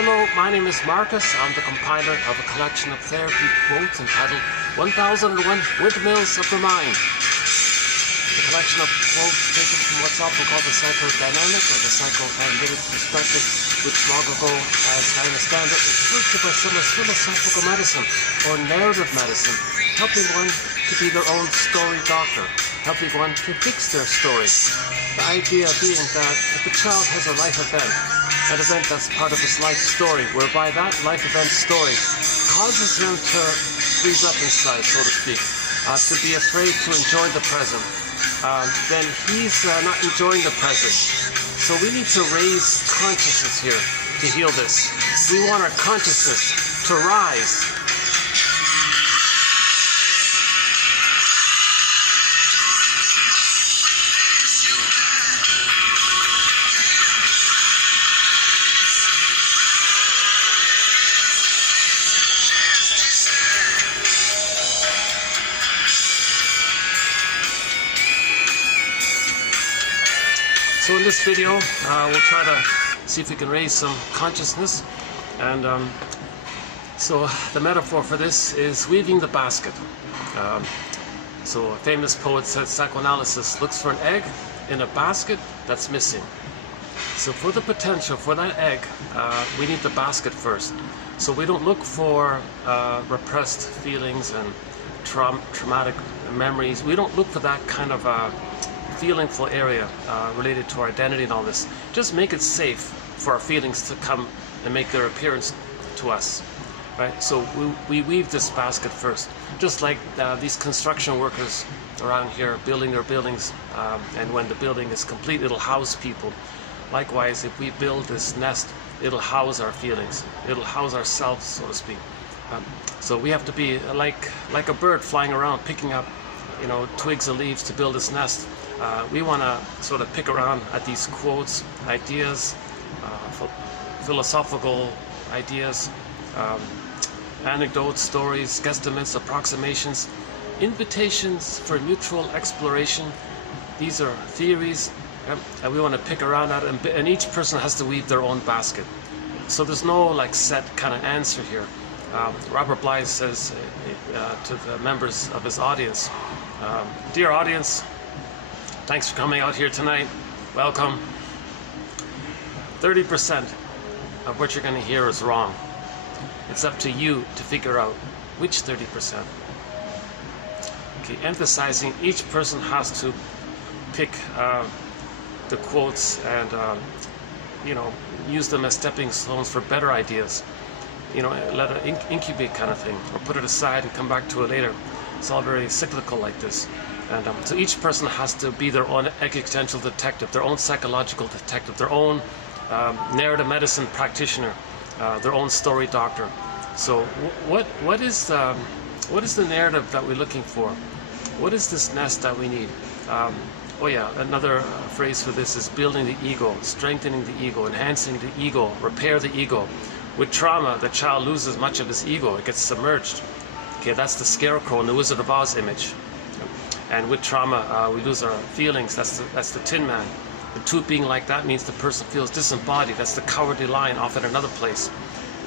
Hello, my name is Marcus. I'm the compiler of a collection of therapy quotes entitled 1001 Windmills of the Mind. The collection of quotes taken from what's often called the psychodynamic or the psychoanalytic perspective, which long ago, as I understand it, was referred to by some as philosophical medicine or narrative medicine, helping one to be their own story doctor, helping one to fix their story. The idea being that if a child has a life event, an event that's part of his life story, whereby that life event story causes him to freeze up inside, so to speak, to be afraid to enjoy the present, then he's not enjoying the present. So we need to raise consciousness here to heal this. We want our consciousness to rise. So in this video, we'll try to see if we can raise some consciousness. And so the metaphor for this is weaving the basket. So a famous poet said psychoanalysis looks for an egg in a basket that's missing. So for the potential for that egg, we need the basket first. So we don't look for repressed feelings and traumatic memories. We don't look for that kind of feelingful area related to our identity and all this. Just make it safe for our feelings to come and make their appearance to us, right? So we weave this basket first, just like these construction workers around here building their buildings, and when the building is complete, it'll house people. Likewise, if we build this nest, it'll house our feelings, it'll house ourselves, so to speak. So we have to be like a bird flying around, picking up, twigs and leaves to build this nest. We want to sort of pick around at these quotes, ideas, philosophical ideas, anecdotes, stories, guesstimates, approximations, invitations for mutual exploration. These are theories, and we want to pick around at it, and each person has to weave their own basket. So there's no set kind of answer here. Robert Blythe says to the members of his audience, dear audience, thanks for coming out here tonight. Welcome. 30% of what you're going to hear is wrong. It's up to you to figure out which 30%. Okay, emphasizing each person has to pick the quotes and use them as stepping stones for better ideas. Let it incubate kind of thing, or put it aside and come back to it later. It's all very cyclical like this. And so each person has to be their own existential detective, their own psychological detective, their own narrative medicine practitioner, their own story doctor. So what is the narrative that we're looking for? What is this nest that we need? Oh yeah, another phrase for this is building the ego, strengthening the ego, enhancing the ego, repair the ego. With trauma, the child loses much of his ego. It gets submerged. Okay, that's the Scarecrow in the Wizard of Oz image. And with trauma, we lose our feelings. That's the Tin Man. The tooth being like that means the person feels disembodied. That's the Cowardly Lion off at another place.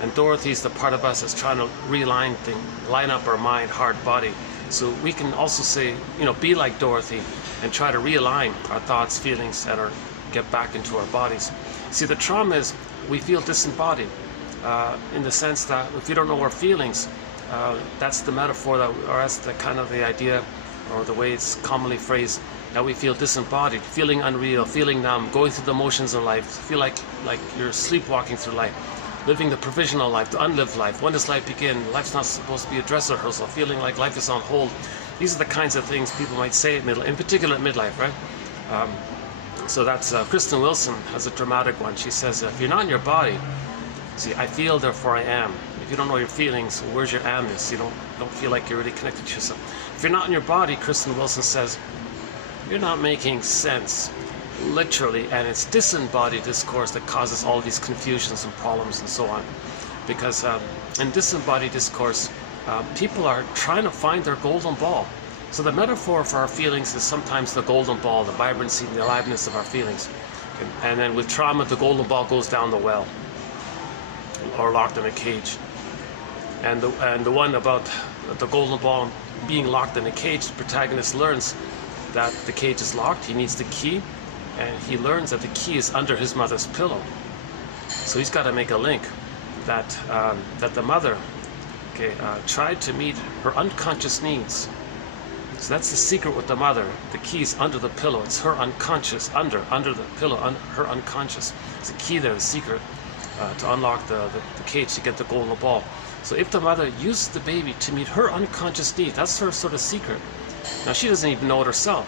And Dorothy's the part of us that's trying to line up our mind, heart, body. So we can also say, be like Dorothy and try to realign our thoughts, feelings, and get back into our bodies. See, the trauma is we feel disembodied in the sense that if we don't know our feelings, that's the metaphor or that's the kind of the idea, or the way it's commonly phrased, that we feel disembodied, feeling unreal, feeling numb, going through the motions of life, feel like you're sleepwalking through life, living the provisional life, the unlived life. When does life begin? Life's not supposed to be a dress rehearsal, feeling like life is on hold. These are the kinds of things people might say in particular at midlife, right? So that's Kristen Wilson has a dramatic one. She says, if you're not in your body, see, I feel, therefore I am. If you don't know your feelings, where's your amness? You don't feel like you're really connected to yourself. If you're not in your body, Kristen Wilson says, you're not making sense, literally, and it's disembodied discourse that causes all these confusions and problems and so on. Because in disembodied discourse, people are trying to find their golden ball. So the metaphor for our feelings is sometimes the golden ball, the vibrancy and the aliveness of our feelings. And then with trauma, the golden ball goes down the well. or locked in a cage. And the one about the golden ball being locked in a cage, the protagonist learns that the cage is locked. He needs the key, and he learns that the key is under his mother's pillow. So he's got to make a link that that the mother, tried to meet her unconscious needs. So that's the secret with the mother. The key's under the pillow. It's her unconscious, under the pillow, her unconscious. It's the key there, the secret, to unlock the cage to get the golden ball. So if the mother uses the baby to meet her unconscious need, that's her sort of secret. Now she doesn't even know it herself.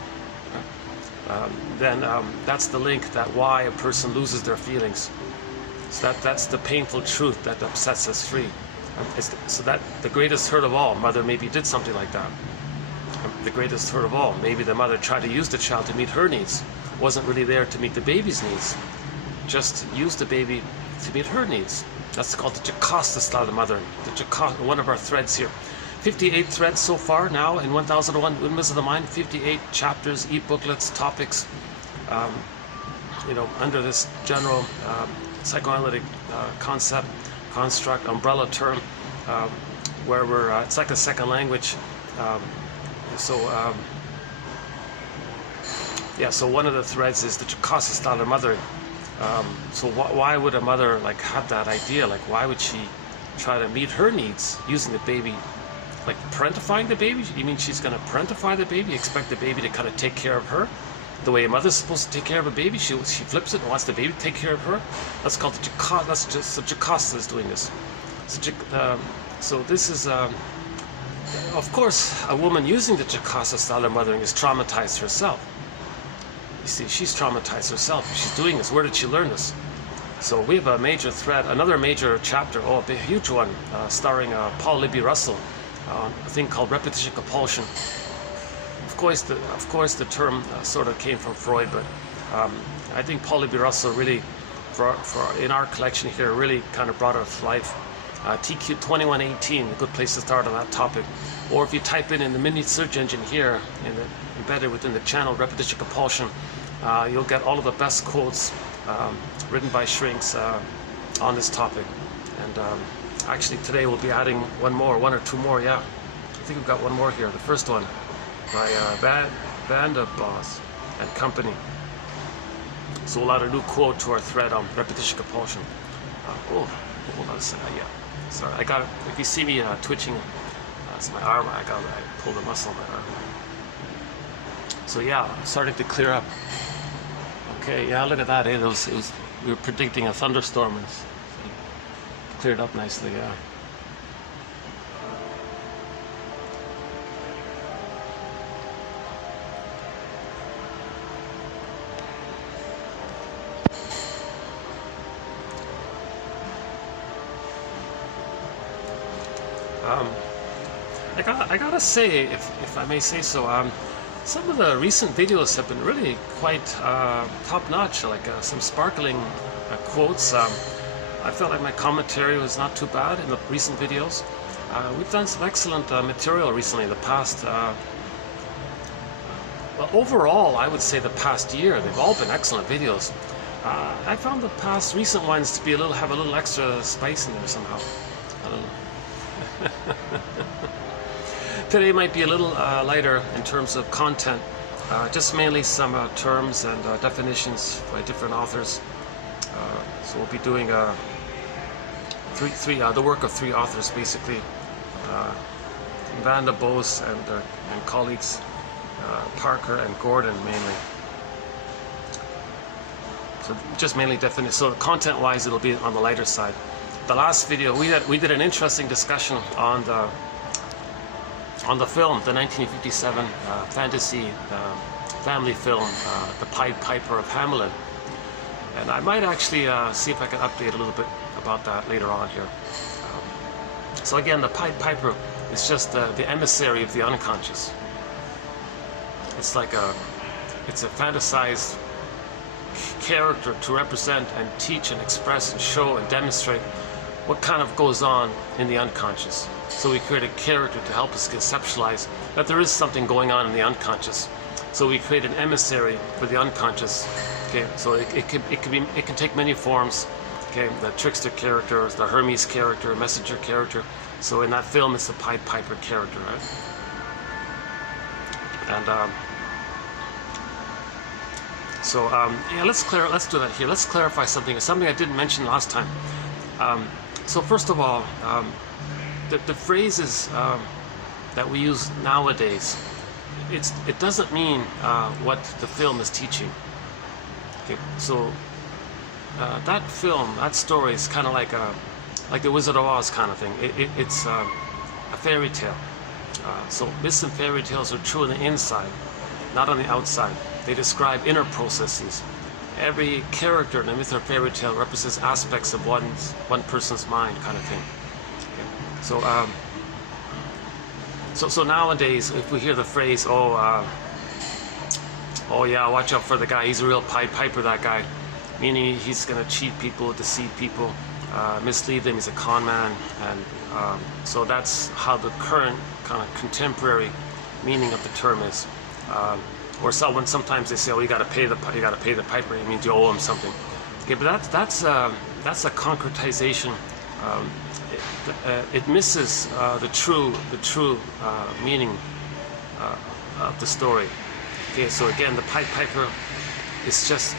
Then that's the link that why a person loses their feelings. So that's the painful truth that sets us free. So that the greatest hurt of all, mother maybe did something like that. The greatest hurt of all, maybe the mother tried to use the child to meet her needs, wasn't really there to meet the baby's needs, just used the baby to meet her needs. That's called the Jocasta style of mothering. One of our threads here. 58 threads so far now in 1001 Windmills of the Mind. 58 chapters, e-booklets, topics. Under this general psychoanalytic concept, construct, umbrella term, where we're it's like a second language. So one of the threads is the Jocasta style of mothering. So why would a mother have that idea? Why would she try to meet her needs using the baby, parentifying the baby? You mean she's going to parentify the baby, expect the baby to kind of take care of her the way a mother's supposed to take care of a baby? She flips it and wants the baby to take care of her. That's called the Jocasta. That's just the Jocasta is doing this. So this is. Of course, a woman using the Jocasta style of mothering is traumatized herself. You see, she's traumatized herself. She's doing this. Where did she learn this? So we have a major thread, another major chapter, a huge one, starring Paul Libby Russell, a thing called repetition compulsion. Of course, the term sort of came from Freud, but I think Paul Libby Russell really, in our collection here, really kind of brought it to life. TQ 2118, a good place to start on that topic. Or if you type in the mini search engine here, embedded within the channel repetition compulsion, you'll get all of the best quotes written by shrinks on this topic. And actually today we'll be adding one or two more. Yeah, I think we've got one more here. The first one by Van der Boss and Company. So we'll add a new quote to our thread on repetition compulsion. Hold on a second. Yeah. Sorry, I got it. If you see me twitching, it's my arm. I pulled a muscle in my arm. So yeah, starting to clear up. Okay, yeah, look at that. We were predicting a thunderstorm. It's cleared up nicely. Yeah. I gotta say, if I may say so, some of the recent videos have been really quite top-notch, some sparkling quotes. I felt like my commentary was not too bad in the recent videos. We've done some excellent material recently in the past. Well, overall, I would say the past year, they've all been excellent videos. I found the past recent ones to be have a little extra spice in there somehow. A little. Today might be a little lighter in terms of content, just mainly some terms and definitions by different authors. So we'll be doing the work of three authors basically, Van der Boos and colleagues, Parker and Gordon mainly. So just mainly definition. So content-wise, it'll be on the lighter side. The last video we did an interesting discussion on the film, the 1957 fantasy family film, The Pied Piper of Hamelin. And I might actually see if I can update a little bit about that later on here. So again, the Pied Piper is just the emissary of the unconscious. It's it's a fantasized character to represent and teach and express and show and demonstrate what kind of goes on in the unconscious. So we create a character to help us conceptualize that there is something going on in the unconscious. So we create an emissary for the unconscious. Okay, so it can take many forms. Okay, the trickster character, the Hermes character, messenger character. So in that film, it's the Pied Piper character, right? And yeah, let's do that here. Let's clarify something I didn't mention last time. So first of all, the phrases that we use nowadays, it doesn't mean what the film is teaching. Okay, so that film, that story is kind of like the Wizard of Oz kind of thing. It's a fairy tale. So myths and fairy tales are true on the inside, not on the outside. They describe inner processes. Every character in a myth or fairy tale represents aspects of one person's mind, kind of thing. Okay. So nowadays, if we hear the phrase, oh yeah, watch out for the guy, he's a real Pied Piper, that guy, meaning he's going to cheat people, deceive people, mislead them, he's a con man, and so that's how the current kind of contemporary meaning of the term is. Or sometimes they say, oh, you got to pay the piper. It means you owe him something. Okay, but that's a concretization. It misses the true meaning of the story. Okay, so again, the Pied Piper is just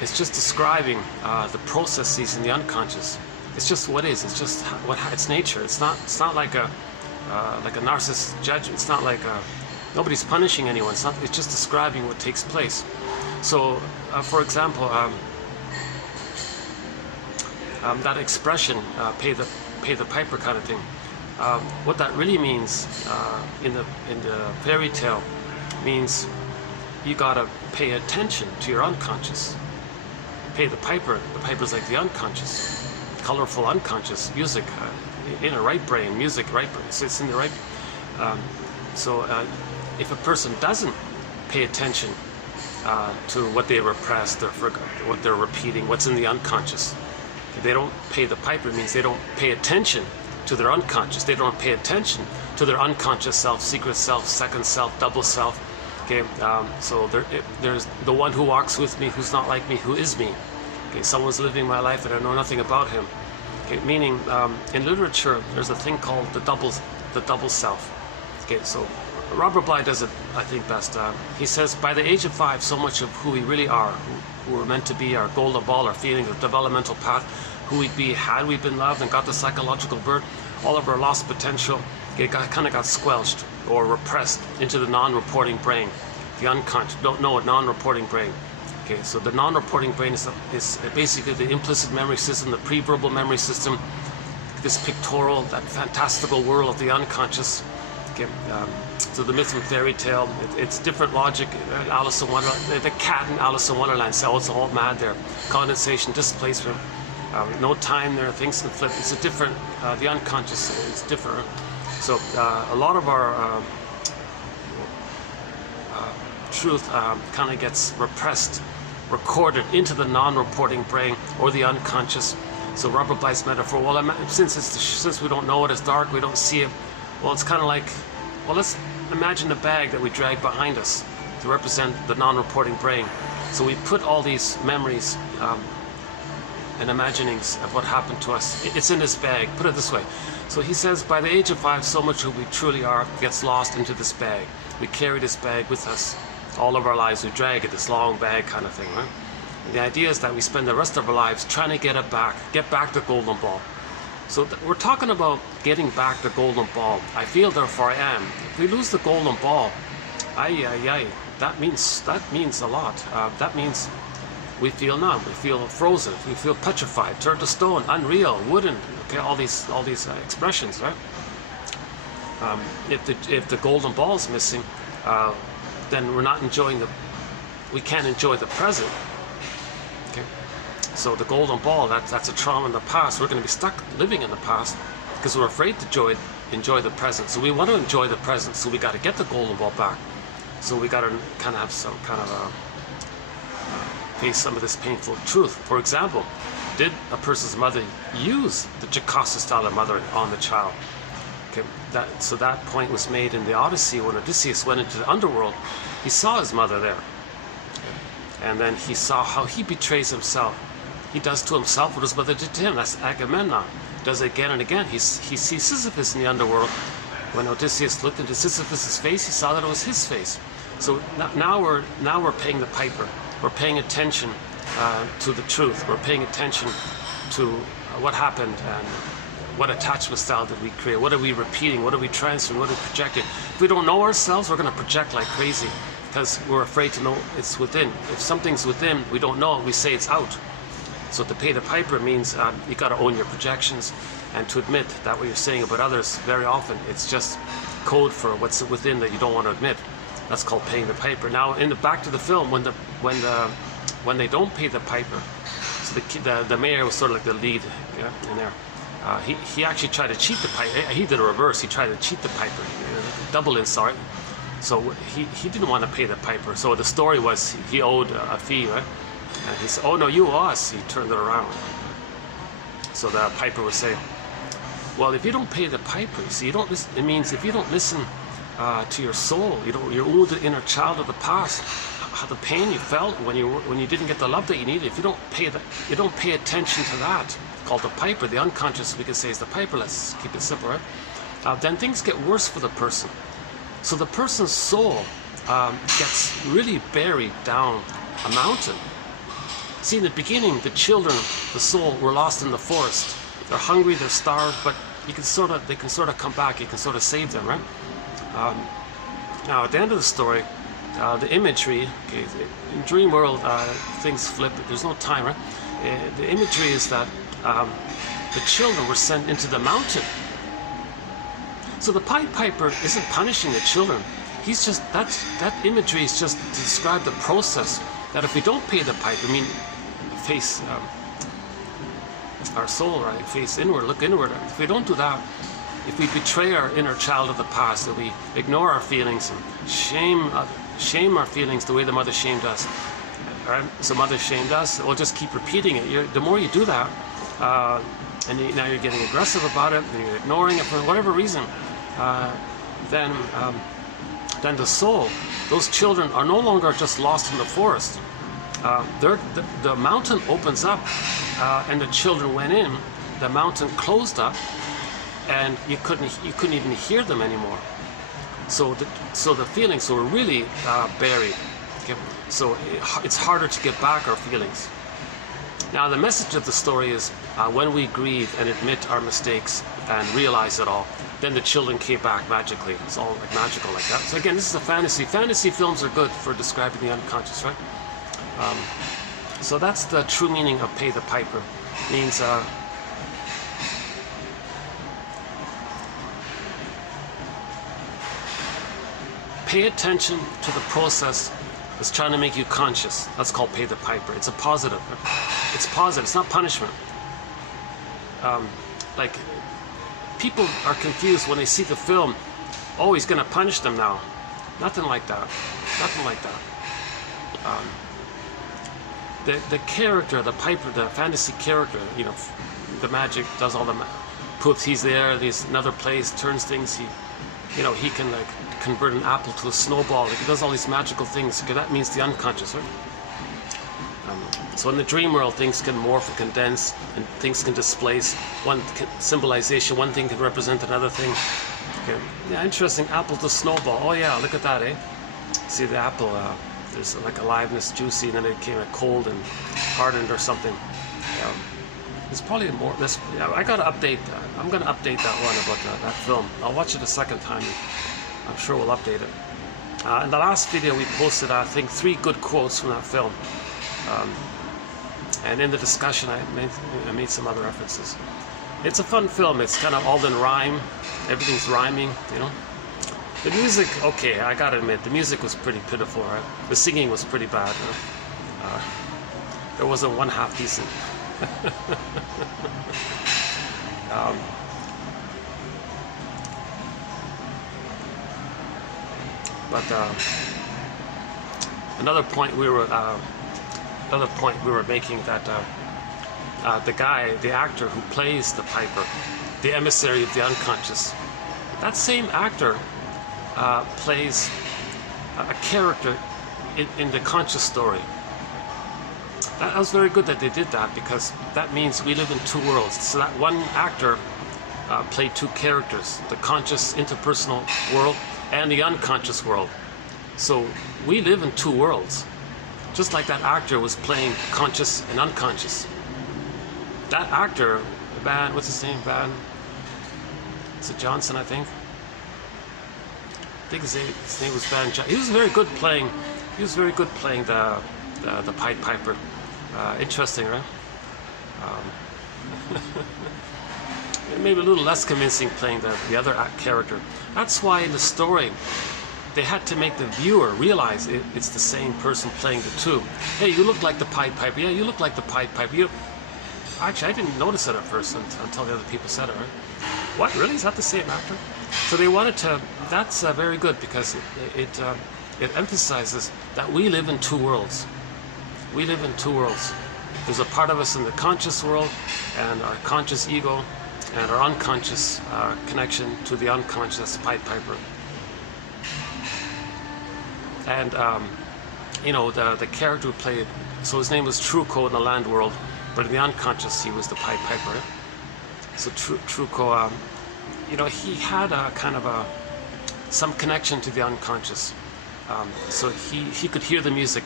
describing the processes in the unconscious. It's just what is. It's just its nature. It's not like a narcissist judgment. It's not like nobody's punishing anyone. It's just describing what takes place. So, for example, that expression, "pay the piper" kind of thing. What that really means in the fairy tale means you gotta pay attention to your unconscious. Pay the piper. The piper's like the unconscious, colorful unconscious music, in a right brain, music, right brain. So it's in the right. If a person doesn't pay attention to what they repressed or what they're repeating, what's in the unconscious, if they don't pay the piper, it means they don't pay attention to their unconscious. They don't pay attention to their unconscious self, secret self, second self, double self. Okay, so there's the one who walks with me, who's not like me, who is me. Okay, someone's living my life and I know nothing about him. Okay, meaning in literature, there's a thing called the double self. Okay, so Robert Bly does it, I think, best. He says, by the age of 5, so much of who we really are, who we're meant to be, our golden ball, our feelings, our developmental path, who we'd be had we been loved and got the psychological birth, all of our lost potential, kind of got squelched or repressed into the non-reporting brain, the unconscious, non-reporting brain. Okay, so the non-reporting brain is basically the implicit memory system, the pre-verbal memory system, this pictorial, that fantastical world of the unconscious. Okay, so the myth and fairy tale, it's different logic. Alice in Wonderland, the cat in Alice in Wonderland says, oh, it's all mad there. Condensation, displacement, no time there, things can flip. It's a different, the unconscious is different. So a lot of our truth kind of gets repressed, recorded into the non-reporting brain or the unconscious. So Robert Bly's metaphor, well, since we don't know it, it's dark, we don't see it. Well, it's kind of like, well, let's imagine a bag that we drag behind us to represent the non-reporting brain. So we put all these memories and imaginings of what happened to us. It's in this bag, put it this way. So he says, by the age of 5, so much of who we truly are gets lost into this bag. We carry this bag with us all of our lives. We drag it, this long bag kind of thing, right? And the idea is that we spend the rest of our lives trying to get back the golden ball. So we're talking about getting back the golden ball. I feel, therefore I am. If we lose the golden ball, that means a lot. That means we feel numb, we feel frozen, we feel petrified, turned to stone, unreal, wooden. Okay, all these expressions, right? If the golden ball is missing, then we're not enjoying we can't enjoy the present. Okay. So the golden ball, that's a trauma in the past. We're going to be stuck living in the past because we're afraid to enjoy the present. So we want to enjoy the present, so we got to get the golden ball back. So we got to kind of have some kind of face some of this painful truth. For example, did a person's mother use the Jocasta style of mothering on the child? Okay, so that point was made in the Odyssey when Odysseus went into the underworld. He saw his mother there, and then he saw how he betrays himself. he does to himself what his mother did to him. That's Agamemnon. Does it again and again. He sees Sisyphus in the underworld. When Odysseus looked into Sisyphus' face, he saw that it was his face. So now we're paying the piper. We're paying attention to the truth. We're paying attention to what happened and what attachment style did we create. What are we repeating? What are we transferring? What are we projecting? If we don't know ourselves, we're going to project like crazy because we're afraid to know it's within. If something's within, we don't know it, we say it's out. So to pay the piper means you got to own your projections and to admit that what you're saying about others, very often it's just code for what's within that you don't want to admit. That's called paying the piper. Now, back to the film, when they don't pay the piper, so the mayor was sort of like the lead, in there. He actually tried to cheat the piper. He did a reverse. He tried to cheat the piper, double insult. So he didn't want to pay the piper. So the story was he owed a fee, right? And he said, "Oh no, you owe us." He turned it around. So the piper would say, "Well, if you don't pay the piper, you see, you don't listen. It means if you don't listen to your soul, your wounded inner child of the past, how the pain you felt when you didn't get the love that you needed. If you don't pay attention to that, called the piper, the unconscious, we could say is the piper. Let's keep it simple, right? Then things get worse for the person. So the person's soul gets really buried down a mountain. See, in the beginning, the children, the soul, were lost in the forest. They're hungry, they're starved, but they can sort of come back. You can sort of save them, right? Now, at the end of the story, the imagery, okay, in dream world, things flip. There's no time, right? The imagery is that the children were sent into the mountain. So the Pied Piper isn't punishing the children. He's just that imagery is just to describe the process. That if we don't pay the piper, I mean, face our soul, right? Face inward, look inward. If we don't do that, if we betray our inner child of the past, that we ignore our feelings and shame our feelings the way the mother shamed us, right? So mother shamed us. We'll just keep repeating it. The more you do that, and now you're getting aggressive about it, and you're ignoring it for whatever reason, then the soul, those children are no longer just lost in the forest. The mountain opens up, and the children went in. The mountain closed up, and you couldn't even hear them anymore. So the feelings were really buried. Okay? So it's harder to get back our feelings. Now the message of the story is when we grieve and admit our mistakes and realize it all, then the children came back magically. It's all like magical like that. So again, this is a fantasy. Fantasy films are good for describing the unconscious, right? So that's the true meaning of pay the piper. It means pay attention to the process that's trying to make you conscious. That's called pay the piper. It's a positive. It's positive. It's not punishment. Like people are confused when they see the film. Oh, he's going to punish them now. Nothing like that. Nothing like that. The character, the piper, the fantasy character, you know, the magic does all the puts. He's there. There's another place. Turns things. He can like convert an apple to a snowball. He does all these magical things. Okay, that means the unconscious, right? So in the dream world, things can morph and condense, and things can displace. One symbolization, one thing can represent another thing. Okay, yeah, interesting. Apple to snowball. Oh yeah, look at that, eh? See the apple. There's like aliveness, juicy, and then it came cold and hardened or something. There's probably more. I gotta update. I'm gonna update that one about that film. I'll watch it a second time. I'm sure we'll update it. In the last video we posted, I think, 3 good quotes from that film. And in the discussion I made some other references. It's a fun film. It's kind of all in rhyme. Everything's rhyming, you know. The music, okay, I gotta admit, the music was pretty pitiful, right? The singing was pretty bad. There wasn't one half decent. But another point we were making, that the actor who plays the piper, the emissary of the unconscious, that same actor plays a character in the conscious story. That was very good that they did that, because that means we live in two worlds. So that one actor played two characters, the conscious interpersonal world and the unconscious world. So we live in two worlds, just like that actor was playing conscious and unconscious. That actor, Van, what's his name, Van? Is it Johnson, I think? I think his name was Van Johnson. He was very good playing the Pied Piper. Interesting, right? Maybe a little less convincing playing the other character. That's why in the story they had to make the viewer realize it's the same person playing the two. Hey, you look like the Pied Piper. Yeah, you look like the Pied Piper. Actually, I didn't notice it at first until the other people said it, right? What, really? Is that the same actor? So they wanted to, that's very good, because it emphasizes that we live in two worlds. We live in two worlds. There's a part of us in the conscious world, and our conscious ego, and our unconscious connection to the unconscious Pied Piper. And you know, the character who played, so his name was Truco in the land world, but in the unconscious he was the Pied Piper. So Truco, you know, he had a kind of some connection to the unconscious. So he could hear the music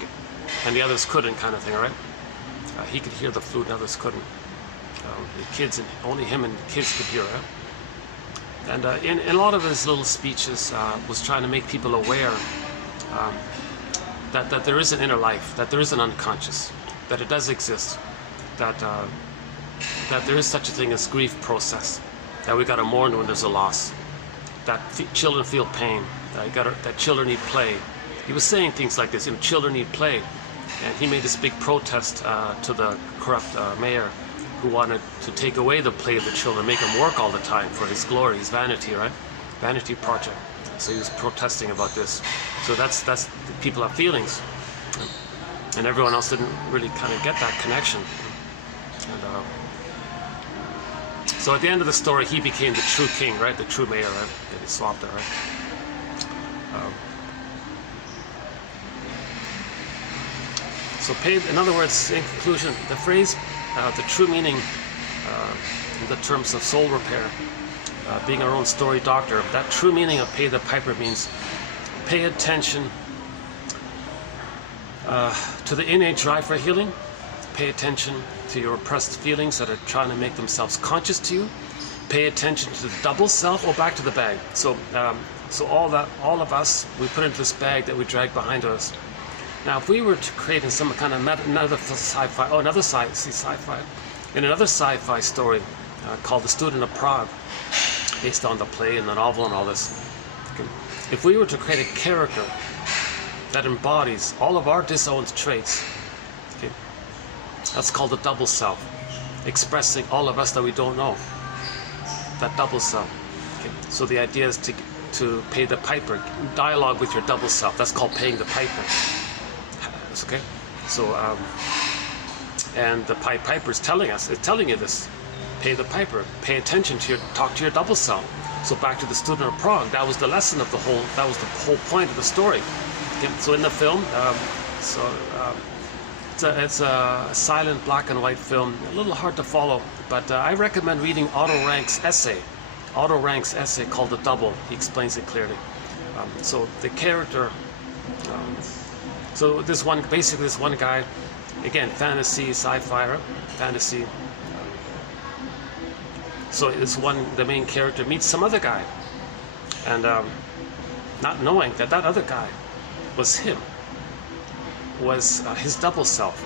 and the others couldn't, kind of thing, right? He could hear the flute and others couldn't. The kids, and only him and the kids could hear it. And in a lot of his little speeches was trying to make people aware that there is an inner life, that there is an unconscious, that it does exist, that there is such a thing as grief process, that we got to mourn when there's a loss, that children feel pain, that children need play. He was saying things like this, you know, children need play. And he made this big protest to the corrupt mayor, who wanted to take away the play of the children, make them work all the time for his glory, his vanity, right? Vanity project. So he was protesting about this. So that's people have feelings, and everyone else didn't really kind of get that connection. And so at the end of the story, he became the true king, right? The true mayor, right? And he swapped it, right? So in other words, in conclusion, the phrase, the true meaning in the terms of soul repair, being our own story doctor, that true meaning of pay the piper means pay attention to the innate drive for healing, pay attention to your repressed feelings that are trying to make themselves conscious to you, pay attention to the double self, back to the bag. So all of us, we put into this bag that we drag behind us. Now, if we were to create in some kind of another sci-fi, in another sci-fi story called The Student of Prague, based on the play and the novel and all this, okay, if we were to create a character that embodies all of our disowned traits, okay, that's called the double self, expressing all of us that we don't know, that double self. Okay. So the idea is to pay the piper, dialogue with your double self. That's called paying the piper. Okay, so and the Pied Piper is telling you this: pay the piper, pay attention to talk to your double self. So back to the Student of Prague, that was the lesson of that was the whole point of the story. Okay, so in the film, it's a silent black and white film, a little hard to follow, but I recommend reading Otto Rank's essay called The Double. He explains it clearly. So the character. So this one guy, again, fantasy, sci-fi, fantasy. So the main character meets some other guy, and not knowing that other guy was him, was his double self.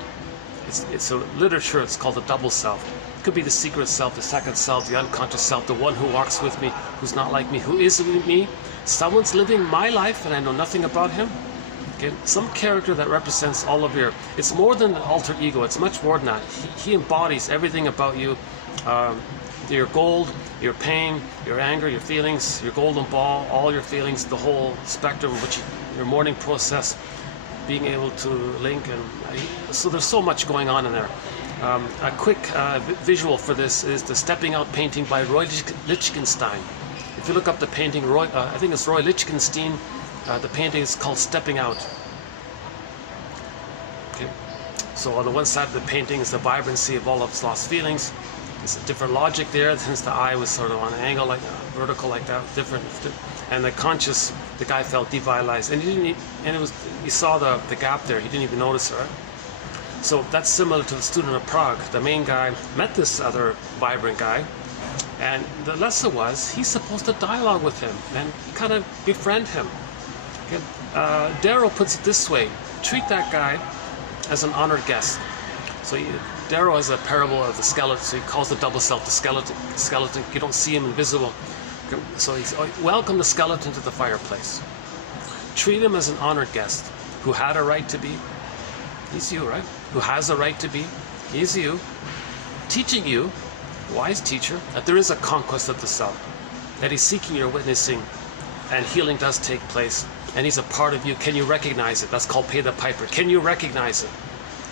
It's a literature. It's called the double self. It could be the secret self, the second self, the unconscious self, the one who walks with me, who's not like me, who is me. Someone's living my life, and I know nothing about him. Okay, some character that represents all of it's more than an alter ego, it's much more than that. He embodies everything about you, your gold, your pain, your anger, your feelings, your golden ball, all your feelings, the whole spectrum of your mourning process, being able to link, and so there's so much going on in there. A quick visual for this is the Stepping Out painting by Roy Lichtenstein. If you look up the painting, I think it's Roy Lichtenstein. The painting is called Stepping Out. Okay. So on the one side of the painting is the vibrancy of all of his lost feelings. There's a different logic there, since the eye was sort of on an angle, like vertical, like that, different. And the conscious, the guy felt devitalized, and he didn't. And it was, he saw the gap there. He didn't even notice it. Right? So that's similar to the student of Prague. The main guy met this other vibrant guy, and the lesson was he's supposed to dialogue with him and kind of befriend him. Okay? Darrow puts it this way: treat that guy as an honored guest. So Darrow has a parable of the skeleton, so he calls the double self the skeleton. You don't see him invisible. So he's, welcome the skeleton to the fireplace. Treat him as an honored guest who had a right to be. He's you, right? Who has a right to be. He's you. Teaching you, wise teacher, that there is a conquest of the self. That he's seeking your witnessing, and healing does take place. And he's a part of you. Can you recognize it? That's called pay the piper. Can you recognize it?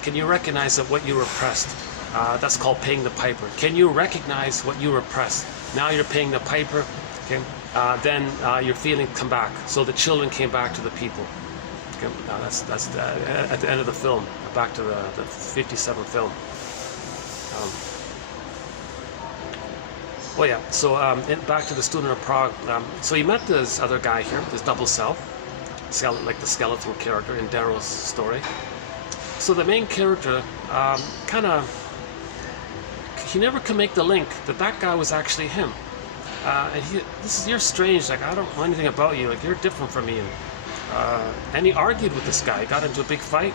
Can you recognize that what you repressed? That's called paying the piper. Can you recognize what you repressed? Now you're paying the piper. Okay. Then your feeling come back. So the children came back to the people. Okay. That's at the end of the film. Back to the 57 film. Oh yeah. So back to the student of Prague. So he met this other guy here, this double self, like the skeleton character in Darrow's story. So the main character he never can make the link that that guy was actually him. And you're strange, like I don't know anything about you, like you're different from me. And he argued with this guy, got into a big fight,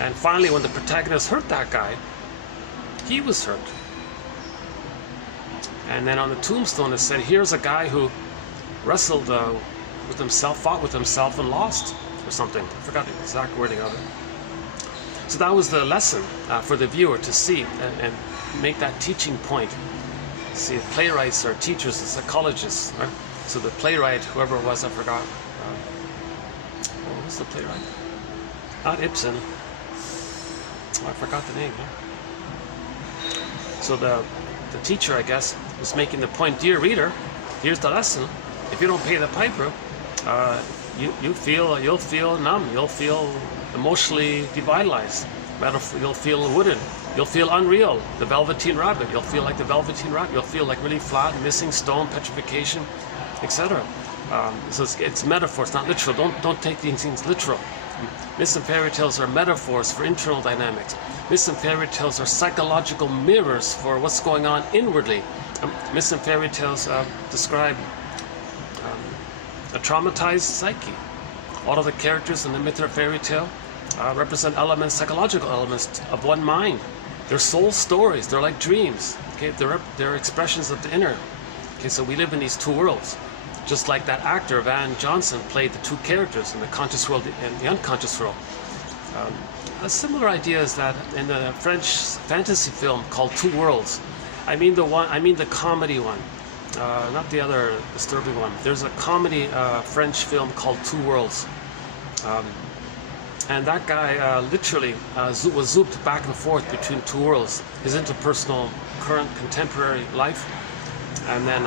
and finally when the protagonist hurt that guy, he was hurt. And then on the tombstone it said, here's a guy who wrestled with himself, fought with himself and lost, or something. I forgot the exact wording of it. So that was the lesson for the viewer to see and make that teaching point. See, playwrights are teachers and psychologists, right? So the playwright, whoever it was, I forgot. What was the playwright? Not Ibsen. Oh, I forgot the name. Yeah? So the teacher, I guess, was making the point, dear reader, here's the lesson. If you don't pay the piper, you'll feel numb. You'll feel emotionally devitalized. You'll feel wooden. You'll feel unreal. The Velveteen Rabbit. You'll feel like the Velveteen Rabbit. You'll feel like really flat, missing, stone, petrification, etc. So it's metaphor. It's not literal. Don't take these things literal. Myths and fairy tales are metaphors for internal dynamics. Myths and fairy tales are psychological mirrors for what's going on inwardly. Myths and fairy tales describe a traumatized psyche. All of the characters in the myth or fairy tale represent elements, psychological elements of one mind. They're soul stories. They're like dreams. Okay, they're expressions of the inner. Okay, so we live in these two worlds. Just like that actor Van Johnson played the two characters in the conscious world and the unconscious world. A similar idea is that in the French fantasy film called Two Worlds. I mean the comedy one. Not the other disturbing one. There's a comedy French film called Two Worlds. And that guy literally was zooped back and forth between two worlds. His interpersonal, current, contemporary life. And then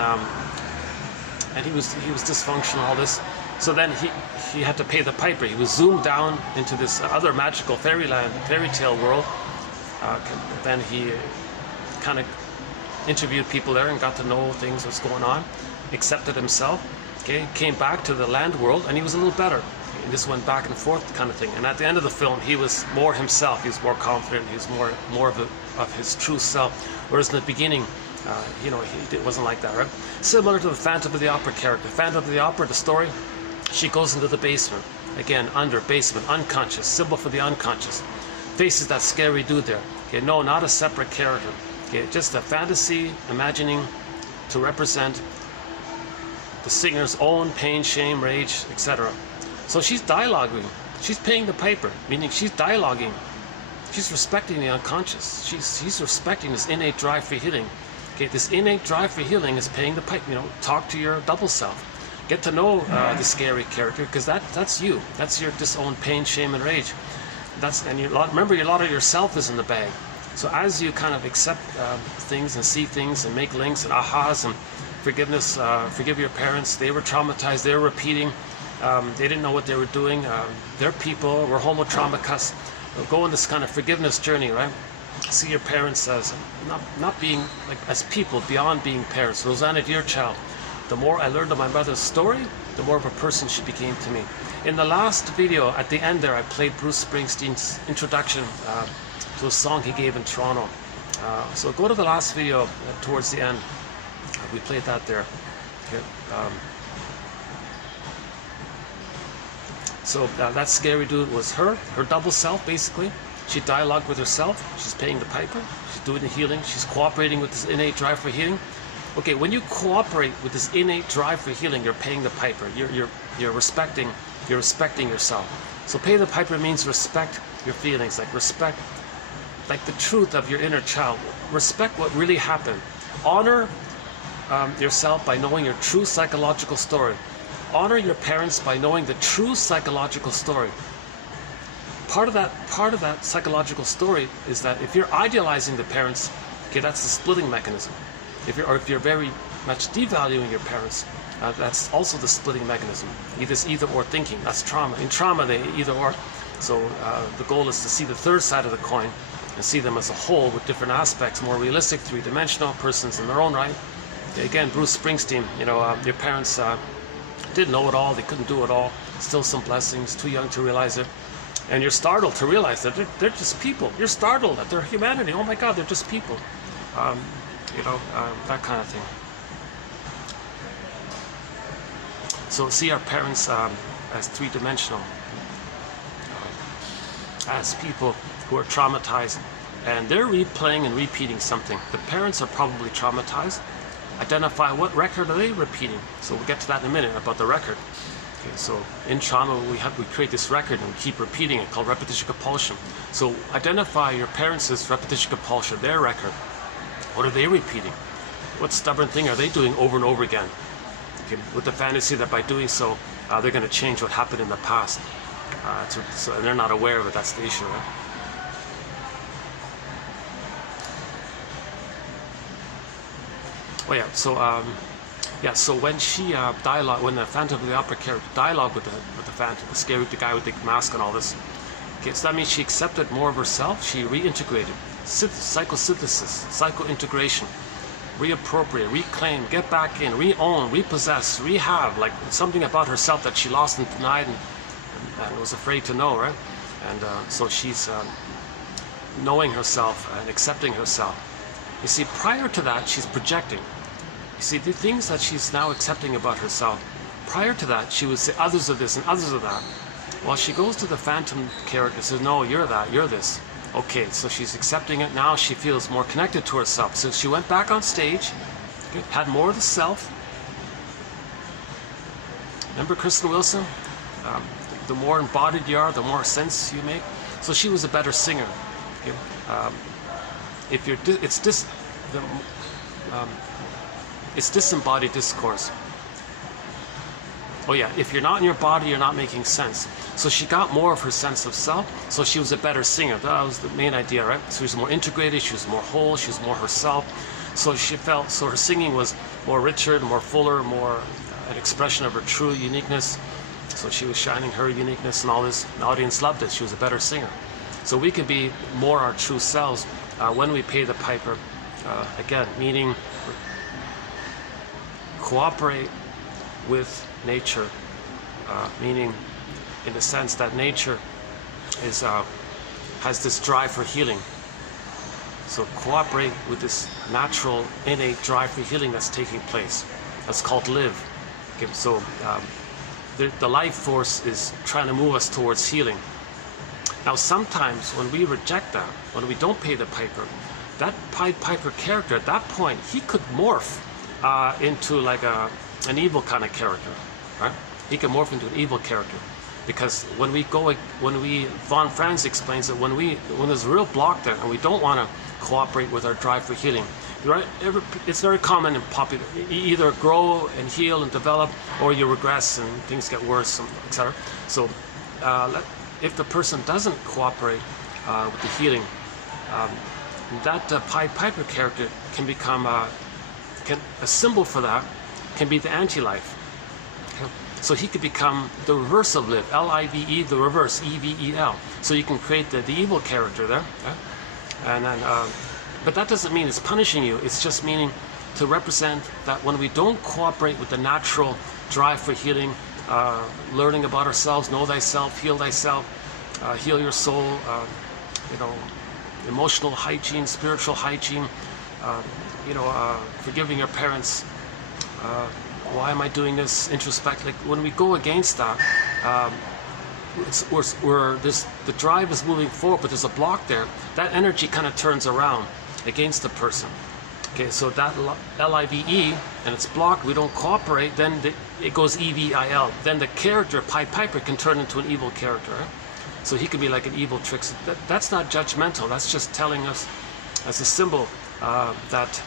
and he was dysfunctional, all this. So then he had to pay the piper. He was zoomed down into this other magical fairy tale world. Then he kind of interviewed people there and got to know things, what's going on, accepted himself, okay, came back to the land world, and he was a little better. And this went back and forth kind of thing. And at the end of the film, he was more himself. He was more confident. He was more of his true self. Whereas in the beginning, he wasn't like that, right? Similar to the Phantom of the Opera character. Phantom of the Opera, the story, she goes into the basement. Again, under, basement, unconscious, symbol for the unconscious. Faces that scary dude there. Okay, no, not a separate character. Okay, just a fantasy, imagining to represent the singer's own pain, shame, rage, etc. So she's dialoguing. She's paying the piper, meaning she's dialoguing. She's respecting the unconscious. She's respecting this innate drive for healing. Okay, this innate drive for healing is paying the piper. Talk to your double self. Get to know the scary character, because that's you. That's your disowned pain, shame, and rage. Remember, a lot of yourself is in the bag. So as you kind of accept things and see things and make links and ahas and forgiveness, forgive your parents. They were traumatized. They were repeating. They didn't know what they were doing. They're people. We're homo traumacus. go on this kind of forgiveness journey, right? See your parents as not being like as people beyond being parents. Rosanna, dear child, the more I learned of my mother's story, the more of a person she became to me. In the last video, at the end there, I played Bruce Springsteen's introduction to a song he gave in Toronto. So go to the last video towards the end. We played that there. Okay. So that scary dude was her double self, basically. She dialogued with herself. She's paying the piper. She's doing the healing. She's cooperating with this innate drive for healing. Okay, when you cooperate with this innate drive for healing, you're paying the piper. You're respecting yourself. So pay the piper means respect your feelings, like respect, like the truth of your inner child. Respect what really happened. Honor yourself by knowing your true psychological story. Honor your parents by knowing the true psychological story. Part of that psychological story is that if you're idealizing the parents, okay, that's the splitting mechanism. If you're very much devaluing your parents, that's also the splitting mechanism. Either or thinking. That's trauma. In trauma, they either or. So the goal is to see the third side of the coin and see them as a whole with different aspects, more realistic, three-dimensional persons in their own right. Again, Bruce Springsteen. Your parents didn't know it all. They couldn't do it all. Still some blessings. Too young to realize it. And you're startled to realize that they're just people. You're startled at their humanity. Oh my God, they're just people. That kind of thing. So see our parents as three-dimensional, as people who are traumatized, and they're replaying and repeating something. The parents are probably traumatized. Identify what record are they repeating. So we'll get to that in a minute about the record. Okay, so in trauma we create this record and we keep repeating it, called repetition compulsion. So identify your parents' repetition compulsion, their record. What are they repeating? What stubborn thing are they doing over and over again? Okay, with the fantasy that by doing so, they're going to change what happened in the past. And they're not aware of it. That's the issue, right? Oh yeah. So when she when the Phantom of the Opera character dialogue with the Phantom, the guy with the mask and all this. Okay, so that means she accepted more of herself. She reintegrated. Psychosynthesis, psycho-integration, reappropriate, reclaim, get back in, re-own, repossess, rehab, like something about herself that she lost and denied and was afraid to know, right? And so she's knowing herself and accepting herself. You see, prior to that, she's projecting. You see, the things that she's now accepting about herself, prior to that, she would say others are this and others are that. While she goes to the Phantom character and says, no, you're that, you're this. Okay, so she's accepting it. Now she feels more connected to herself. So she went back on stage, had more of the self. Remember Kristen Wilson? The more embodied you are, the more sense you make. So she was a better singer. Okay? It's disembodied discourse. Oh yeah, if you're not in your body, you're not making sense. So she got more of her sense of self, so she was a better singer. That was the main idea, right? So she was more integrated, she was more whole, she was more herself. So her singing was more richer, more fuller, more an expression of her true uniqueness. So she was shining her uniqueness and all this. The audience loved it. She was a better singer. So we could be more our true selves when we pay the piper. Again, meaning cooperate with nature, meaning in the sense that nature has this drive for healing. So cooperate with this natural, innate drive for healing that's taking place. That's called live. Okay, so the life force is trying to move us towards healing. Now sometimes when we reject that, when we don't pay the piper, that Pied Piper character at that point, he could morph into like an evil kind of character, right? He can morph into an evil character. Because Von Franz explains that when there's a real block there and we don't want to cooperate with our drive for healing, right? It's very common and popular. You either grow and heal and develop, or you regress and things get worse, etc. So if the person doesn't cooperate with the healing, that Pied Piper character can become a symbol for that can be the anti-life. Okay? So he could become the reverse of live, L-I-V-E, the reverse, E-V-E-L. So you can create the evil character there. And then, but that doesn't mean it's punishing you. It's just meaning to represent that when we don't cooperate with the natural drive for healing, learning about ourselves, know thyself, heal your soul, you know, emotional hygiene, spiritual hygiene, you know, forgiving your parents, why am I doing this, introspect. Like when we go against that, the drive is moving forward, but there's a block there. That energy kind of turns around against the person. Okay, so that L-I-V-E, and it's blocked, we don't cooperate, then it goes E-V-I-L. Then the character, Pied Piper, can turn into an evil character. Right? So he could be like an evil trickster. That's not judgmental, that's just telling us as a symbol that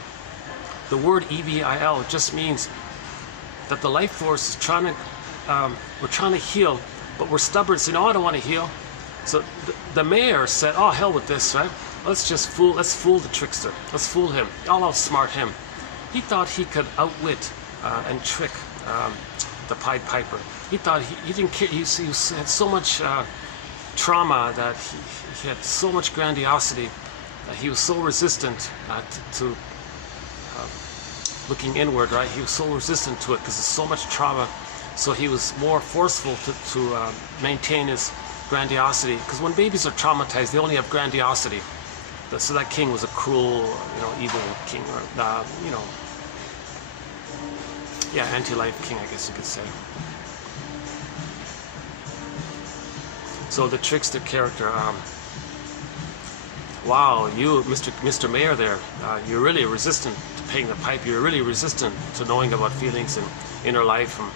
the word E-V-I-L just means that the life force is trying to, we're trying to heal, but we're stubborn, saying, oh, I don't want to heal. So the mayor said, oh, hell with this, right? Let's fool the trickster. Let's fool him. I'll outsmart him. He thought he could outwit and trick the Pied Piper. He thought he didn't care. He had so much trauma, that he had so much grandiosity, that he was so resistant to looking inward, right? He was so resistant to it because there's so much trauma. So he was more forceful to maintain his grandiosity. Because when babies are traumatized, they only have grandiosity. So that king was a cruel, you know, evil king, or you know, yeah, anti-life king, I guess you could say. So the trickster character. Wow, you, Mr. Mayor, there, you're really resistant to paying the pipe. You're really resistant to knowing about feelings and inner life and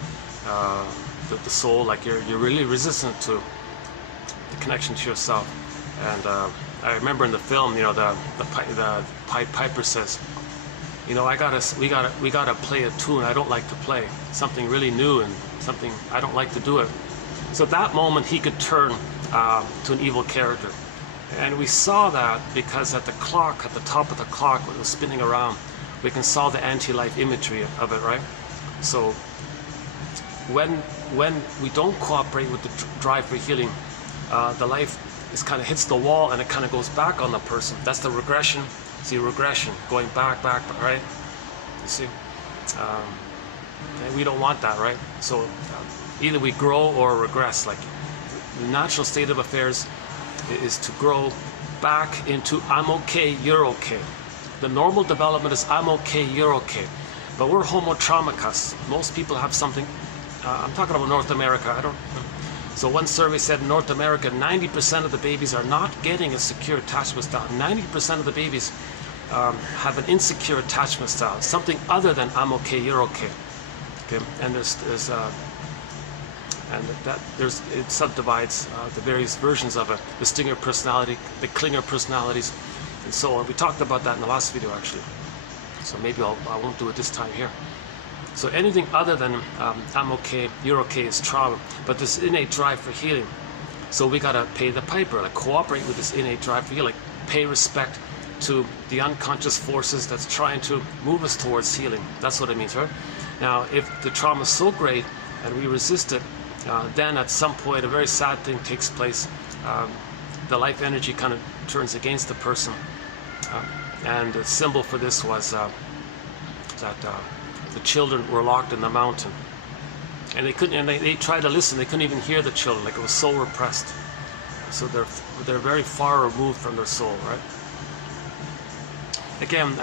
the soul. Like you're really resistant to the connection to yourself. And I remember in the film, you know, the Pied Piper says, you know, we gotta play a tune I don't like to play, something really new and something I don't like to do it. So at that moment he could turn to an evil character. And we saw that because at the clock, at the top of the clock, when it was spinning around, we can saw the anti-life imagery of it, right? So when we don't cooperate with the drive for healing, the life is kind of hits the wall and it kind of goes back on the person. That's the regression. See, regression, going back, right? You see? And we don't want that, right? So either we grow or regress. Like the natural state of affairs is to grow back into I'm okay, you're okay. The normal development is I'm okay, you're okay. But we're homo traumicus. Most people have something. I'm talking about North America. So one survey said in North America, 90% of the babies are not getting a secure attachment style. 90% of the babies have an insecure attachment style, something other than I'm okay, you're okay. Okay, and it subdivides the various versions of it, the stinger personality, the clinger personalities, and so on. We talked about that in the last video, actually. So maybe I won't do it this time here. So anything other than I'm okay, you're okay is trauma, but this innate drive for healing. So we gotta pay the piper, like cooperate with this innate drive for healing, like pay respect to the unconscious forces that's trying to move us towards healing. That's what it means, right? Now, if the trauma is so great and we resist it, then at some point a very sad thing takes place. The life energy kind of turns against the person, and the symbol for this was that the children were locked in the mountain, and they couldn't. And they tried to listen. They couldn't even hear the children. Like it was so repressed. So they're very far removed from their soul, right? Again,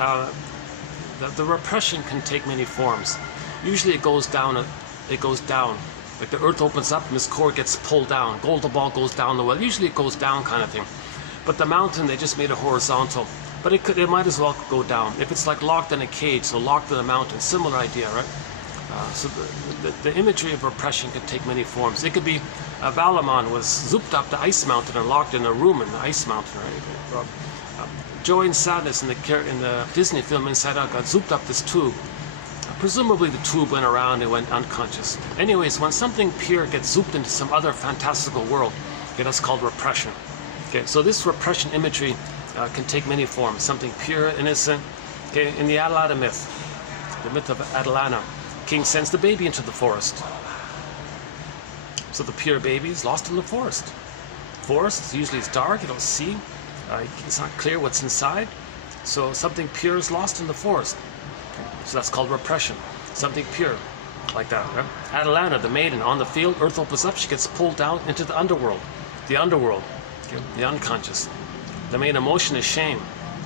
the repression can take many forms. Usually it goes down. It goes down. Like the earth opens up and this core gets pulled down. Golden ball goes down the well. Usually it goes down, kind of thing. But the mountain, they just made it horizontal. But it might as well go down. If it's like locked in a cage, so locked in a mountain, similar idea, right? So the imagery of repression can take many forms. It could be Valamon was zooped up the ice mountain and locked in a room in the ice mountain, right? Joy and sadness in the Disney film Inside Out got zooped up this tube. Presumably the tube went around and went unconscious. Anyways, when something pure gets zooped into some other fantastical world, okay, that's called repression. Okay, so this repression imagery can take many forms. Something pure, innocent. Okay, in the Atalanta myth, the myth of Atalanta, king sends the baby into the forest. So the pure baby is lost in the forest. Forest usually is dark, you don't see, it's not clear what's inside. So something pure is lost in the forest. So that's called repression. Something pure, like that. Right? Atalanta, the maiden, on the field, earth opens up, she gets pulled down into the underworld. The underworld, okay? The unconscious. The main emotion is shame.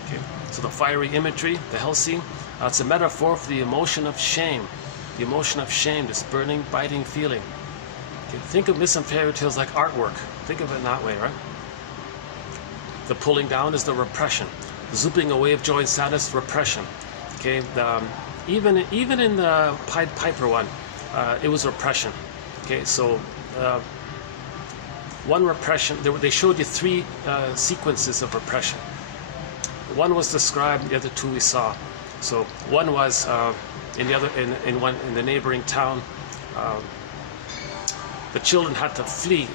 Okay? So the fiery imagery, the hell scene, it's a metaphor for the emotion of shame. The emotion of shame, this burning, biting feeling. Okay? Think of myths and fairy tales like artwork. Think of it in that way, right? The pulling down is the repression. The zooping away of joy and sadness, repression. Okay, even in the Pied Piper one, it was repression. Okay, so one repression. They showed you three sequences of repression. One was described. The other two we saw. So one was in the neighboring town. The children had to flee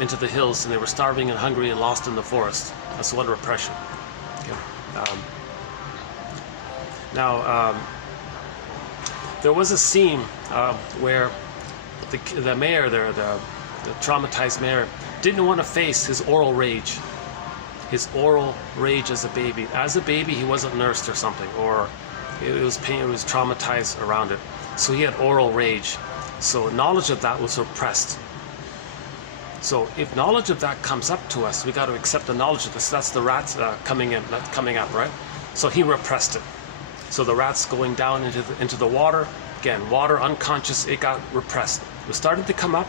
into the hills, and they were starving and hungry and lost in the forest. That's one repression. Okay. Now, there was a scene where the mayor there, the traumatized mayor, didn't want to face his oral rage. His oral rage as a baby. As a baby, he wasn't nursed or something, or it was pain, it was traumatized around it. So he had oral rage. So knowledge of that was repressed. So if knowledge of that comes up to us, we got to accept the knowledge of this. That's the rats coming up, right? So he repressed it. So the rats going down into the water, again, water unconscious, it got repressed. It was starting to come up.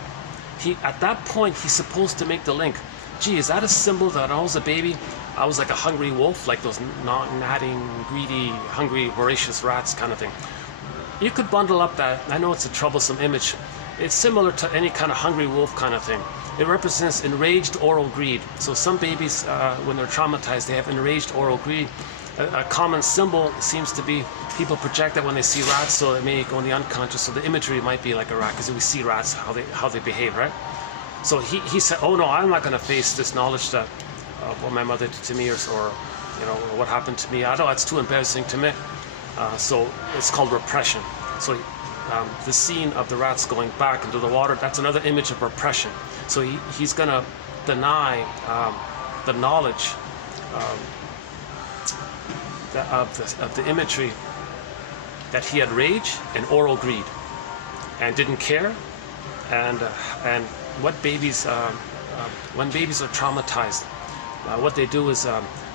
At that point, he's supposed to make the link. Gee, is that a symbol that I was a baby? I was like a hungry wolf, like those gnatting, greedy, hungry, voracious rats kind of thing. You could bundle up that. I know it's a troublesome image. It's similar to any kind of hungry wolf kind of thing. It represents enraged oral greed. So some babies, when they're traumatized, they have enraged oral greed. A common symbol seems to be people project that when they see rats, so it may go in the unconscious. So the imagery might be like a rat, because we see rats, how they behave, right? So he said, oh no, I'm not going to face this knowledge that what my mother did to me, or what happened to me. I know it's too embarrassing to me. So it's called repression. So the scene of the rats going back into the water, that's another image of repression. So he's going to deny the knowledge of the imagery that he had rage and oral greed and didn't care. And what babies, when babies are traumatized, what they do is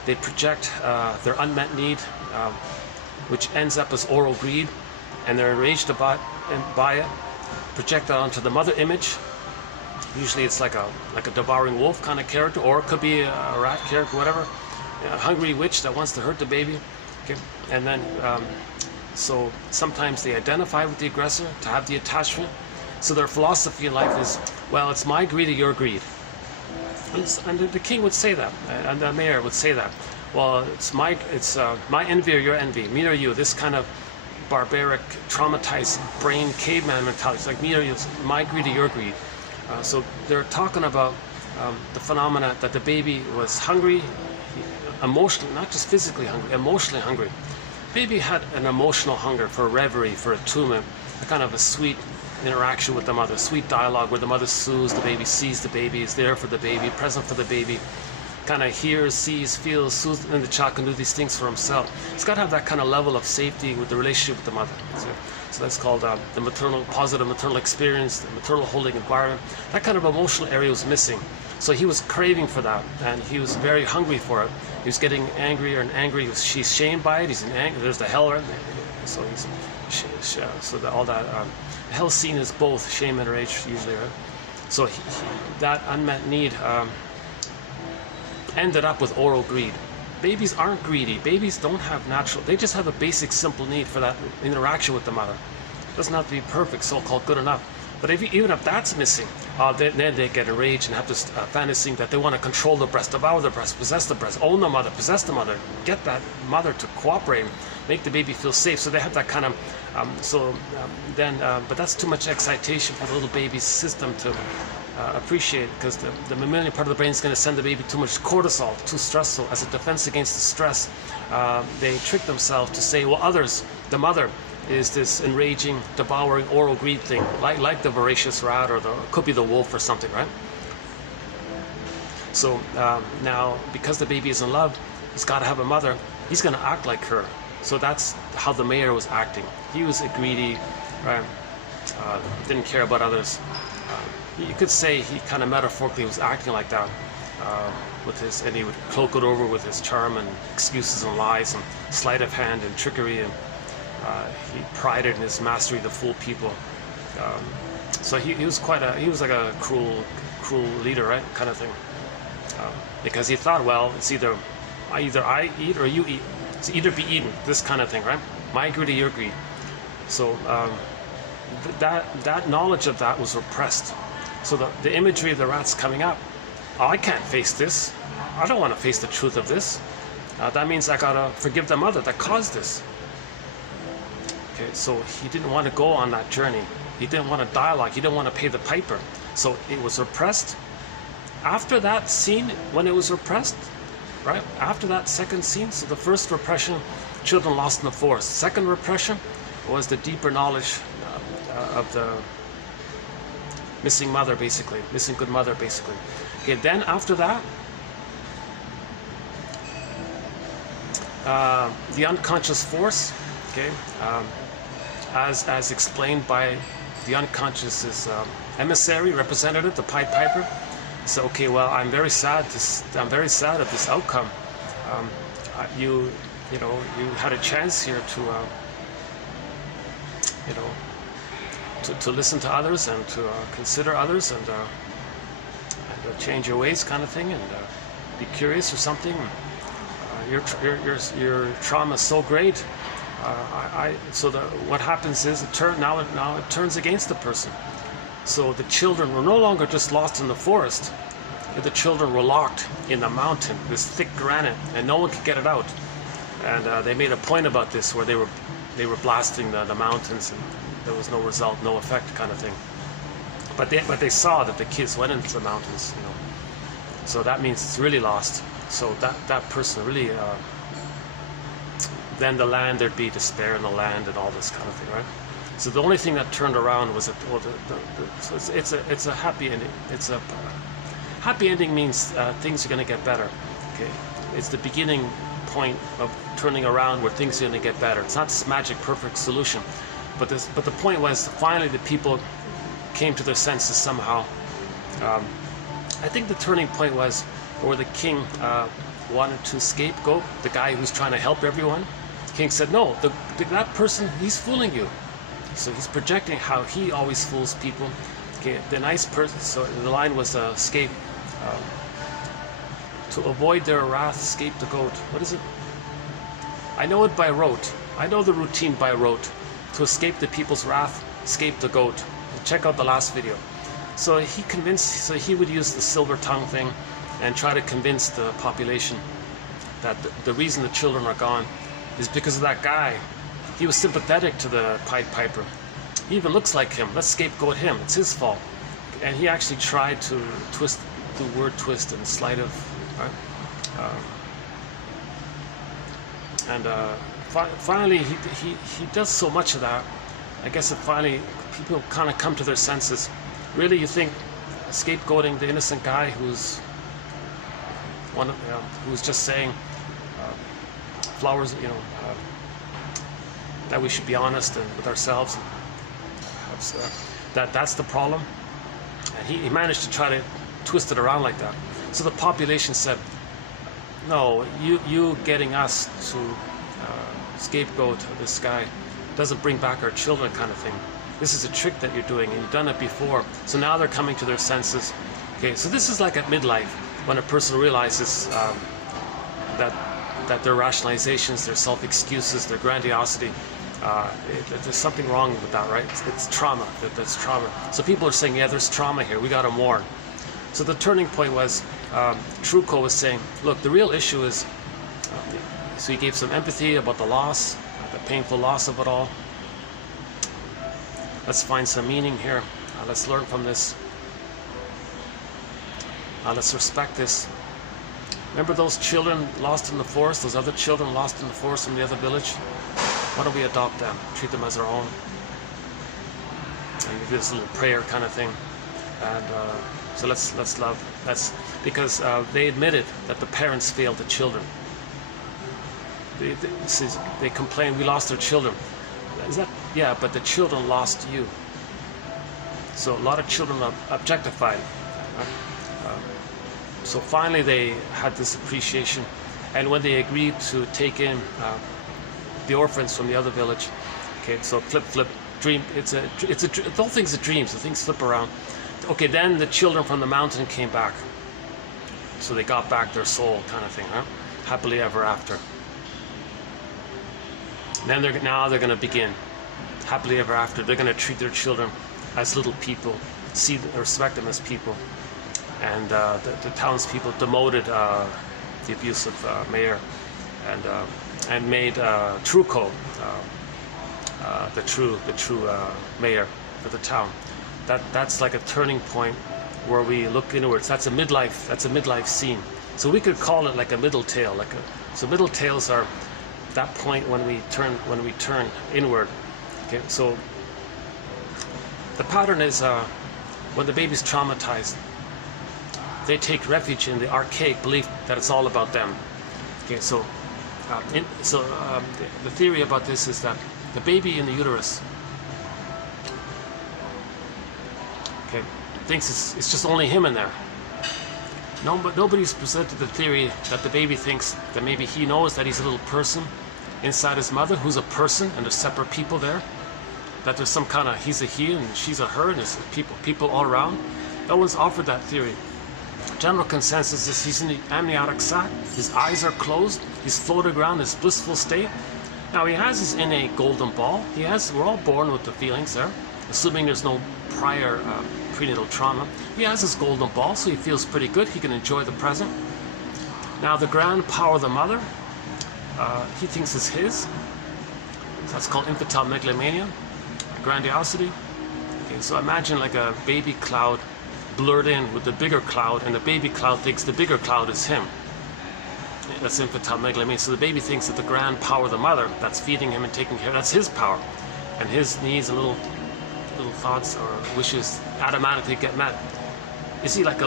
they project their unmet need, which ends up as oral greed, and they're enraged by it, project that onto the mother image. Usually it's like a devouring wolf kind of character, or it could be a rat character, whatever, a hungry witch that wants to hurt the baby. Okay, and then so sometimes they identify with the aggressor to have the attachment. So their philosophy in life is, well, it's my greed or your greed. And the king would say that, and the mayor would say that. Well, it's my envy or your envy, me or you. This kind of barbaric, traumatized brain caveman mentality. It's like me or you, it's my greed or your greed. So they're talking about the phenomena that the baby was hungry, emotionally, not just physically hungry, emotionally hungry. Baby had an emotional hunger for reverie, for attunement, a kind of a sweet interaction with the mother, sweet dialogue where the mother soothes the baby, sees the baby, is there for the baby, present for the baby, kind of hears, sees, feels, soothes, and the child can do these things for himself. It's got to have that kind of level of safety with the relationship with the mother. So that's called the maternal, positive maternal experience, the maternal holding environment. That kind of emotional area was missing. So he was craving for that, and he was very hungry for it. He was getting angrier and angry. She's shamed by it. He's in anger. There's the hell, right? So he's all that hell scene is both shame and rage usually, right? So that unmet need ended up with oral greed. Babies aren't greedy. Babies don't have natural. They just have a basic, simple need for that interaction with the mother. It doesn't have to be perfect, so-called good enough. But even if that's missing, then they get enraged and have this fantasy that they want to control the breast, devour the breast, possess the breast, own the mother, possess the mother, get that mother to cooperate, make the baby feel safe. So they have that kind of, but that's too much excitation for the little baby's system to appreciate, because the mammalian part of the brain is going to send the baby too much cortisol, too stressful. As a defense against the stress, they trick themselves to say, well, others, the mother, is this enraging, devouring oral greed thing, like the voracious rat, or could be the wolf or something, right? So now, because the baby is in love, he's got to have a mother. He's going to act like her. So that's how the mayor was acting. He was a greedy, right? Didn't care about others. You could say he kind of metaphorically was acting like that, and he would cloak it over with his charm and excuses and lies and sleight of hand and trickery, and he prided in his mastery to fool people. So he was like a cruel leader, right, kind of thing. Because he thought, well, it's either I eat or you eat. It's either be eaten, this kind of thing, right? My greed or your greed. So that knowledge of that was repressed. So the imagery of the rats coming up, oh, I can't face this. I don't want to face the truth of this. That means I gotta forgive the mother that caused this. Okay, so he didn't want to go on that journey. He didn't want to dialogue. He didn't want to pay the piper. So it was repressed. After that scene, when it was repressed, right? After that second scene, so the first repression, children lost in the forest. Second repression was the deeper knowledge of the missing mother, basically, missing good mother, basically. Okay, then after that, the unconscious force, okay, as explained by the unconscious's emissary, representative, the Pied Piper. So, okay, well, I'm very sad of this outcome. You had a chance here to listen to others and to consider others and change your ways, kind of thing, and be curious or something. Your trauma is so great. What happens is now it turns against the person. So the children were no longer just lost in the forest. The children were locked in the mountain, this thick granite, and no one could get it out. And they made a point about this, where they were blasting the mountains, and there was no result, no effect, kind of thing. But they saw that the kids went into the mountains, you know. So that means it's really lost. So that person really, then the land, there'd be despair in the land and all this kind of thing, right? So the only thing that turned around was so it's a happy ending. It's a happy ending means things are going to get better. Okay, it's the beginning point of turning around where things are going to get better. It's not this magic perfect solution, but the point was finally the people came to their senses somehow. I think the turning point was where the king wanted to scapegoat the guy who's trying to help everyone. The king said, no, that person, he's fooling you. So he's projecting how he always fools people. Okay, the nice person, so the line was escape, to avoid their wrath, escape the goat. What is it? I know it by rote. I know the routine by rote. To escape the people's wrath, escape the goat. Check out the last video. So he would use the silver tongue thing and try to convince the population that the reason the children are gone is because of that guy. He was sympathetic to the Pied Piper. He even looks like him. Let's scapegoat him. It's his fault. And he actually tried to twist the word twist and sleight of, right? Finally, he does so much of that. I guess finally people kind of come to their senses. Really, you think scapegoating the innocent guy who's just saying flowers, that we should be honest and with ourselves. That's the problem. And he managed to try to twist it around like that. So the population said, no, you getting us to scapegoat this guy doesn't bring back our children, kind of thing. This is a trick that you're doing, and you've done it before. So now they're coming to their senses. Okay, so this is like at midlife, when a person realizes that their rationalizations, their self-excuses, their grandiosity, there's something wrong with that, right? It's trauma. That's trauma. So people are saying, yeah, there's trauma here. We got to mourn. So the turning point was, Truffaut was saying, look, the real issue is, so he gave some empathy about the loss, the painful loss of it all. Let's find some meaning here. Let's learn from this. Let's respect this. Remember those children lost in the forest, those other children lost in the forest from the other village? Why don't we adopt them, treat them as our own? And we do this little prayer kind of thing. And so let's love. That's because they admitted that the parents failed the children. They complain, we lost our children. Is that, yeah, but the children lost you. So a lot of children are objectified. Right? So finally they had this appreciation, and when they agreed to take in the orphans from the other village, okay, so flip, dream. The whole thing's a dream. So things flip around. Okay, then the children from the mountain came back. So they got back their soul, kind of thing, huh? Happily ever after. Then now they're going to begin happily ever after. They're going to treat their children as little people, respect them as people. And the townspeople demoted the abusive mayor and made Truco the true mayor of the town. That's like a turning point where we look inwards. That's a midlife scene. So we could call it like a middle tale. So middle tales are that point when we turn inward. Okay, so the pattern is when the baby's traumatized, they take refuge in the archaic belief that it's all about them. Okay, so the theory about this is that the baby in the uterus, okay, thinks it's just only him in there. No, but nobody's presented the theory that the baby thinks that maybe he knows that he's a little person inside his mother who's a person, and there's separate people there. That there's some kind of he's a he and she's a her, and there's people all around. No one's offered that theory. General consensus is he's in the amniotic sac, his eyes are closed, he's floating around in this blissful state. Now he has his innate golden ball. We're all born with the feelings there, assuming there's no prior prenatal trauma. He has his golden ball, so he feels pretty good. He can enjoy the present. Now the grand power of the mother, he thinks is his. So that's called infantile megalomania, grandiosity. Okay, so imagine like a baby cloud blurred in with the bigger cloud, and the baby cloud thinks the bigger cloud is him. That's infantile megalomania. So the baby thinks that the grand power of the mother that's feeding him and taking care, that's his power, and his needs and little thoughts or wishes automatically get met. Is he like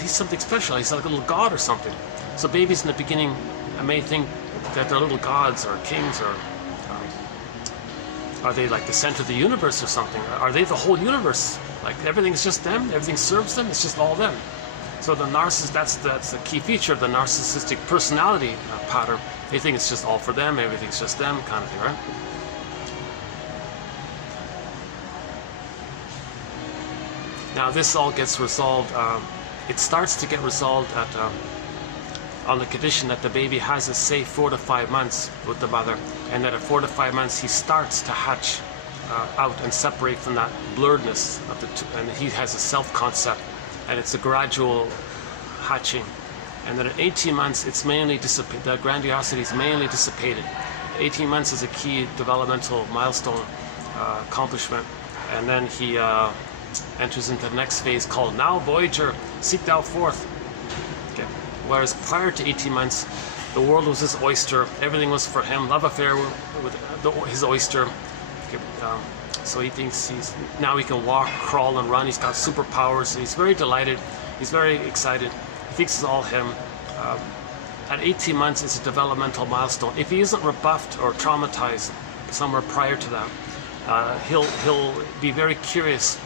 he's something special? He's like a little god or something. So babies in the beginning may think that they're little gods or kings, or are they like the center of the universe or something? Are they the whole universe? Like everything's just them, everything serves them, it's just all them. So the narcissist, that's the key feature of the narcissistic personality pattern. They think it's just all for them, everything's just them, kind of thing, right? Now this all gets resolved, it starts to get resolved on the condition that the baby has a safe 4 to 5 months with the mother, and that at 4 to 5 months he starts to hatch out and separate from that blurredness of the two, and he has a self-concept, and it's a gradual hatching. And then at 18 months it's mainly dissipated, the grandiosity is mainly dissipated. 18 months is a key developmental milestone accomplishment, and then he enters into the next phase called "Now Voyager, seek thou forth." Okay. Whereas prior to 18 months, the world was his oyster, everything was for him, love affair with his oyster. Okay. So he thinks now he can walk, crawl, and run. He's got superpowers, and he's very delighted, he's very excited. He thinks it's all him. At 18 months, it's a developmental milestone. If he isn't rebuffed or traumatized somewhere prior to that, he'll be very curious.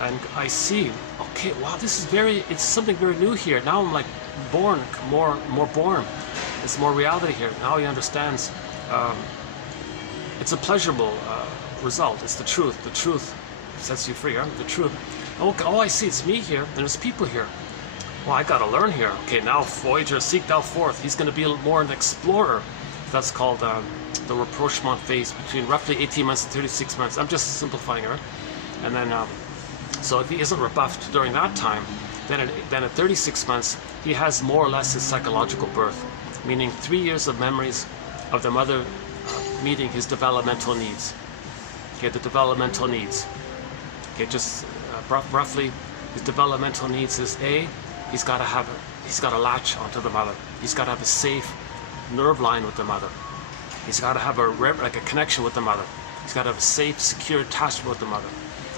And I see, okay, wow, it's something very new here. Now I'm like born, more born. It's more reality here. Now he understands. It's a pleasurable result. It's the truth. The truth sets you free, right? The truth. Oh, I see, it's me here, and there's people here. Well, I gotta learn here. Okay, now Voyager, seek thou forth. He's gonna be more an explorer. That's called the rapprochement phase between roughly 18 months and 36 months. I'm just simplifying it. And then, so if he isn't rebuffed during that time, then at 36 months, he has more or less his psychological birth, meaning 3 years of memories of the mother meeting his developmental needs. Okay, the developmental needs. Okay, just roughly, his developmental needs is A, he's got to latch onto the mother. He's got to have a safe nerve line with the mother. He's got to have like a connection with the mother. He's got to have a safe, secure attachment with the mother.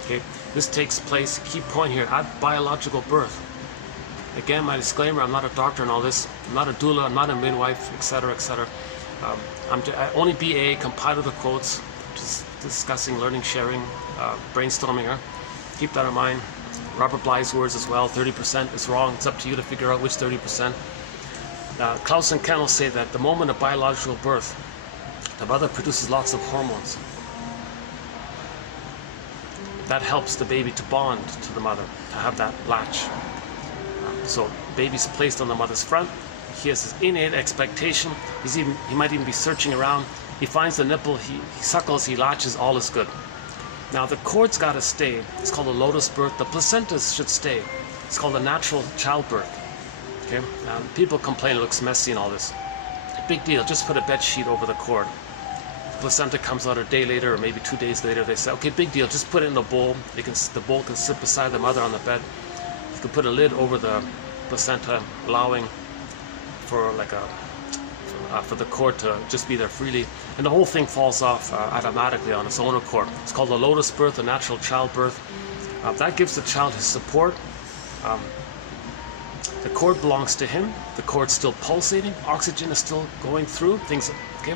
Okay, this takes place, key point here, at biological birth. Again, my disclaimer, I'm not a doctor and all this. I'm not a doula, I'm not a midwife, etc., etc. I only BA, compile the quotes, just discussing, learning, sharing, brainstorming here. Keep that in mind. Robert Bly's words as well, 30% is wrong. It's up to you to figure out which 30%. Klaus and Kennel say that the moment of biological birth, the mother produces lots of hormones. That helps the baby to bond to the mother, to have that latch. So baby's placed on the mother's front. He has his innate expectation. He might even be searching around. He finds the nipple, he suckles, he latches, all is good. Now the cord's got to stay. It's called a lotus birth. The placentas should stay. It's called a natural childbirth. Okay. People complain it looks messy and all this. Big deal. Just put a bed sheet over the cord. The placenta comes out a day later or maybe 2 days later. They say, okay, big deal. Just put it in the bowl. The bowl can sit beside the mother on the bed. You can put a lid over the placenta, allowing for like for the cord to just be there freely, and the whole thing falls off automatically on its own accord. It's called a lotus birth, a natural childbirth. That gives the child his support. The cord belongs to him. The cord's still pulsating. Oxygen is still going through. Things, okay.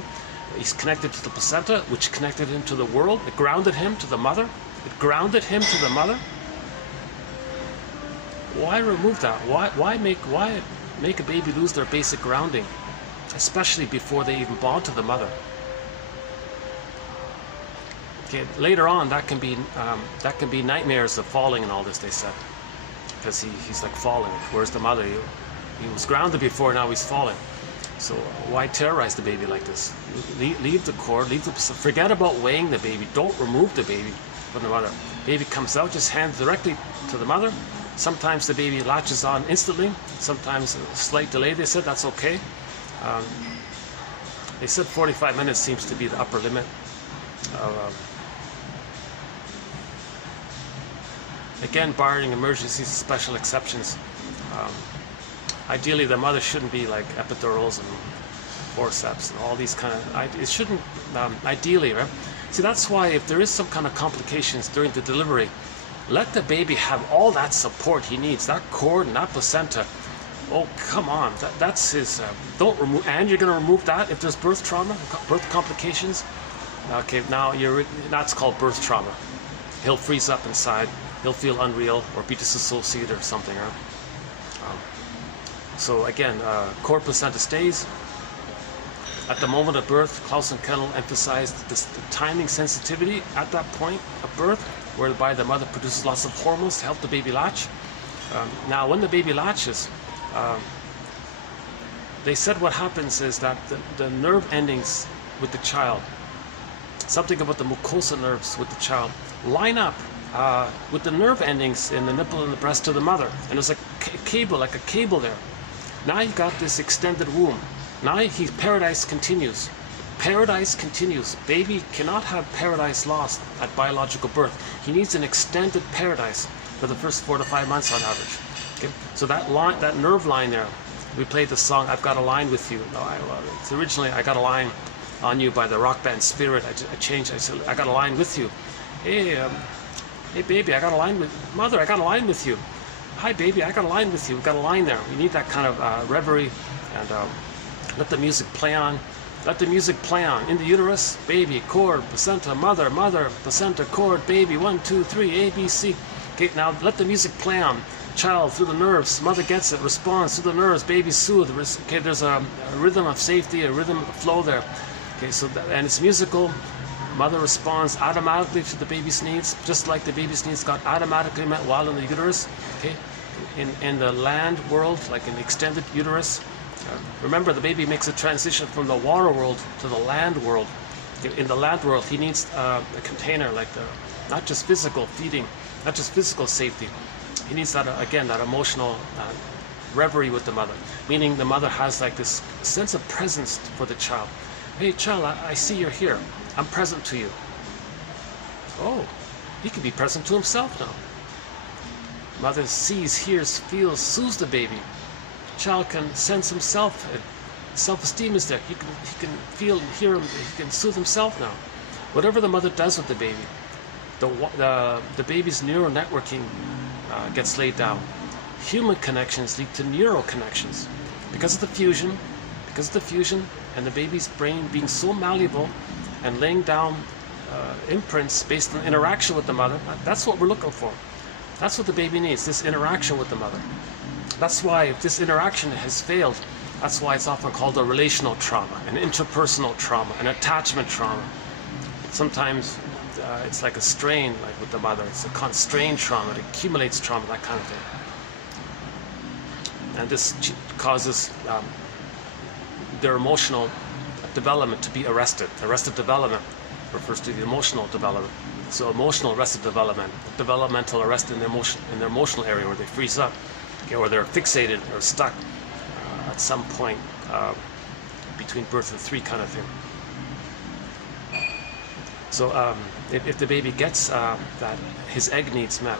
He's connected to the placenta, which connected him to the world. It grounded him to the mother. It grounded him to the mother. Why remove that? Why make a baby lose their basic grounding, especially before they even bond to the mother? Okay, later on, that can be nightmares of falling and all this. They said, because he's like falling. Where's the mother? He was grounded before, now he's falling. So why terrorize the baby like this? Leave the cord. Forget about weighing the baby. Don't remove the baby from the mother. Baby comes out, just hand directly to the mother. Sometimes the baby latches on instantly, sometimes a slight delay, they said, that's okay. They said 45 minutes seems to be the upper limit. Again, barring emergencies, special exceptions. Ideally, the mother shouldn't be like epidurals and forceps and all these kind of, it shouldn't, ideally, right? See, that's why if there is some kind of complications during the delivery, let the baby have all that support he needs, that cord and that placenta. Oh, come on, that's his, don't remove, and you're going to remove that if there's birth trauma, birth complications? Okay, now that's called birth trauma. He'll freeze up inside, he'll feel unreal or be disassociated or something, right? So again, cord placenta stays. At the moment of birth, Klaus and Kennel emphasized the timing sensitivity at that point of birth, whereby the mother produces lots of hormones to help the baby latch. Now, when the baby latches, they said what happens is that the nerve endings with the child, something about the mucosa nerves with the child, line up with the nerve endings in the nipple and the breast to the mother. And there's a cable, like a cable there. Now you got this extended womb. Now paradise continues. Paradise continues. Baby cannot have paradise lost at biological birth. He needs an extended paradise for the first 4 to 5 months on average. Okay? So that line, that nerve line there, we played the song "I've Got a Line with You." No, it's originally "I Got a Line on You" by the rock band Spirit. I changed. I said, "I got a line with you." Hey, hey baby, I got a line with mother. I got a line with you. Hi baby, I got a line with you. We got a line there. We need that kind of reverie, and let the music play on. Let the music play on. In the uterus, baby, cord, placenta, mother, mother, placenta, cord, baby, 1, 2, 3, A, B, C. Okay, now let the music play on. Child through the nerves, mother gets it, responds through the nerves, baby soothe. Okay, there's a rhythm of safety, a rhythm of flow there. Okay, so and it's musical. Mother responds automatically to the baby's needs, just like the baby's needs got automatically met while in the uterus. Okay, in the land world, like in the extended uterus. Remember, the baby makes a transition from the water world to the land world. In the land world, he needs a container, like not just physical feeding, not just physical safety. He needs that, again, that emotional reverie with the mother, meaning the mother has like this sense of presence for the child. Hey, child, I see you're here. I'm present to you. Oh, he can be present to himself now. Mother sees, hears, feels, soothes the baby. Child can sense himself, self-esteem is there. He can feel and hear, he can soothe himself now. Whatever the mother does with the baby, the baby's neural networking gets laid down. Human connections lead to neural connections. Because of the fusion, and the baby's brain being so malleable and laying down imprints based on interaction with the mother, that's what we're looking for. That's what the baby needs, this interaction with the mother. That's why if this interaction has failed, that's why it's often called a relational trauma, an interpersonal trauma, an attachment trauma. Sometimes it's like a strain, like with the mother. It's a constrained trauma. It accumulates trauma, that kind of thing. And this causes their emotional development to be arrested. Arrested development refers to the emotional development. So emotional arrested development, developmental arrest in their emotional area where they freeze up, okay, or they're fixated or stuck at some point between birth and 3 kind of thing. So if the baby gets that his egg needs met,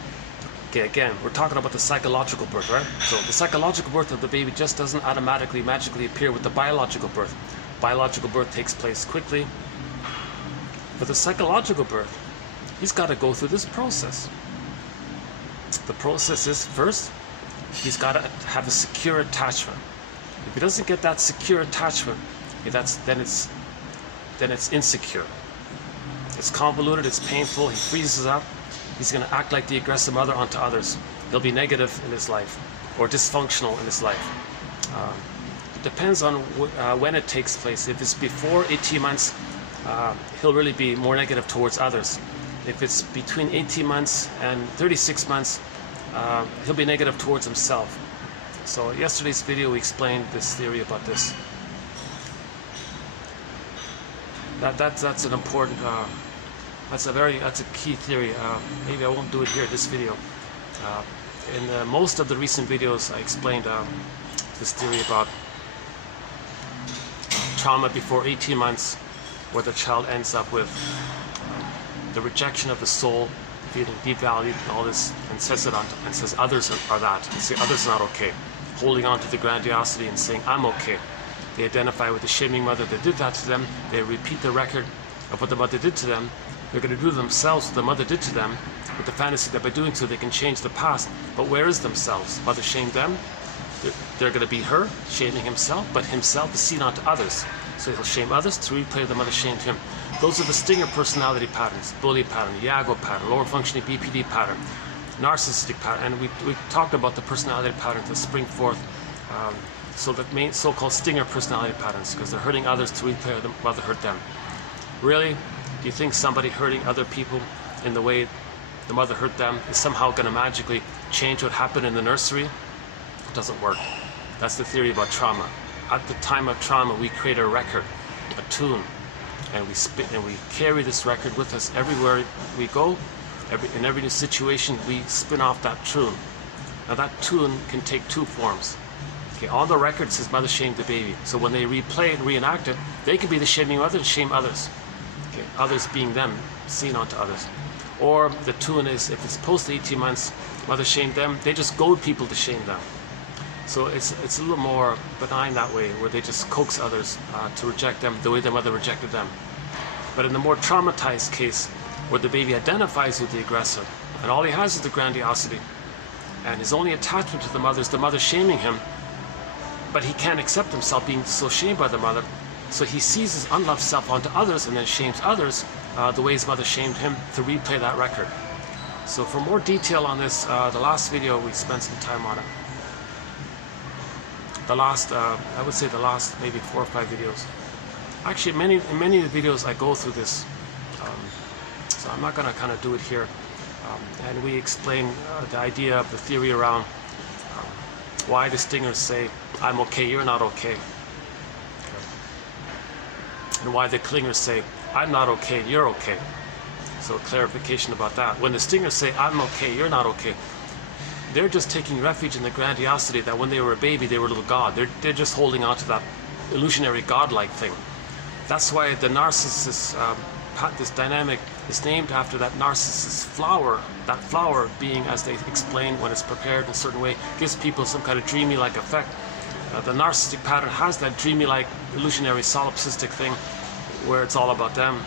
okay, again, we're talking about the psychological birth, right? So the psychological birth of the baby just doesn't automatically, magically appear with the biological birth. Biological birth takes place quickly. But the psychological birth, he's got to go through this process. The process is, first, he's got to have a secure attachment. If he doesn't get that secure attachment, then it's insecure. It's convoluted, it's painful, he freezes up, he's going to act like the aggressive mother onto others. He'll be negative in his life, or dysfunctional in his life. It depends on when it takes place. If it's before 18 months, he'll really be more negative towards others. If it's between 18 months and 36 months, he'll be negative towards himself. So yesterday's video we explained this theory about this. That's an important, that's a key theory. Maybe I won't do it here in this video. In most of the recent videos I explained this theory about trauma before 18 months, where the child ends up with the rejection of the soul, feeling devalued and all this, and says others are that, and say others are not okay, holding on to the grandiosity and saying I'm okay. They identify with the shaming mother that did that to them. They repeat the record of what the mother did to them. They're going to do themselves what the mother did to them, with the fantasy that by doing so they can change the past. But where is themselves? Mother shamed them. They're going to be her, shaming himself, but himself is seen onto others. So he'll shame others to replay the mother shamed him. Those are the stinger personality patterns: bully pattern, Iago pattern, lower functioning BPD pattern, narcissistic pattern. And we talked about the personality patterns that spring forth. So the main so-called stinger personality patterns, because they're hurting others to replay the mother hurt them. Really? Do you think somebody hurting other people in the way the mother hurt them is somehow going to magically change what happened in the nursery? It doesn't work. That's the theory about trauma. At the time of trauma, we create a record, a tune, and we carry this record with us everywhere we go. In every new situation, we spin off that tune. Now that tune can take 2 forms. Okay, on the record it says mother shamed the baby. So when they replay and reenact it, they can be the shaming mother and shame others. Okay, others being them, seen onto others. Or the tune is, if it's post 18 months, mother shamed them, they just goad people to shame them. So it's a little more benign that way, where they just coax others to reject them the way their mother rejected them. But in the more traumatized case, where the baby identifies with the aggressor, and all he has is the grandiosity, and his only attachment to the mother is the mother shaming him, but he can't accept himself being so shamed by the mother, so he sees his unloved self onto others and then shames others the way his mother shamed him, to replay that record. So for more detail on this, the last video we spent some time on it. I would say the last maybe 4 or 5 videos. Actually, in many of the videos I go through this, so I'm not going to kind of do it here. And we explain the idea of the theory around why the stingers say, I'm okay, you're not okay. And why the clingers say, I'm not okay, you're okay. So clarification about that. When the stingers say, I'm okay, you're not okay, they're just taking refuge in the grandiosity that when they were a baby, they were a little god. They're just holding on to that illusionary godlike thing. That's why the narcissist, this dynamic is named after that narcissist flower. That flower being, as they explain, when it's prepared in a certain way, gives people some kind of dreamy-like effect. The narcissistic pattern has that dreamy-like, illusionary, solipsistic thing where it's all about them.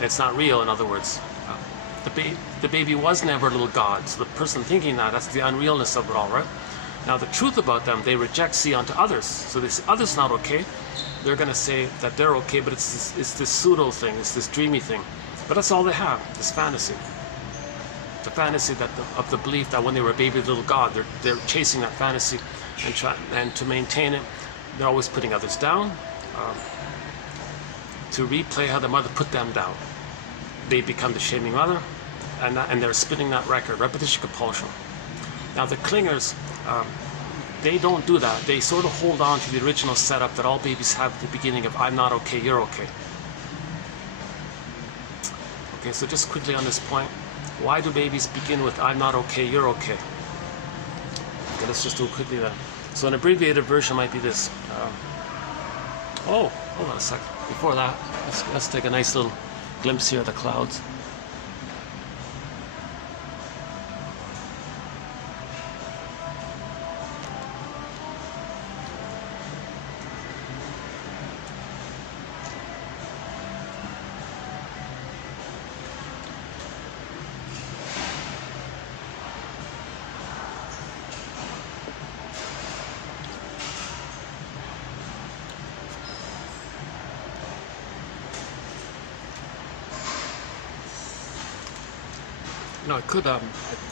It's not real, in other words. The baby was never a little god, so the person thinking that's the unrealness of it all, right? Now, the truth about them, they reject, see onto others. So this other's not okay. They're going to say that they're okay, but it's this pseudo thing, it's this dreamy thing. But that's all they have, this fantasy. The fantasy of the belief that when they were a baby, little god, they're chasing that fantasy and to maintain it, they're always putting others down, to replay how the mother put them down. They become the shaming mother, and they're spinning that record, repetition, compulsion. Now the clingers, they don't do that. They sort of hold on to the original setup that all babies have at the beginning of I'm not okay, you're okay. Okay, so just quickly on this point, why do babies begin with I'm not okay, you're okay? Okay, let's just do it quickly then. So an abbreviated version might be this. Oh, hold on a sec. Before that, let's take a nice little glimpse here of the clouds. No, I could.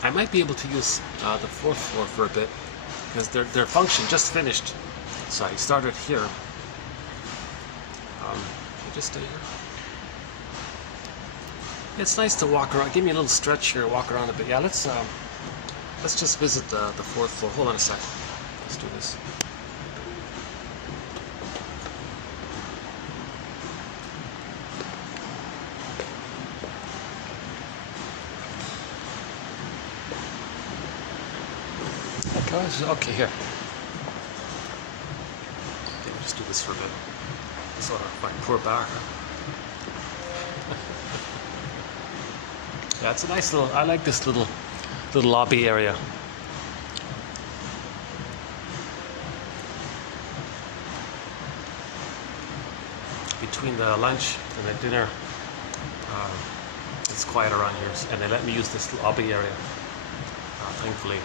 I might be able to use the fourth floor for a bit because their function just finished. So I started here. Can I just stay here? It's nice to walk around. Give me a little stretch here. Walk around a bit. Yeah, let's just visit the fourth floor. Hold on a sec. Let's do this. Okay, here. Okay, I'll just do this for a bit. Sort of my poor back. Yeah, it's a nice little. I like this little lobby area. Between the lunch and the dinner, it's quiet around here, and they let me use this lobby area. Thankfully.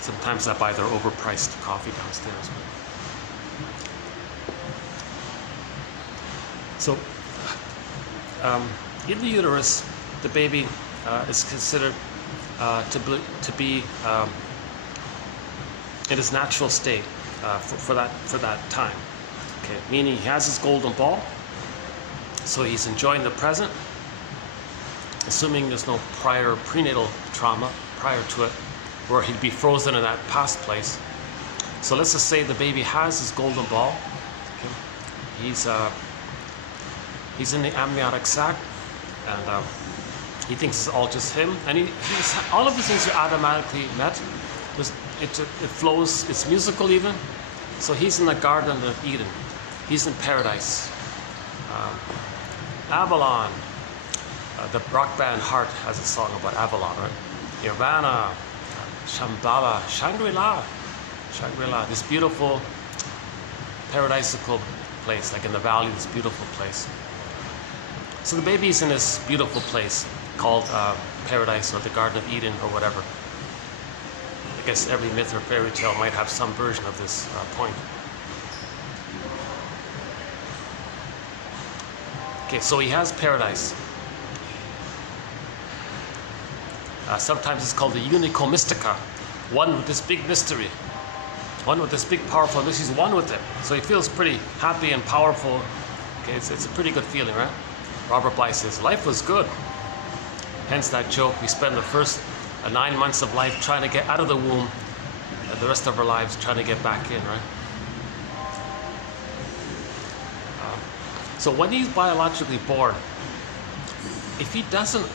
Sometimes I buy their overpriced coffee downstairs. So, in the uterus, the baby is considered to be in his natural state for that time. Okay, meaning he has his golden ball, so he's enjoying the present, assuming there's no prior prenatal trauma prior to it, where he'd be frozen in that past place. So let's just say the baby has his golden ball. Okay. He's in the amniotic sac, and he thinks it's all just him. And all of these things are automatically met. It flows. It's musical even. So he's in the Garden of Eden. He's in paradise. Avalon. The rock band Heart has a song about Avalon, right? Nirvana. Shambhala, Shangri-La, this beautiful paradisical place, like in the valley, this beautiful place. So the baby's in this beautiful place called Paradise or the Garden of Eden or whatever. I guess every myth or fairy tale might have some version of this point. Okay, so he has paradise. Sometimes it's called the unico mystica, one with this big mystery, one with this big powerful mystery. He's one with it, so he feels pretty happy and powerful. Okay, it's a pretty good feeling, right? Robert Bly says life was good. Hence that joke: we spend the first 9 months of life trying to get out of the womb, and the rest of our lives trying to get back in, right? So when he's biologically born, if he doesn't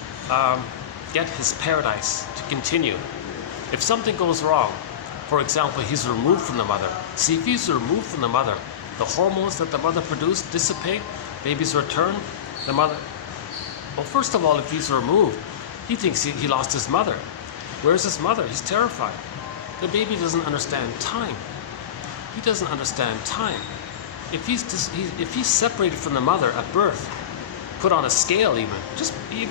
get his paradise to continue, if something goes wrong, for example, he's removed from the mother. See, if he's removed from the mother, the hormones that the mother produced dissipate, babies return, the mother. Well, first of all, if he's removed, he thinks he lost his mother. Where's his mother? He's terrified. The baby doesn't understand time. He doesn't understand time. If he's separated from the mother at birth, put on a scale even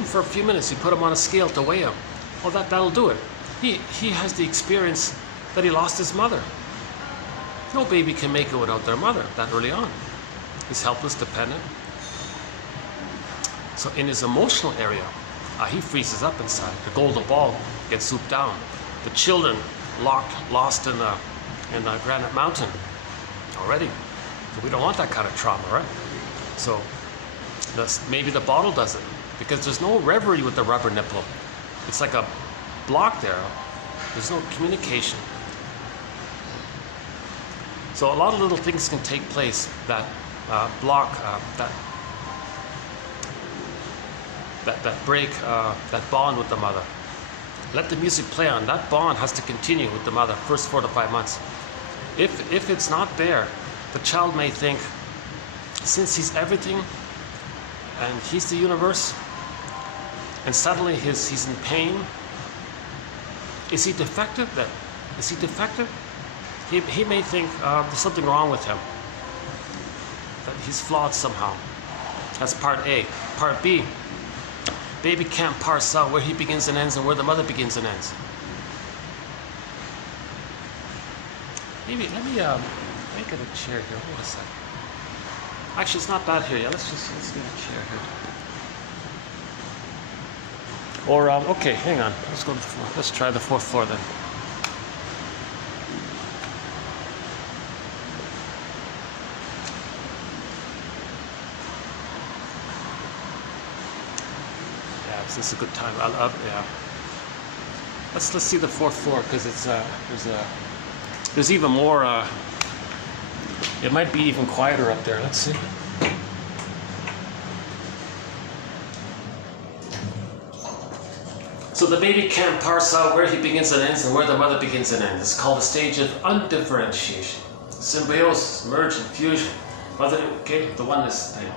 for a few minutes, you put him on a scale to weigh him, well, that'll do it. He has the experience that he lost his mother. No baby can make it without their mother that early on. He's helpless, dependent. So in his emotional area, he freezes up inside. The golden ball gets swooped down. The children lost in the granite mountain already. So we don't want that kind of trauma, right? So maybe the bottle does it, because there's no reverie with the rubber nipple. It's like a block there. There's no communication. So a lot of little things can take place that block, that break that bond with the mother. Let the music play on. That bond has to continue with the mother first 4 to 5 months. If it's not there, the child may think, since he's everything and he's the universe, and suddenly he's in pain, is he defective then? Is he defective? He may think there's something wrong with him, that he's flawed somehow. That's part A. Part B, baby can't parse out where he begins and ends and where the mother begins and ends. Maybe, let me get a chair here. Hold a sec. Actually, it's not bad here. Yeah, let's get a chair here. Or, okay, hang on. Let's go to the floor. Let's try the 4th floor then. Yeah, this is a good time. Yeah. Let's see the 4th floor, because it's there's even more. It might be even quieter up there. Let's see. So the baby can't parse out where he begins and ends and where the mother begins and ends. It's called the stage of undifferentiation. Symbiosis, merging, fusion. Mother, okay, the oneness thing.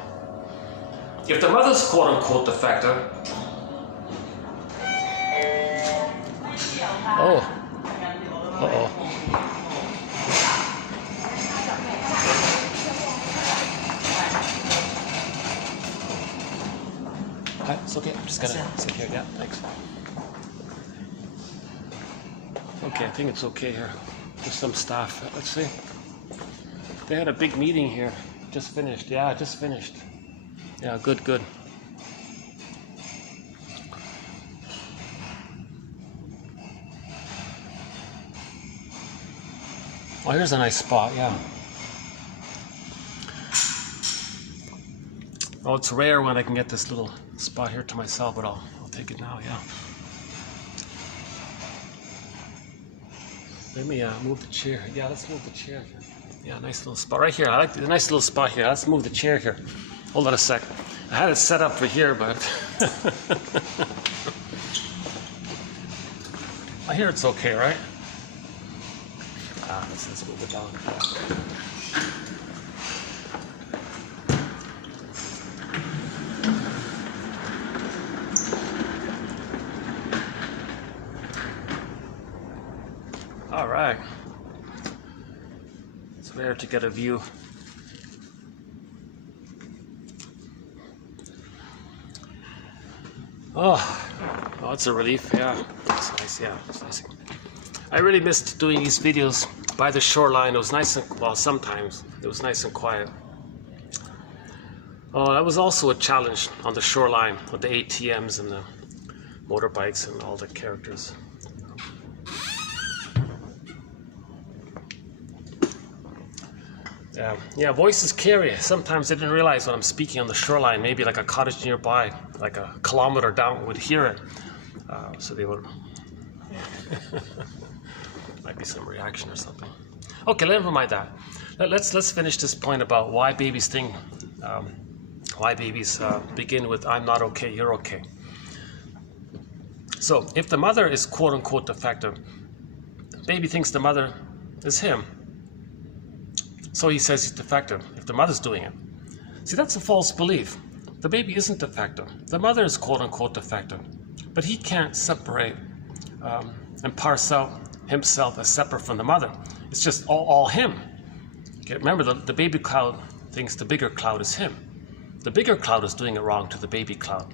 If the mother's quote-unquote defective, It's okay, I'm just gonna sit here. Yeah, thanks. Okay, I think it's okay here. There's some staff. Let's see. They had a big meeting here. Just finished. Yeah, just finished. Yeah, good. Oh, here's a nice spot, yeah. Oh, it's rare when I can get this little spot here to myself, but I'll take it now, yeah. Let me move the chair. Yeah, let's move the chair here. Yeah, nice little spot right here. I like the nice little spot here. Let's move the chair here. Hold on a sec. I had it set up for here, but I hear it's okay, right? Let's move it down. All right. It's rare to get a view. Oh, it's a relief. Yeah, it's nice. Yeah, it's nice. I really missed doing these videos by the shoreline. It was nice and, well, sometimes it was nice and quiet. Oh, that was also a challenge on the shoreline with the ATMs and the motorbikes and all the characters. Yeah, voices carry. Sometimes I didn't realize when I'm speaking on the shoreline, maybe like a cottage nearby, like a kilometer down, would hear it. So they would. Might be some reaction or something. Okay, never mind that. Let's finish this point about why babies think, why babies begin with "I'm not okay, you're okay." So if the mother is quote unquote defective, baby thinks the mother is him. So he says he's defective if the mother's doing it. See, that's a false belief. The baby isn't defective. The mother is quote unquote defective, but he can't separate and parse out himself as separate from the mother. It's just all him. Okay, remember, the baby cloud thinks the bigger cloud is him. The bigger cloud is doing it wrong to the baby cloud.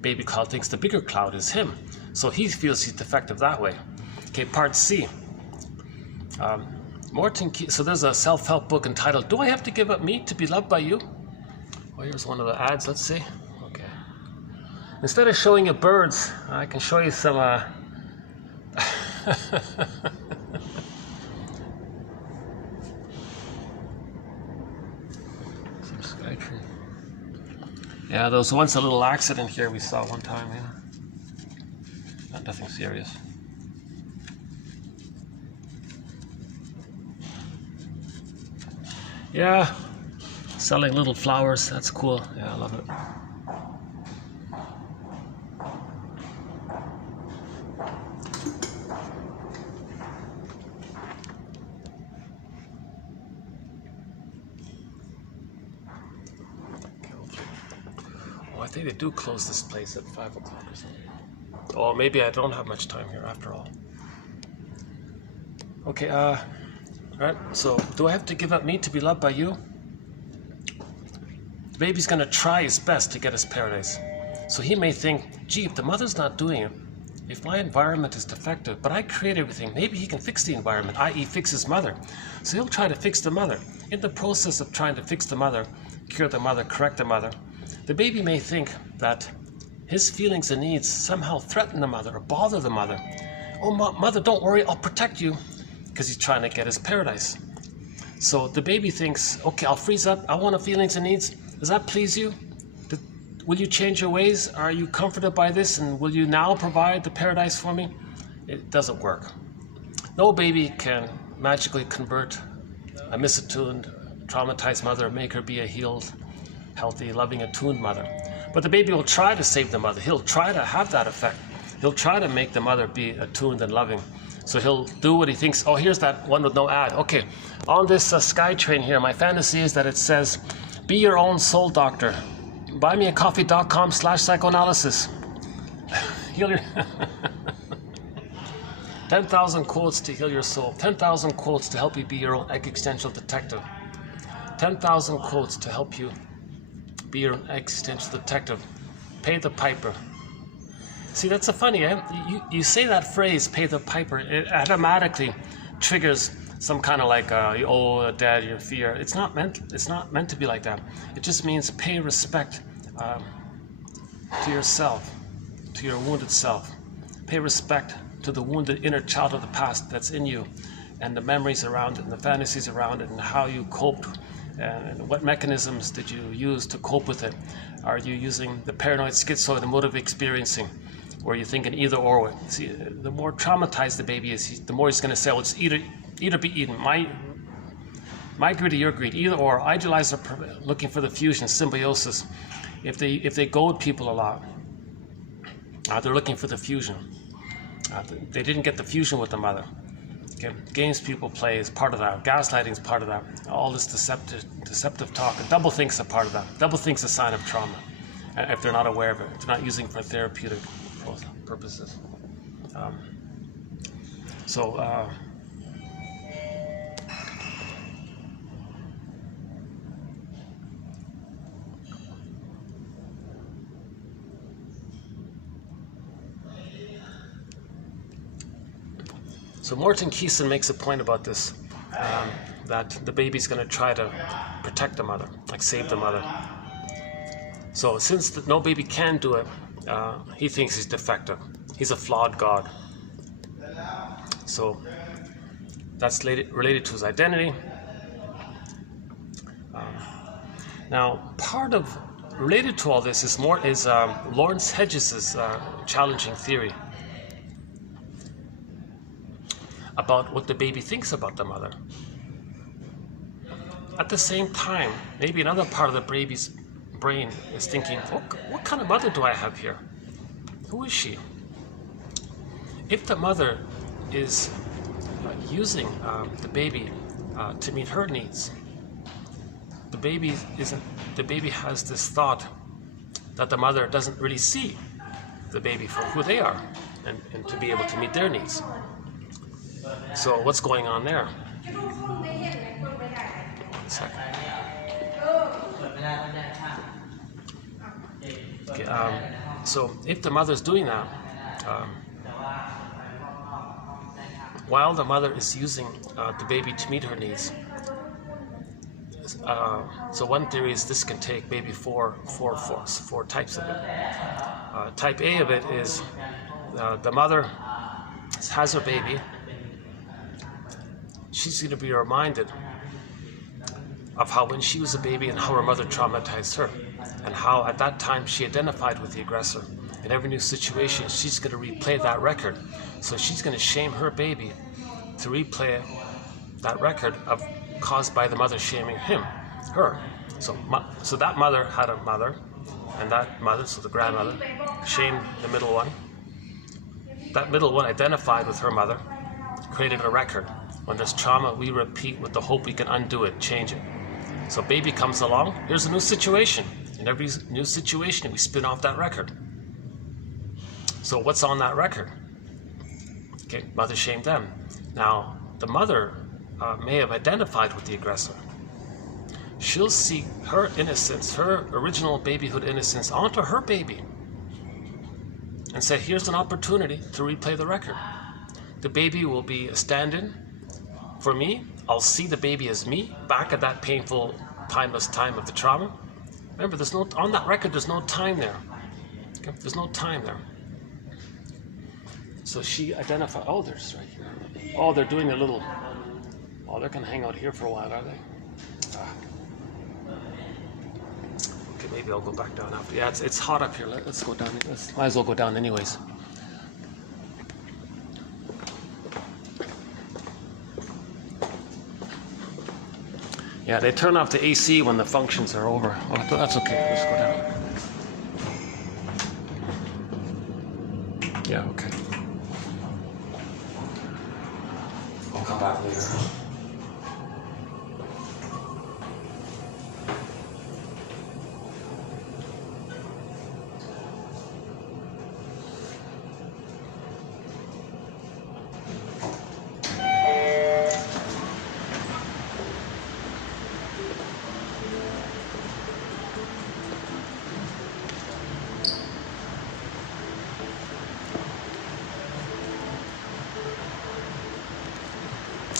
Baby cloud thinks the bigger cloud is him. So he feels he's defective that way. Okay, part C. So there's a self-help book entitled, Do I Have to Give Up Me to Be Loved by You? Well, here's one of the ads, let's see. Okay. Instead of showing you birds, I can show you some some sky tree. Yeah, there was once a little accident here we saw one time, yeah. Nothing serious. Yeah, selling little flowers, that's cool. Yeah, I love it. Oh, I think they do close this place at 5 o'clock or something. Oh, maybe I don't have much time here after all. Okay, right, so do I have to give up me to be loved by you? The baby's going to try his best to get his paradise. So he may think, gee, if the mother's not doing it, if my environment is defective, but I create everything, maybe he can fix the environment, i.e. fix his mother. So he'll try to fix the mother. In the process of trying to fix the mother, cure the mother, correct the mother, the baby may think that his feelings and needs somehow threaten the mother or bother the mother. Oh, mother, don't worry, I'll protect you. Because he's trying to get his paradise. So the baby thinks, okay, I'll freeze up. I want the feelings and needs. Does that please you? Will you change your ways? Are you comforted by this? And will you now provide the paradise for me? It doesn't work. No baby can magically convert a misattuned, traumatized mother, make her be a healed, healthy, loving, attuned mother. But the baby will try to save the mother. He'll try to have that effect. He'll try to make the mother be attuned and loving. So he'll do what he thinks, oh, here's that one with no ad. Okay, on this sky train here, my fantasy is that it says, be your own soul doctor. buymeacoffee.com/psychoanalysis. Heal your 10,000 quotes to heal your soul. 10,000 quotes to help you be your own existential detective. 10,000 quotes to help you be your own existential detective. Pay the piper. See, that's a funny, eh? You say that phrase, pay the piper, it automatically triggers some kind of like, oh, dad, your fear. It's not meant to be like that. It just means pay respect to yourself, to your wounded self. Pay respect to the wounded inner child of the past that's in you, and the memories around it, and the fantasies around it, and how you coped, and what mechanisms did you use to cope with it. Are you using the paranoid schizoid emotive experiencing? Or you think an either or. See, the more traumatized the baby is, the more he's going to say, well, it's either be eaten. My greed or your greed, either or. Idealize are looking for the fusion, symbiosis. If they goad people a lot, they're looking for the fusion. They didn't get the fusion with the mother. Okay? Games people play is part of that. Gaslighting is part of that. All this deceptive talk. And doublethink a part of that. Doublethink a sign of trauma. And if they're not aware of it, if they're not using it for therapeutic purposes. So Morton Keeson makes a point about this, that the baby's going to try to protect the mother, like save the mother. So since no baby can do it, he thinks he's defective. He's a flawed God. So that's related to his identity. Now, part of related to all this is Lawrence Hedges' challenging theory about what the baby thinks about the mother. At the same time, maybe another part of the baby's brain is thinking, what kind of mother do I have here? Who is she? If the mother is using the baby to meet her needs, the baby has this thought that the mother doesn't really see the baby for who they are and to be able to meet their needs. So what's going on there? A second. Okay, so if the mother's doing that, while the mother is using the baby to meet her needs, so one theory is this can take maybe four types of it. Type A of it is the mother has her baby. She's going to be reminded of how when she was a baby and how her mother traumatized her, and how at that time she identified with the aggressor. In every new situation, she's going to replay that record. So she's going to shame her baby to replay that record of caused by the mother shaming her. So that mother had a mother, and that mother, so the grandmother, shamed the middle one. That middle one identified with her mother, created a record. When there's trauma, we repeat with the hope we can undo it, change it. So baby comes along, here's a new situation. In every new situation, we spin off that record. So what's on that record? Okay, mother shamed them. Now, the mother may have identified with the aggressor. She'll see her innocence, her original babyhood innocence, onto her baby and say, here's an opportunity to replay the record. The baby will be a stand-in for me. I'll see the baby as me back at that painful, timeless time of the trauma. Remember, on that record, there's no time there. Okay? There's no time there. So she identified, oh, they're just right here. Oh, they're doing a little, oh, they're going to hang out here for a while, are they? Okay, maybe I'll go back down after. Yeah, it's hot up here. Let's go down. Might as well go down anyways. Yeah, they turn off the AC when the functions are over. Oh, that's okay. Let's go down. Yeah, okay. I'll come back later.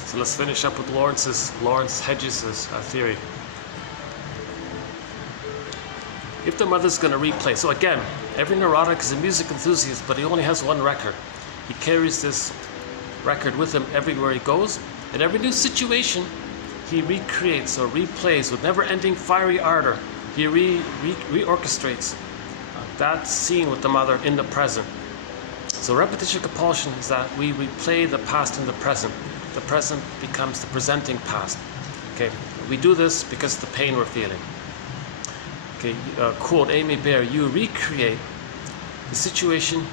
So let's finish up with Lawrence Hedges' theory. If the mother's going to replay, so again, every neurotic is a music enthusiast, but he only has one record. He carries this record with him everywhere he goes. In every new situation, he recreates or replays with never-ending fiery ardor. He reorchestrates that scene with the mother in the present. So repetition compulsion is that we replay the past in the present. The present becomes the presenting past. Okay, we do this because of the pain we're feeling. Okay, quote Amy Baer, you recreate the situation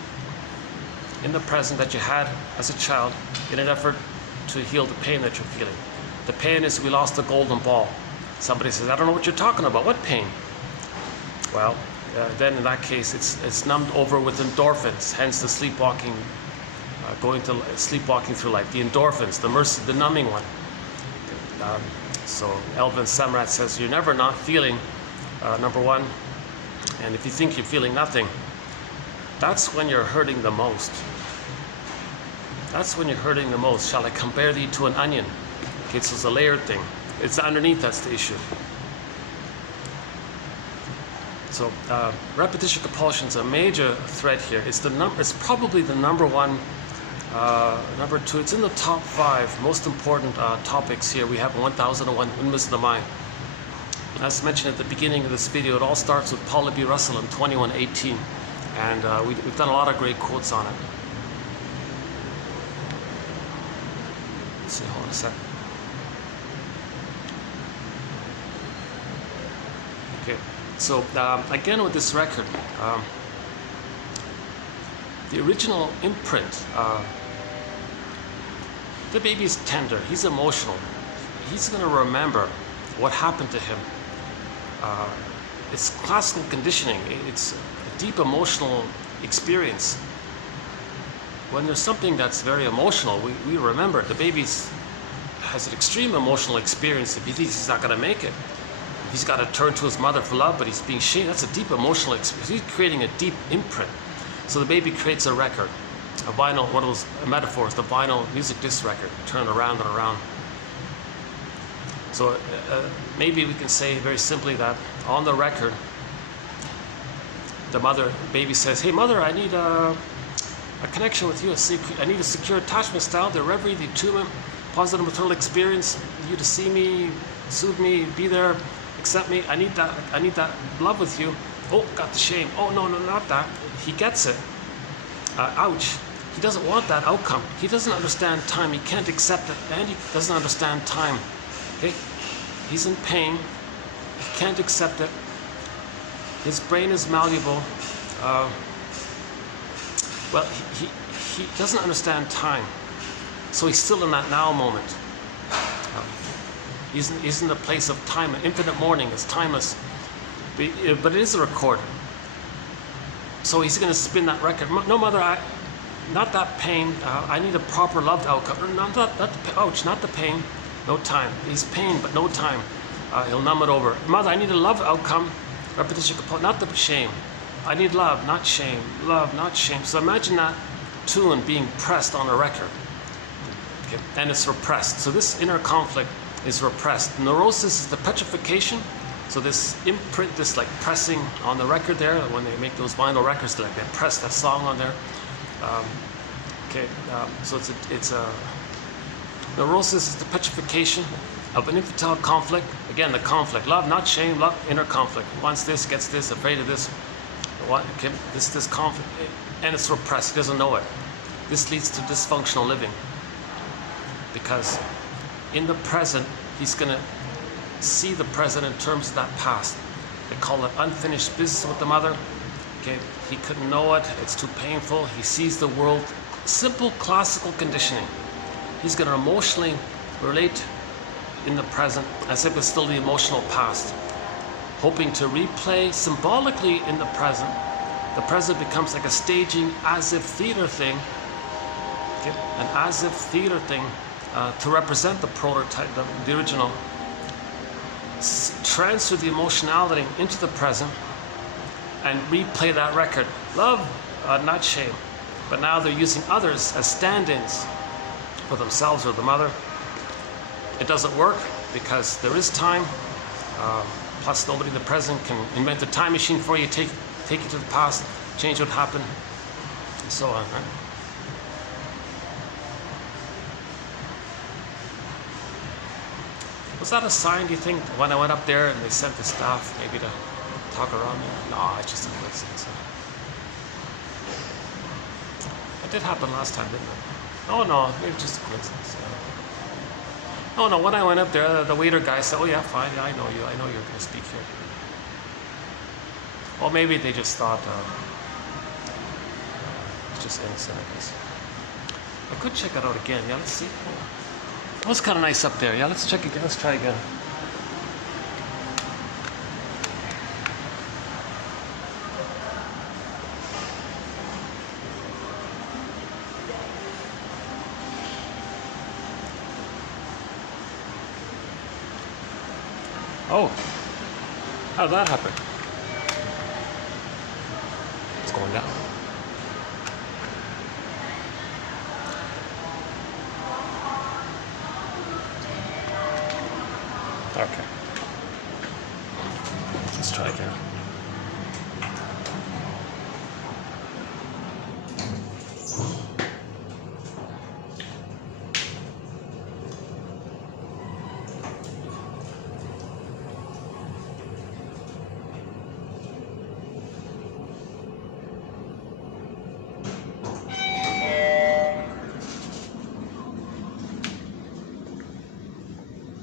in the present that you had as a child in an effort to heal the pain that you're feeling. The pain is we lost the golden ball. Somebody says, I don't know what you're talking about. What pain? Well, then in that case, it's numbed over with endorphins, hence the sleepwalking, sleepwalking through life. The endorphins, the numbing one. So Elvin Semrat says, you're never not feeling, number one, and if you think you're feeling nothing, that's when you're hurting the most. That's when you're hurting the most. Shall I compare thee to an onion? Okay, so it's a layered thing. It's underneath that's the issue. So repetition compulsion is a major thread here. It's probably the number one, number two. It's in the top 5 most important topics here. We have 1001 Windmills of the Mind. As mentioned at the beginning of this video, it all starts with Paula B. Russell in 2118, and we've done a lot of great quotes on it. Let's see, hold on a second. Okay. So again with this record, the original imprint, the baby's tender, he's emotional, he's going to remember what happened to him. It's classical conditioning, it's a deep emotional experience. when there's something that's very emotional, we remember it. The baby has an extreme emotional experience. If he thinks he's not going to make it, he's got to turn to his mother for love, but he's being shamed. That's a deep emotional experience. He's creating a deep imprint. So the baby creates a record, a vinyl, one of those metaphors, the vinyl music disc record, turn around and around. So maybe we can say very simply that on the record, the baby says, hey mother, I need a connection with you, I need a secure attachment style, the reverie, the attunement, positive maternal experience, you to see me, soothe me, be there, accept me, I need that love with you. Oh, got the shame. Oh, no, not that. He gets it. Ouch. He doesn't want that outcome. He doesn't understand time. He can't accept it, and he doesn't understand time. Okay? He's in pain. He can't accept it. His brain is malleable. Well, he doesn't understand time. So he's still in that now moment. He's in the place of time. Infinite mourning is timeless. But it is a record. So he's going to spin that record. No, mother, not that pain. I need a proper loved outcome. Not the pain. No time. He's pain, but no time. He'll numb it over. Mother, I need a loved outcome. Repetition component, not the shame. I need love, not shame. Love, not shame. So imagine that tune being pressed on a record. Okay. And it's repressed. So this inner conflict is repressed. Neurosis is the petrification. So this imprint, this like pressing on the record there, when they make those vinyl records, they press that song on there. So it's a neurosis is the petrification of an infantile conflict. Again, the conflict, love, not shame, love, inner conflict. Wants this, gets this, afraid of this. This conflict, and it's repressed. He doesn't know it. This leads to dysfunctional living because in the present, he's going to see the present in terms of that past. They call it unfinished business with the mother. Okay, he couldn't know it. It's too painful. He sees the world. Simple classical conditioning. He's going to emotionally relate in the present as if it's still the emotional past, hoping to replay symbolically in the present. The present becomes like a staging as if theater thing, okay? An as if theater thing to represent the prototype, the original. Transfer the emotionality into the present and replay that record. Love, not shame. But now they're using others as stand-ins for themselves or the mother. It doesn't work because there is time. Plus nobody in the present can invent a time machine for you, take you to the past, change what happened, and so on, right? Was that a sign, do you think, when I went up there and they sent the staff maybe to talk around me? No, it's just a coincidence. It did happen last time, didn't it? Oh no, maybe just a coincidence. Oh no, when I went up there, the waiter guy said, oh yeah, fine, yeah, I know you're going to speak here. Well, maybe they just thought it's just innocent, I guess. I could check it out again, yeah, let's see. It was kind of nice up there. Yeah, let's check again. Let's try again. Oh, how did that happen? It's going down. Okay. Let's try again.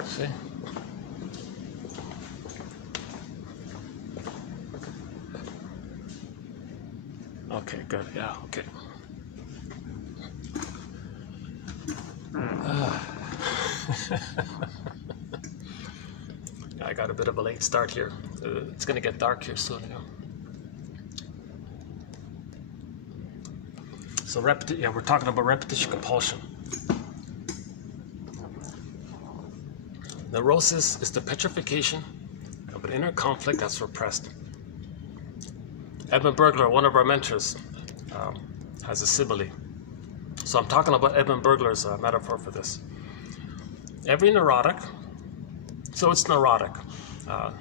See? Okay, good. Yeah, okay. I got a bit of a late start here. It's going to get dark here soon. So we're talking about repetition compulsion. Neurosis is the petrification of an inner conflict that's repressed. Edmund Burglar, one of our mentors, has a simile. So I'm talking about Edmund Burglar's metaphor for this. Every neurotic, so it's neurotic to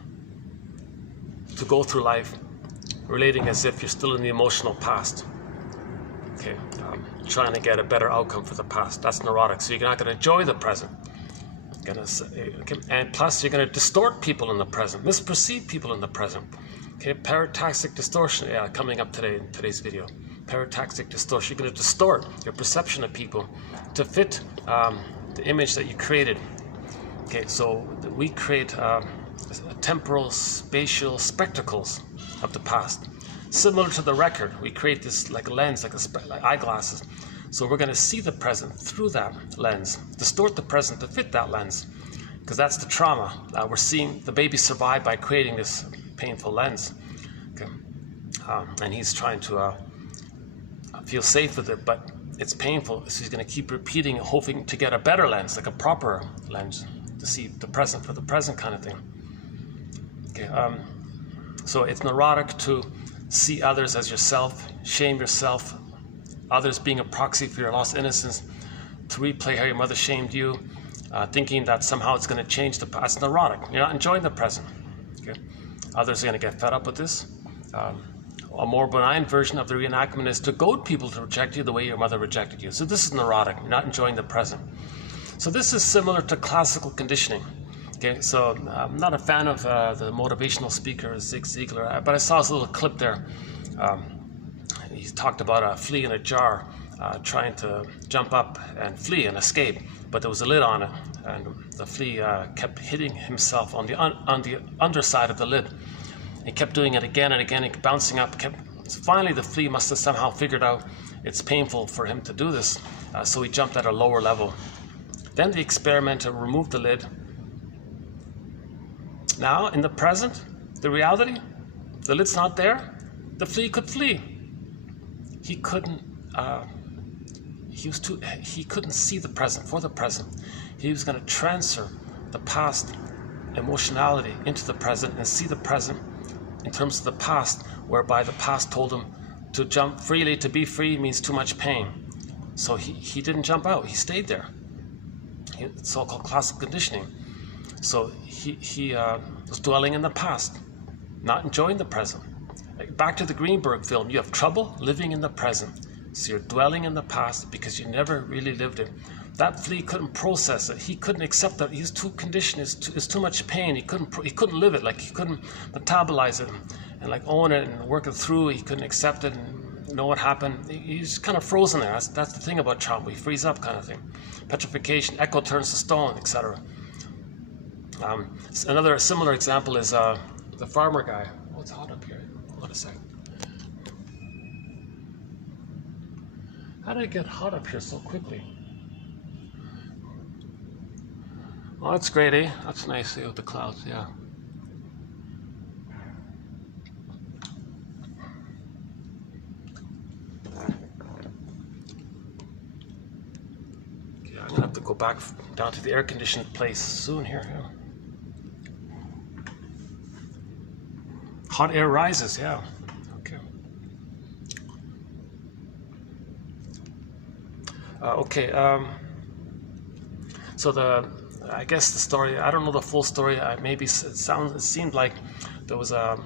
go through life relating as if you're still in the emotional past. Okay, trying to get a better outcome for the past. That's neurotic. So you're not going to enjoy the present. And plus, you're going to distort people in the present, misperceive people in the present. Okay, parataxic distortion. Yeah, coming up today in today's video. Parataxic distortion. You're going to distort your perception of people to fit the image that you created. Okay, so we create temporal, spatial spectacles of the past. Similar to the record, we create this like a lens, like eyeglasses. So we're going to see the present through that lens, distort the present to fit that lens, because that's the trauma. We're seeing the baby survive by creating this painful lens. Okay. And he's trying to feel safe with it, but it's painful, so he's going to keep repeating, hoping to get a better lens, like a proper lens, to see the present for the present kind of thing. Okay. So it's neurotic to see others as yourself, shame yourself, others being a proxy for your lost innocence, to replay how your mother shamed you, thinking that somehow it's going to change the past. It's neurotic. You're not enjoying the present. Okay? Others are going to get fed up with this. A more benign version of the reenactment is to goad people to reject you the way your mother rejected you. So this is neurotic. You're not enjoying the present. So this is similar to classical conditioning. Okay, so I'm not a fan of the motivational speaker Zig Ziglar, but I saw this little clip there. He talked about a flea in a jar trying to jump up and flee and escape, but there was a lid on it, and the flea kept hitting himself on the underside of the lid. He kept doing it again and again, and bouncing up. Finally, the flea must have somehow figured out it's painful for him to do this, so he jumped at a lower level. Then the experimenter removed the lid. Now, in the present, the reality, the lid's not there. The flea could flee. He couldn't. He couldn't see the present for the present. He was going to transfer the past emotionality into the present and see the present in terms of the past, whereby the past told him to jump freely, to be free means too much pain. So he didn't jump out. He stayed there. It's so-called classical conditioning. So he was dwelling in the past, not enjoying the present. Like back to the Greenberg film, you have trouble living in the present. So you're dwelling in the past because you never really lived it. That flea couldn't process it. He couldn't accept that. He's too conditioned. It's too much pain. He couldn't live it. Like he couldn't metabolize it and like own it and work it through. He couldn't accept it and know what happened. He's kind of frozen there. That's the thing about trauma. We freeze up, kind of thing. Petrification. Echo turns to stone, etc. Another similar example is the farmer guy. Oh, it's hot up here. Hold on a second. How did it get hot up here so quickly? Oh, that's great, eh? That's nice, with the clouds, yeah. Okay, I'm gonna have to go back down to the air-conditioned place soon here. Yeah. Hot air rises, yeah. Okay. So I guess the story, I don't know the full story. Maybe it seemed like there was a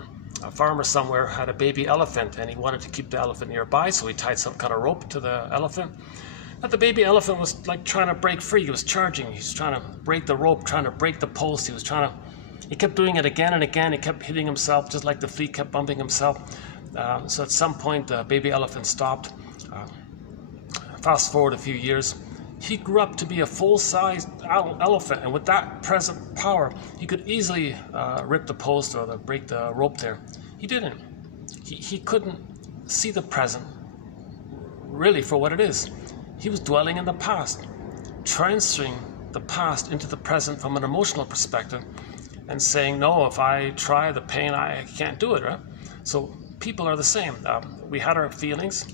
farmer somewhere had a baby elephant, and he wanted to keep the elephant nearby, so he tied some kind of rope to the elephant. But the baby elephant was like trying to break free. He was charging. He was trying to break the rope, trying to break the post. He kept doing it again and again. He kept hitting himself, just like the flea kept bumping himself. So at some point, the baby elephant stopped. Fast forward a few years, he grew up to be a full-sized elephant, and with that present power, he could easily rip the post or break the rope there. He didn't. He couldn't see the present really for what it is. He was dwelling in the past, transferring the past into the present from an emotional perspective, and saying, no, if I try the pain, I can't do it, right? So people are the same. We had our feelings,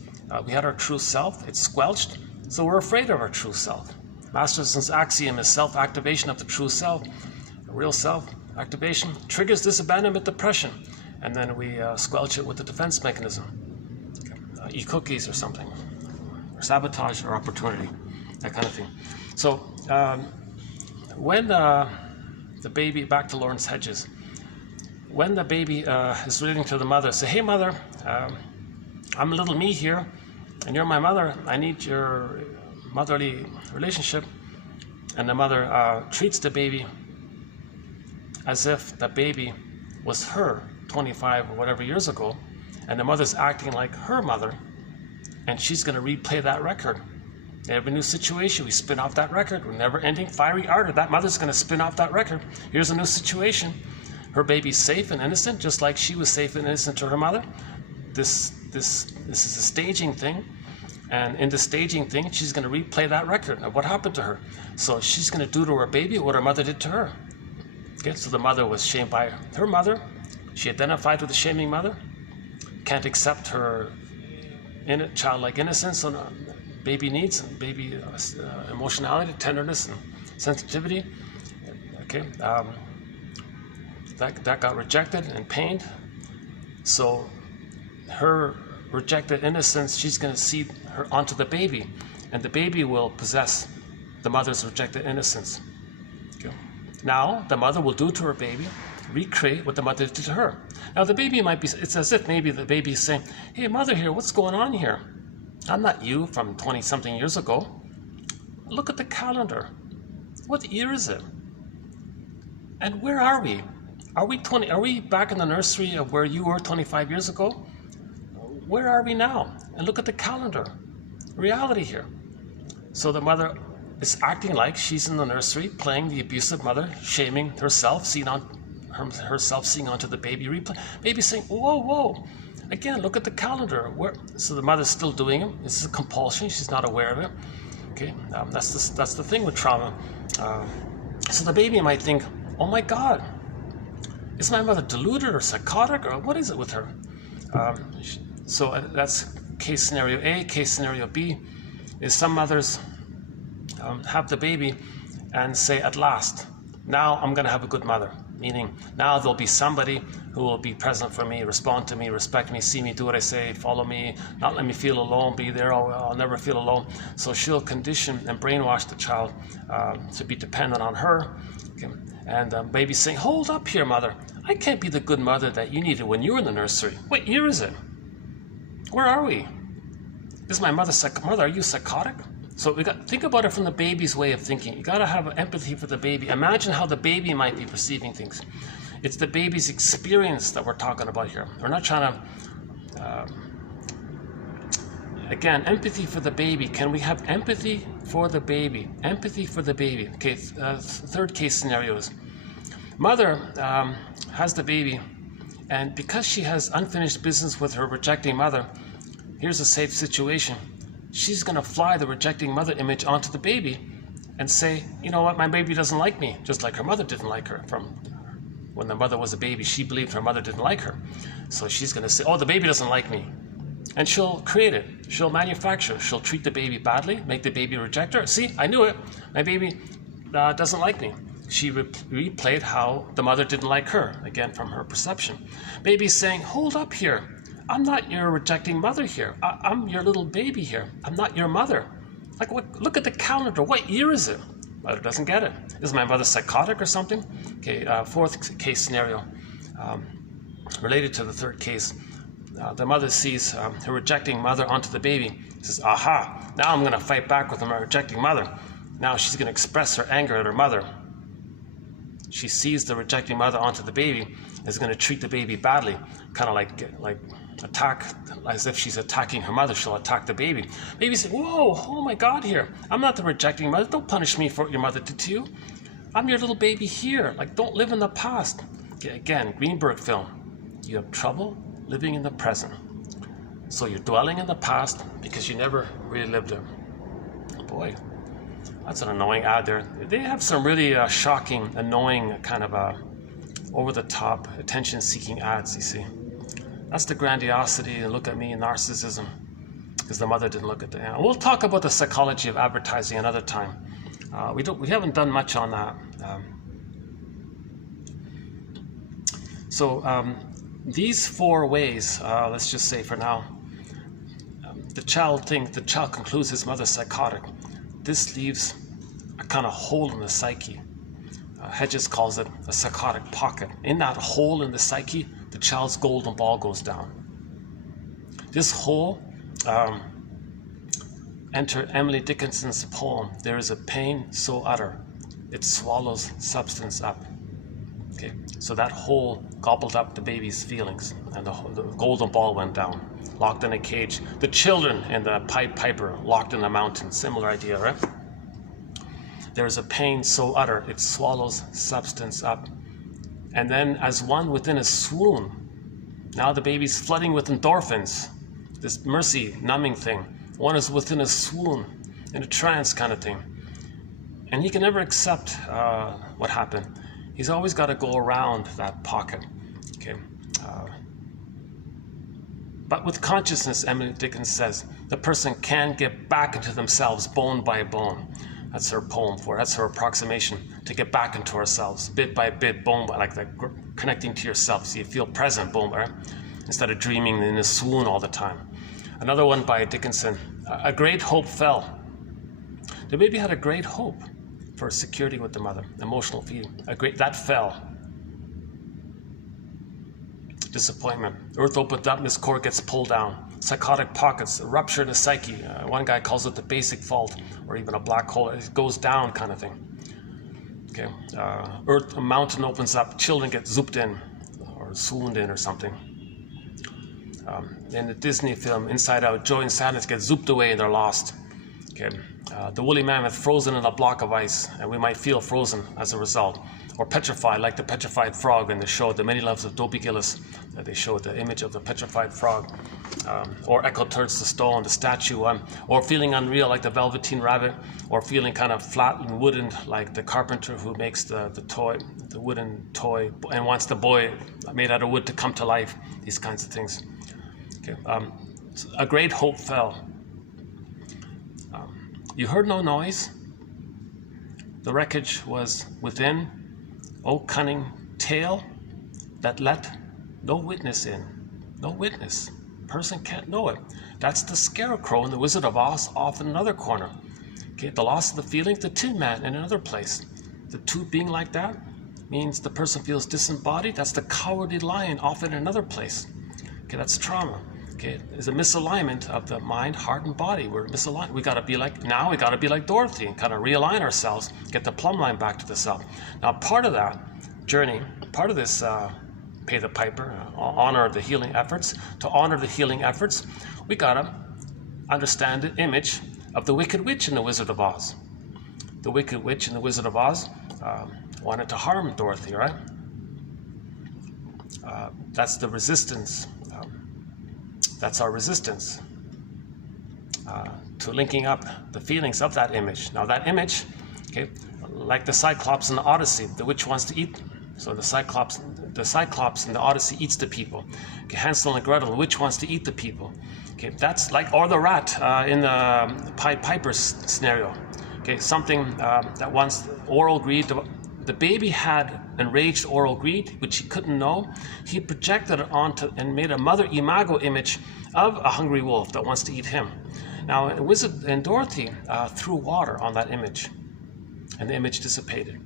We had our true self. It's squelched. So we're afraid of our true self. Masterson's axiom is self-activation of the true self. Real self-activation triggers disabandonment depression. And then we squelch it with the defense mechanism. Eat cookies or something. Or sabotage or opportunity. That kind of thing. So when the baby, back to Lawrence Hedges, when the baby is relating to the mother, say, hey mother, I'm a little me here, and you're my mother, I need your motherly relationship. And the mother treats the baby as if the baby was her 25 or whatever years ago, and the mother's acting like her mother, and she's going to replay that record. Every new situation, we spin off that record. We're never ending fiery ardor. That mother's going to spin off that record. Here's a new situation. Her baby's safe and innocent, just like she was safe and innocent to her mother. This is a staging thing. And in the staging thing, she's going to replay that record of what happened to her. So she's going to do to her baby what her mother did to her. Okay, so the mother was shamed by her mother. She identified with the shaming mother. Can't accept her childlike innocence and baby needs and baby emotionality, tenderness, and sensitivity. Okay, that got rejected and pained. So her rejected innocence, she's going to see her onto the baby, and the baby will possess the mother's rejected innocence. Okay. Now the mother will do to her baby, recreate what the mother did to her. Now the baby might be, it's as if maybe the baby is saying, hey mother here, what's going on here? I'm not you from 20 something years ago. Look at the calendar. What year is it? And where are we? Are we back in the nursery of where you were 25 years ago? Where are we now? And look at the calendar. Reality here. So the mother is acting like she's in the nursery, playing the abusive mother, shaming herself, seeing onto the baby replay. Baby saying, whoa. Again, look at the calendar. So the mother's still doing it. This is a compulsion. She's not aware of it. Okay, that's the thing with trauma. So the baby might think, oh my God, is my mother deluded or psychotic, or what is it with her? So that's case scenario A. Case scenario B is some mothers have the baby and say, at last, now I'm going to have a good mother. Meaning, now there'll be somebody who will be present for me, respond to me, respect me, see me, do what I say, follow me, not let me feel alone, be there, I'll never feel alone. So she'll condition and brainwash the child to be dependent on her. Okay. And baby's saying, hold up here, mother. I can't be the good mother that you needed when you were in the nursery. What year is it? Where are we? Is my mother mother, are you psychotic? So think about it from the baby's way of thinking. You got to have empathy for the baby. Imagine how the baby might be perceiving things. It's the baby's experience that we're talking about here. We're not trying to, again, empathy for the baby. Can we have empathy for the baby? Empathy for the baby. Okay, third case scenario is mother has the baby, and because she has unfinished business with her rejecting mother, here's a safe situation. She's going to fly the rejecting mother image onto the baby and say, you know what, my baby doesn't like me, just like her mother didn't like her. From when the mother was a baby, she believed her mother didn't like her. So she's going to say, oh, the baby doesn't like me. And she'll create it. She'll manufacture. She'll treat the baby badly, make the baby reject her. See, I knew it. My baby doesn't like me. She replayed how the mother didn't like her, again, from her perception. Baby's saying, hold up here. I'm not your rejecting mother here. I'm your little baby here. I'm not your mother. Like, what? Look at the calendar. What year is it? Mother doesn't get it. Is my mother psychotic or something? Okay, fourth case scenario. Related to the third case. The mother sees her rejecting mother onto the baby. Says, aha, now I'm going to fight back with my rejecting mother. Now she's going to express her anger at her mother. She sees the rejecting mother onto the baby, is going to treat the baby badly, kind of like attack, as if she's attacking her mother. She'll attack the baby. Baby says, whoa, oh my God here. I'm not the rejecting mother. Don't punish me for what your mother did to you. I'm your little baby here. Like, don't live in the past. Okay, again, Greenberg film. You have trouble living in the present. So you're dwelling in the past because you never really lived it. Boy, that's an annoying ad there. They have some really shocking, annoying, kind of over-the-top, attention-seeking ads, you see. That's the grandiosity and look at me, narcissism. because the mother didn't look at the animal. We'll talk about the psychology of advertising another time. We haven't done much on that. These 4 ways, let's just say for now, the child concludes his mother's psychotic. This leaves a kind of hole in the psyche. Hedges calls it a psychotic pocket. In that hole in the psyche, the child's golden ball goes down. This hole, enter Emily Dickinson's poem, "There is a pain so utter, it swallows substance up." Okay, so that hole gobbled up the baby's feelings, and the golden ball went down, locked in a cage. The children in the Pied Piper, locked in a mountain. Similar idea, right? There is a pain so utter, it swallows substance up. And then as one within a swoon, now the baby's flooding with endorphins, this mercy numbing thing. One is within a swoon, in a trance kind of thing. And he can never accept what happened. He's always got to go around that pocket. Okay. But with consciousness, Emily Dickinson says, the person can get back into themselves bone by bone. That's her poem for it. That's her approximation, to get back into ourselves, bit by bit, bone by, like that, connecting to yourself, so you feel present, bone by, instead of dreaming in a swoon all the time. Another one by Dickinson, a great hope fell. The baby had a great hope for security with the mother, emotional feeling. That fell. Disappointment. Earth opened up, Miss Core gets pulled down. Psychotic pockets, a rupture in the psyche. One guy calls it the basic fault, or even a black hole. It goes down kind of thing. Okay. A mountain opens up, children get zooped in, or swooned in or something. In the Disney film Inside Out, joy and sadness get zooped away and they're lost. Okay. The woolly mammoth frozen in a block of ice, and we might feel frozen as a result. Or petrified, like the petrified frog in the show, The Many Loves of Dopey Gillis. They showed the image of the petrified frog. Or Echo Turns to Stone, the statue. Or feeling unreal, like the Velveteen Rabbit. Or feeling kind of flat and wooden, like the carpenter who makes the wooden toy, and wants the boy made out of wood to come to life. These kinds of things. Okay. A great hope fell. You heard no noise. The wreckage was within. O cunning tale that let no witness in. No witness. Person can't know it. That's the Scarecrow in The Wizard of Oz off in another corner. Okay, the loss of the feeling, the Tin Man in another place. The two being like that means the person feels disembodied. That's the Cowardly Lion off in another place. Okay, that's trauma. Okay, it's a misalignment of the mind, heart, and body. We're misaligned. We got to be like Dorothy and kind of realign ourselves, get the plumb line back to the self. Now, part of that journey, part of this pay the piper, honor the healing efforts. To honor the healing efforts, we got to understand the image of the Wicked Witch in The Wizard of Oz. The Wicked Witch in The Wizard of Oz wanted to harm Dorothy, right? That's the resistance. That's our resistance to linking up the feelings of that image. Now that image, okay, like the Cyclops in the Odyssey, the witch wants to eat. So the Cyclops in the Odyssey eats the people. Okay, Hansel and Gretel, the witch wants to eat the people. Okay, that's like, or the rat in the Pied Piper scenario. Okay, something that wants oral greed. The baby had enraged oral greed, which he couldn't know. He projected it onto and made a mother imago image of a hungry wolf that wants to eat him. Now, Dorothy threw water on that image, and the image dissipated.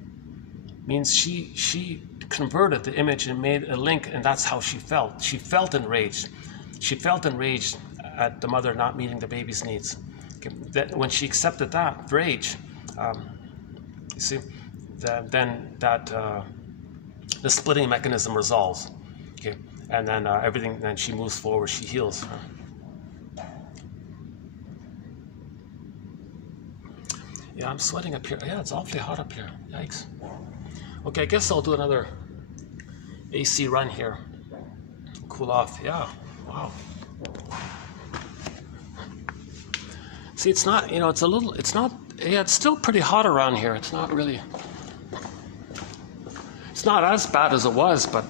Means she converted the image and made a link, and that's how she felt. She felt enraged. She felt enraged at the mother not meeting the baby's needs. Okay, that when she accepted that rage, you see, then the splitting mechanism resolves. Okay, and then everything. Then she moves forward. She heals. Yeah, I'm sweating up here. Yeah, it's awfully hot up here. Yikes. Okay, I guess I'll do another AC run here. Cool off. Yeah. Wow. See, it's not. You know, it's a little. It's not. Yeah, it's still pretty hot around here. It's not really. It's not as bad as it was, but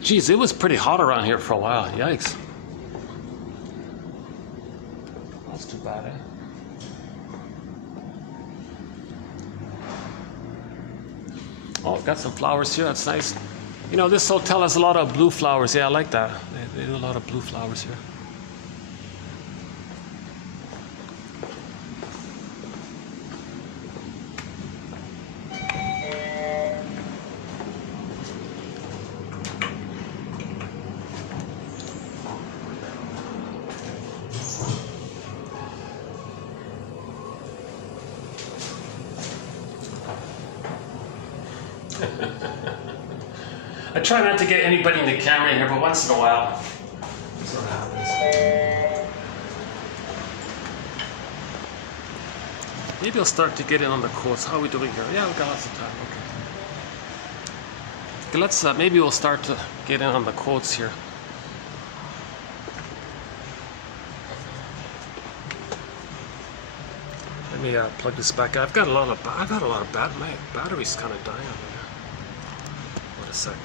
geez, it was pretty hot around here for a while. Yikes. That's too bad, eh? Oh, got some flowers here. That's nice. You know, this hotel has a lot of blue flowers. Yeah, I like that. They do a lot of blue flowers here. I try not to get anybody in the camera here, but once in a while, that's what happens. Maybe I'll start to get in on the quotes. How are we doing here? Yeah, we've got lots of time. Okay, let's maybe we'll start to get in on the quotes here. Let me plug this back. I've got a lot of my battery's kind of dying over here. What a sec.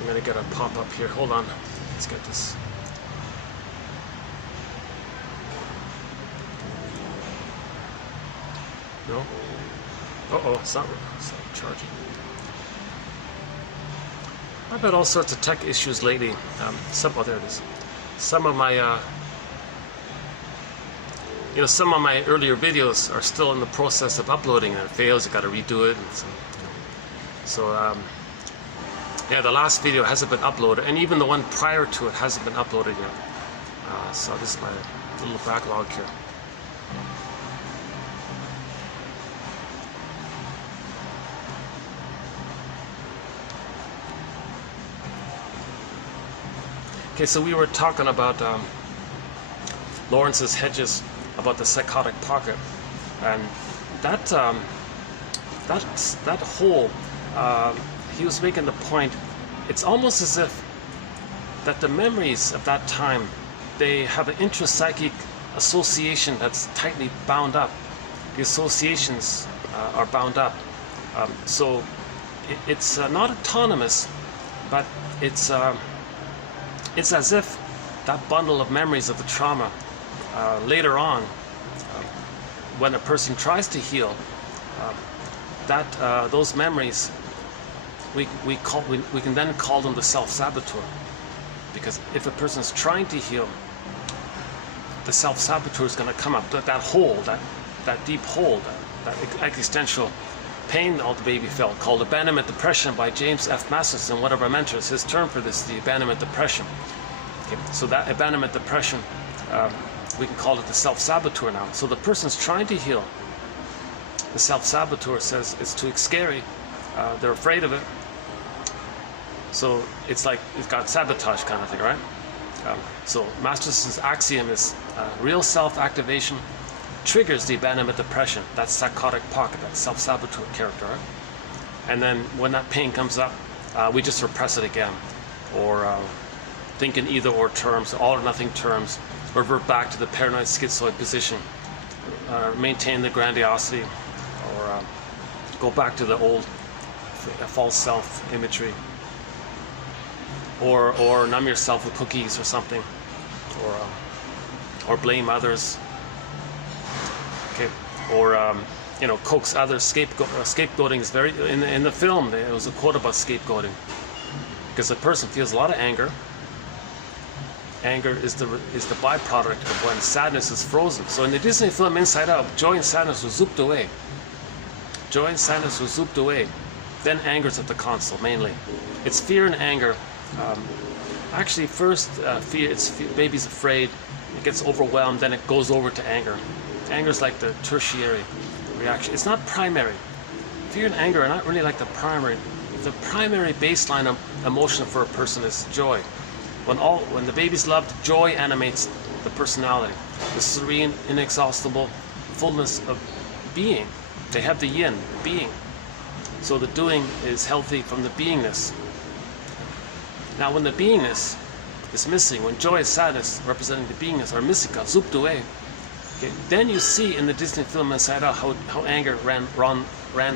I'm gonna get a pop up here. Hold on. Let's get this. No. It's not charging. I've had all sorts of tech issues lately. There it is. Some of my some of my earlier videos are still in the process of uploading, and it fails. You got to redo it. And yeah, the last video hasn't been uploaded, and even the one prior to it hasn't been uploaded yet. So this is my little backlog here. Okay, so we were talking about Lawrence's Hedges, about the psychotic pocket, and that whole he was making the point, it's almost as if that the memories of that time, they have an intrapsychic association that's tightly bound up. The associations are bound up. So it's not autonomous, but it's as if that bundle of memories of the trauma later on, when a person tries to heal, those memories, we can then call them the self-saboteur, because if a person is trying to heal, the self-saboteur is going to come up, that hole, that deep hole, that existential pain that the baby felt, called abandonment depression by James F. Masterson, one of our mentors. His term for this, the abandonment depression. Okay, so that abandonment depression, we can call it the self-saboteur now. So the person's trying to heal. The self-saboteur says it's too scary. They're afraid of it. So it's like it's got sabotage kind of thing, right? So Masterson's axiom is real self-activation triggers the abandonment depression, that psychotic pocket, that self-saboteur character, right? And then when that pain comes up, we just repress it again, or think in either or terms, all or nothing terms, revert back to the paranoid schizoid position, maintain the grandiosity, or go back to the old false self imagery, or numb yourself with cookies or something, or blame others, okay, or coax others. Scapegoating is very in the film. There was a quote about scapegoating, because the person feels a lot of anger. Anger is the byproduct of when sadness is frozen. So in the Disney film Inside Out, joy and sadness were zooped away. Joy and sadness were zooped away. Then anger's at the console mainly. It's fear and anger. Actually, first fear. Baby's afraid. It gets overwhelmed. Then it goes over to anger. Anger is like the tertiary reaction. It's not primary. Fear and anger are not really like the primary. The primary baseline of emotion for a person is joy. When the baby's loved, joy animates the personality. The serene, inexhaustible fullness of being. They have the yin, being. So the doing is healthy from the beingness. Now when the beingness is missing, when joy and sadness representing the beingness are missing, got zooped away, okay, then you see in the Disney film Inside Out how anger ran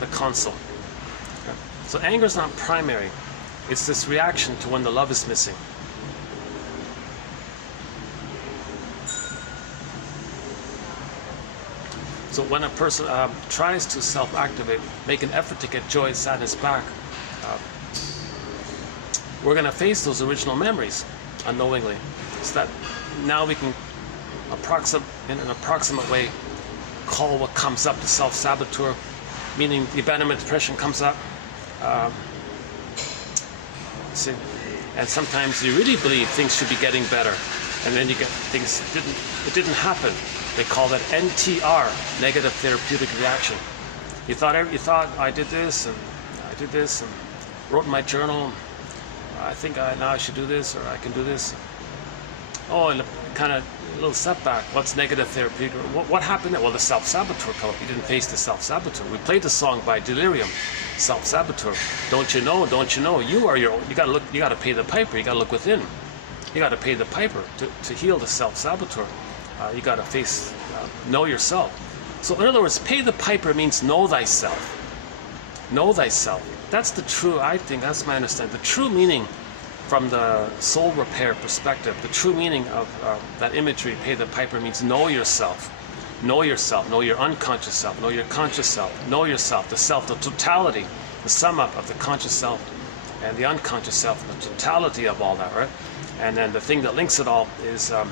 the console. Okay? So anger is not primary. It's this reaction to when the love is missing. So when a person tries to self-activate, make an effort to get joy, sadness back, we're going to face those original memories unknowingly. So that now we can in an approximate way call what comes up the self-saboteur, meaning the abandonment depression comes up. See, and sometimes you really believe things should be getting better, and then you get things it didn't happen. They call that NTR, negative therapeutic reaction. You thought I did this and I did this and wrote in my journal. I think now I should do this, or I can do this. Oh, and kind of a little setback. What's negative therapeutic? What happened there? Well, the self-saboteur come up. You didn't face the self-saboteur. We played the song by Delirium, self-saboteur. Don't you know? Don't you know? You are your own. You gotta look. You gotta pay the piper. You gotta look within. You gotta pay the piper to heal the self-saboteur. You gotta face, know yourself. So in other words, pay the piper means know thyself. Know thyself. That's the true. I think that's my understanding. The true meaning, from the soul repair perspective, the true meaning of that imagery, pay the piper, means know yourself. Know yourself. Know your unconscious self. Know your conscious self. Know yourself. The self, the totality, the sum up of the conscious self and the unconscious self, the totality of all that, right? And then the thing that links it all is the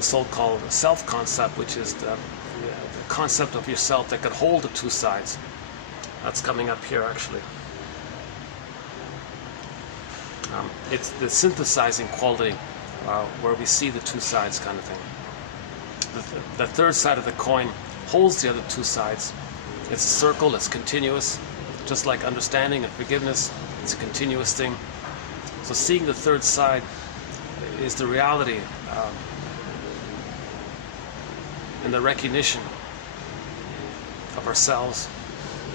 so-called self-concept, which is the concept of yourself that can hold the two sides. That's coming up here, actually. It's the synthesizing quality where we see the two sides, kind of thing. The third side of the coin holds the other two sides. It's a circle, it's continuous, just like understanding and forgiveness. It's a continuous thing. So seeing the third side is the reality and the recognition of ourselves,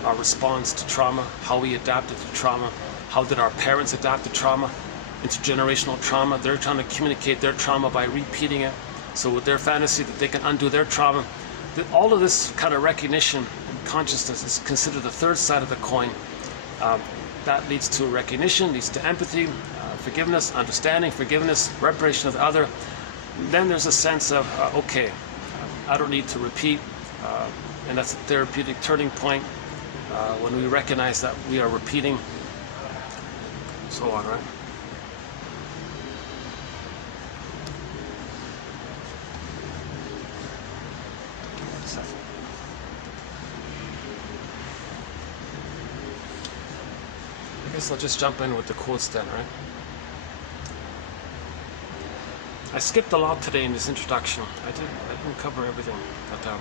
our response to trauma, how we adapted to trauma, how did our parents adapt to trauma, intergenerational trauma. They're trying to communicate their trauma by repeating it. So with their fantasy that they can undo their trauma, all of this kind of recognition and consciousness is considered the third side of the coin. That leads to recognition, leads to empathy, forgiveness, understanding, forgiveness, reparation of the other. Then there's a sense of, okay, I don't need to repeat, and that's a therapeutic turning point when we recognize that we are repeating, so on, right? I guess I'll just jump in with the quotes then, right? I skipped a lot today in this introduction. I didn't cover everything, but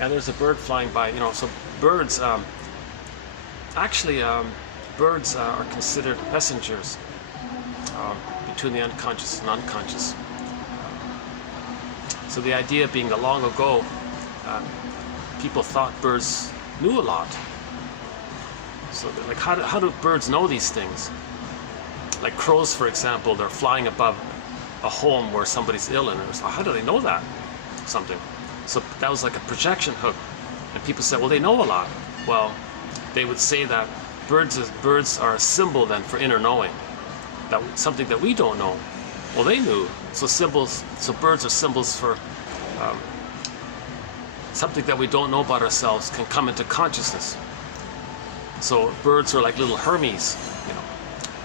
and there's a bird flying by. You know, so birds birds are considered messengers between the unconscious and unconscious. So the idea being that long ago, people thought birds knew a lot. So like, how do birds know these things? Like crows, for example, they're flying above a home where somebody's ill, and how do they know that? Something. So that was like a projection hook. And people said, well, they know a lot. Well, they would say that birds are a symbol then for inner knowing. That something that we don't know. Well, they knew. So birds are symbols for something that we don't know about ourselves can come into consciousness. So birds are like little Hermes, you know,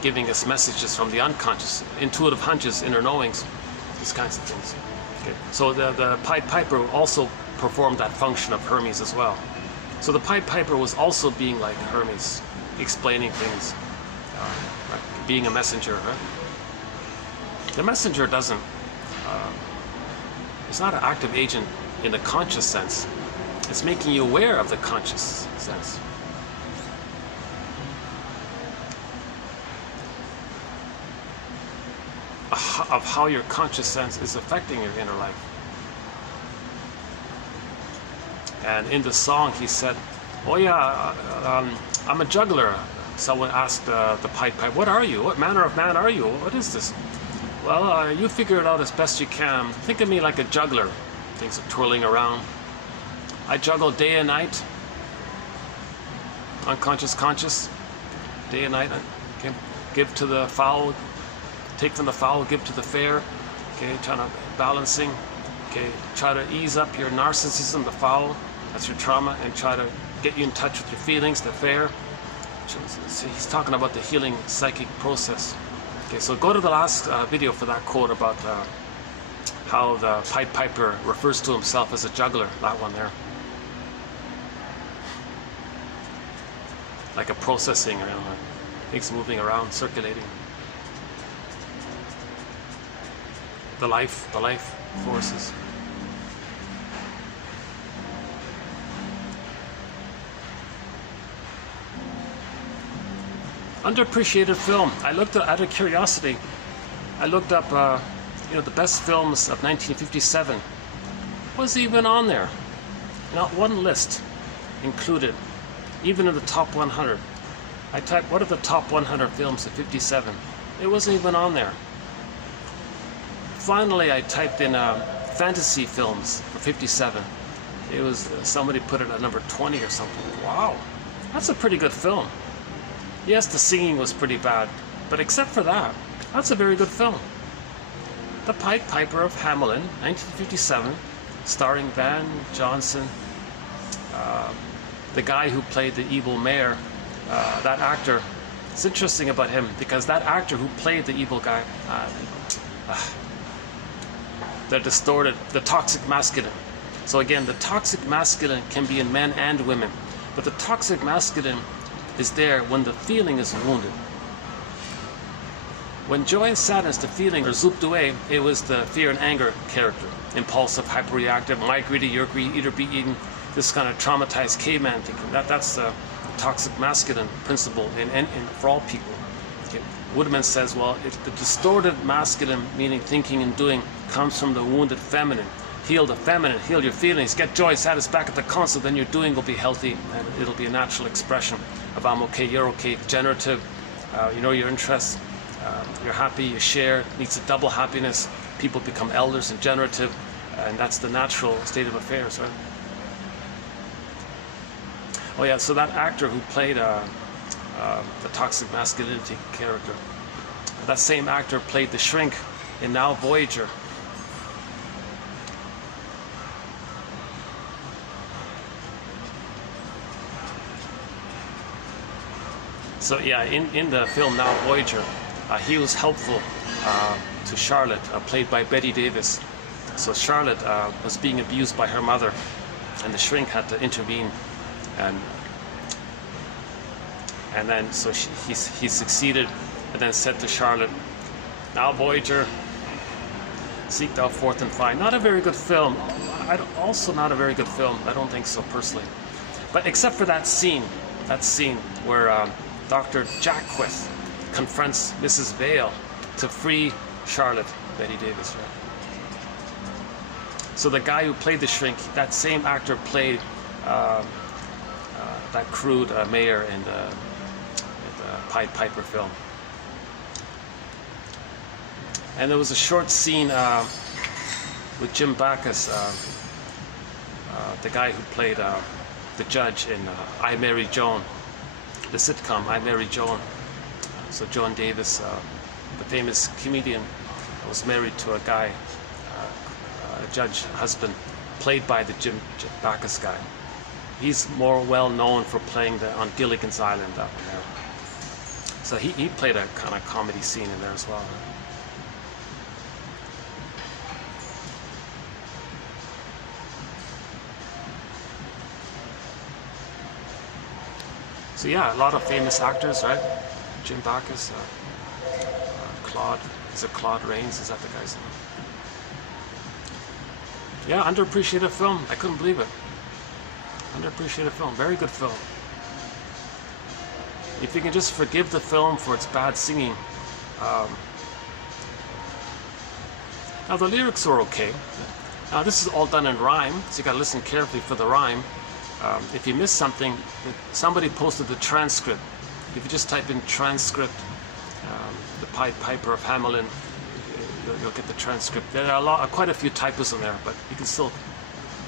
giving us messages from the unconscious, intuitive hunches, inner knowings, these kinds of things. Okay. So the Pied Piper also performed that function of Hermes as well. So the Pied Piper was also being like Hermes, explaining things, right? Being a messenger. Right? The messenger doesn't, it's not an active agent in the conscious sense. It's making you aware of the conscious sense. Of how your conscious sense is affecting your inner life. And in the song he said, oh yeah, I'm a juggler. Someone asked the Pied Piper, what are you? What manner of man are you? What is this? Well, you figure it out as best you can. Think of me like a juggler. Things are twirling around. I juggle day and night. Unconscious, conscious. Day and night. Okay. Give to the fowl. Take from the fowl, give to the fair. Okay, trying to balancing. Okay, try to ease up your narcissism, the foul, that's your trauma, and try to get you in touch with your feelings, the fair. So he's talking about the healing psychic process. Okay, so go to the last video for that quote about how the Pied Piper refers to himself as a juggler, that one there. Like a processing, things moving around, circulating. The life forces. Underappreciated film. I looked at, out of curiosity, I looked up, the best films of 1957. Wasn't even on there. Not one list included, even in the top 100. I typed, what are the top 100 films of 57? It wasn't even on there. Finally, I typed in fantasy films for 57. It was, somebody put it at number 20 or something. Wow, that's a pretty good film. Yes, the singing was pretty bad, but except for that, that's a very good film. The Pied Piper of Hamelin, 1957, starring Van Johnson, the guy who played the evil mayor, that actor. It's interesting about him because that actor who played the evil guy, the distorted, the toxic masculine. So again, the toxic masculine can be in men and women, but the toxic masculine is there when the feeling is wounded. When joy and sadness, the feeling are zooped away, it was the fear and anger character. Impulsive, hyperreactive, my greedy, your greedy, eat or be eaten. This kind of traumatized caveman thinking. That's the toxic masculine principle in for all people. Okay. Woodman says, well, if the distorted masculine, meaning thinking and doing, comes from the wounded feminine. Heal the feminine, heal your feelings, get joy, sadness back at the console, then your doing will be healthy and it'll be a natural expression of I'm okay, you're okay, generative, you know your interests, you're happy, you share, needs a double happiness, people become elders and generative, and that's the natural state of affairs, right? Oh yeah, so that actor who played the toxic masculinity character, that same actor played the shrink in Now Voyager. So yeah, in the film Now Voyager, he was helpful to Charlotte, played by Bette Davis. So Charlotte was being abused by her mother, and the shrink had to intervene, and then so he succeeded, and then said to Charlotte, "Now Voyager, seek thou forth and find." Not a very good film. Also not a very good film. I don't think so personally, but except for that scene where Dr. Jackwith confronts Mrs. Vale to free Charlotte, Bette Davis, right? So the guy who played the shrink, that same actor played that crude mayor in the Pied Piper film. And there was a short scene with Jim Backus, the guy who played the judge in I, Mary Joan, the sitcom I, Mary Joan. So Joan Davis, the famous comedian, was married to a guy, a judge husband, played by the Jim Backus guy. He's more well known for playing on Gilligan's Island up there. So he played a kind of comedy scene in there as well. So yeah, a lot of famous actors, right? Jim Backus, Claude, is it Claude Rains? Is that the guy's name? Yeah, underappreciated film. I couldn't believe it. Underappreciated film. Very good film. If you can just forgive the film for its bad singing. Now the lyrics are okay. Now this is all done in rhyme, so you gotta listen carefully for the rhyme. If you miss something, somebody posted the transcript. If you just type in transcript, the Pied Piper of Hamelin, you'll get the transcript. There are quite a few typos in there, but you can still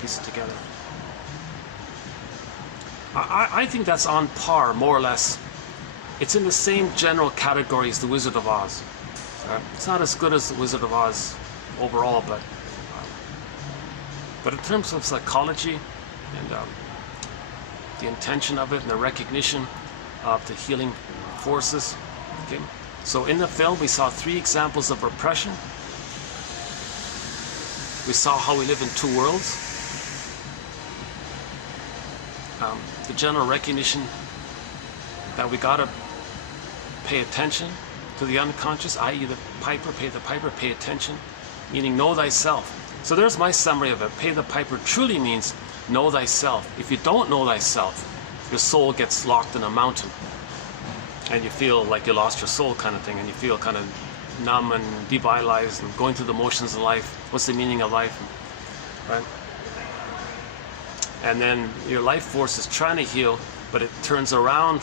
piece it together. I think that's on par, more or less. It's in the same general category as The Wizard of Oz. It's not as good as The Wizard of Oz overall, but But in terms of psychology and the intention of it and the recognition of the healing forces, okay. So in the film we saw 3 examples of repression. We saw how we live in 2 worlds. The general recognition that we gotta pay attention to the unconscious, i.e. the piper, pay attention, meaning know thyself. So there's my summary of it. Pay the piper truly means know thyself. If you don't know thyself, your soul gets locked in a mountain and you feel like you lost your soul kind of thing, and you feel kind of numb and devitalized and going through the motions of life. What's the meaning of life, right? And then your life force is trying to heal, but it turns around,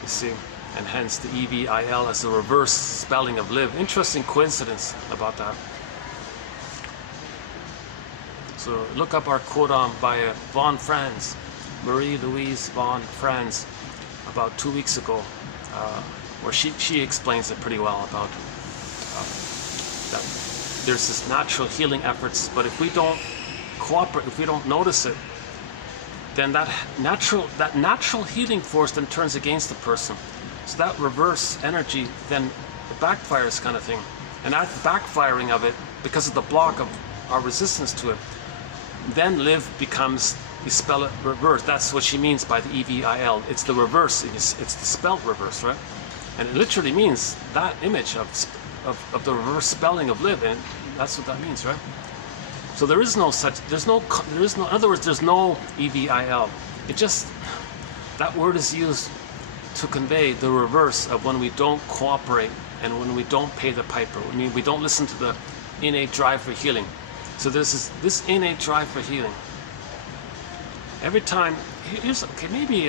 you see, and hence the EVIL as the reverse spelling of live. Interesting coincidence about that. So look up our quote by Von Franz, Marie-Louise Von Franz, about 2 weeks ago, where she explains it pretty well about that there's this natural healing efforts, but if we don't cooperate, if we don't notice it, then that natural healing force then turns against the person. So that reverse energy then it backfires kind of thing. And that backfiring of it, because of the block of our resistance to it, then live becomes, you spell it reverse. That's what she means by the EVIL. It's the reverse, it's the spelled reverse, right? And it literally means that image of the reverse spelling of live, and that's what that means, right? So there is no such, in other words, there's no EVIL. It just, that word is used to convey the reverse of when we don't cooperate and when we don't pay the piper. I mean, we don't listen to the innate drive for healing. So this innate drive for healing. Every time, here's, okay, maybe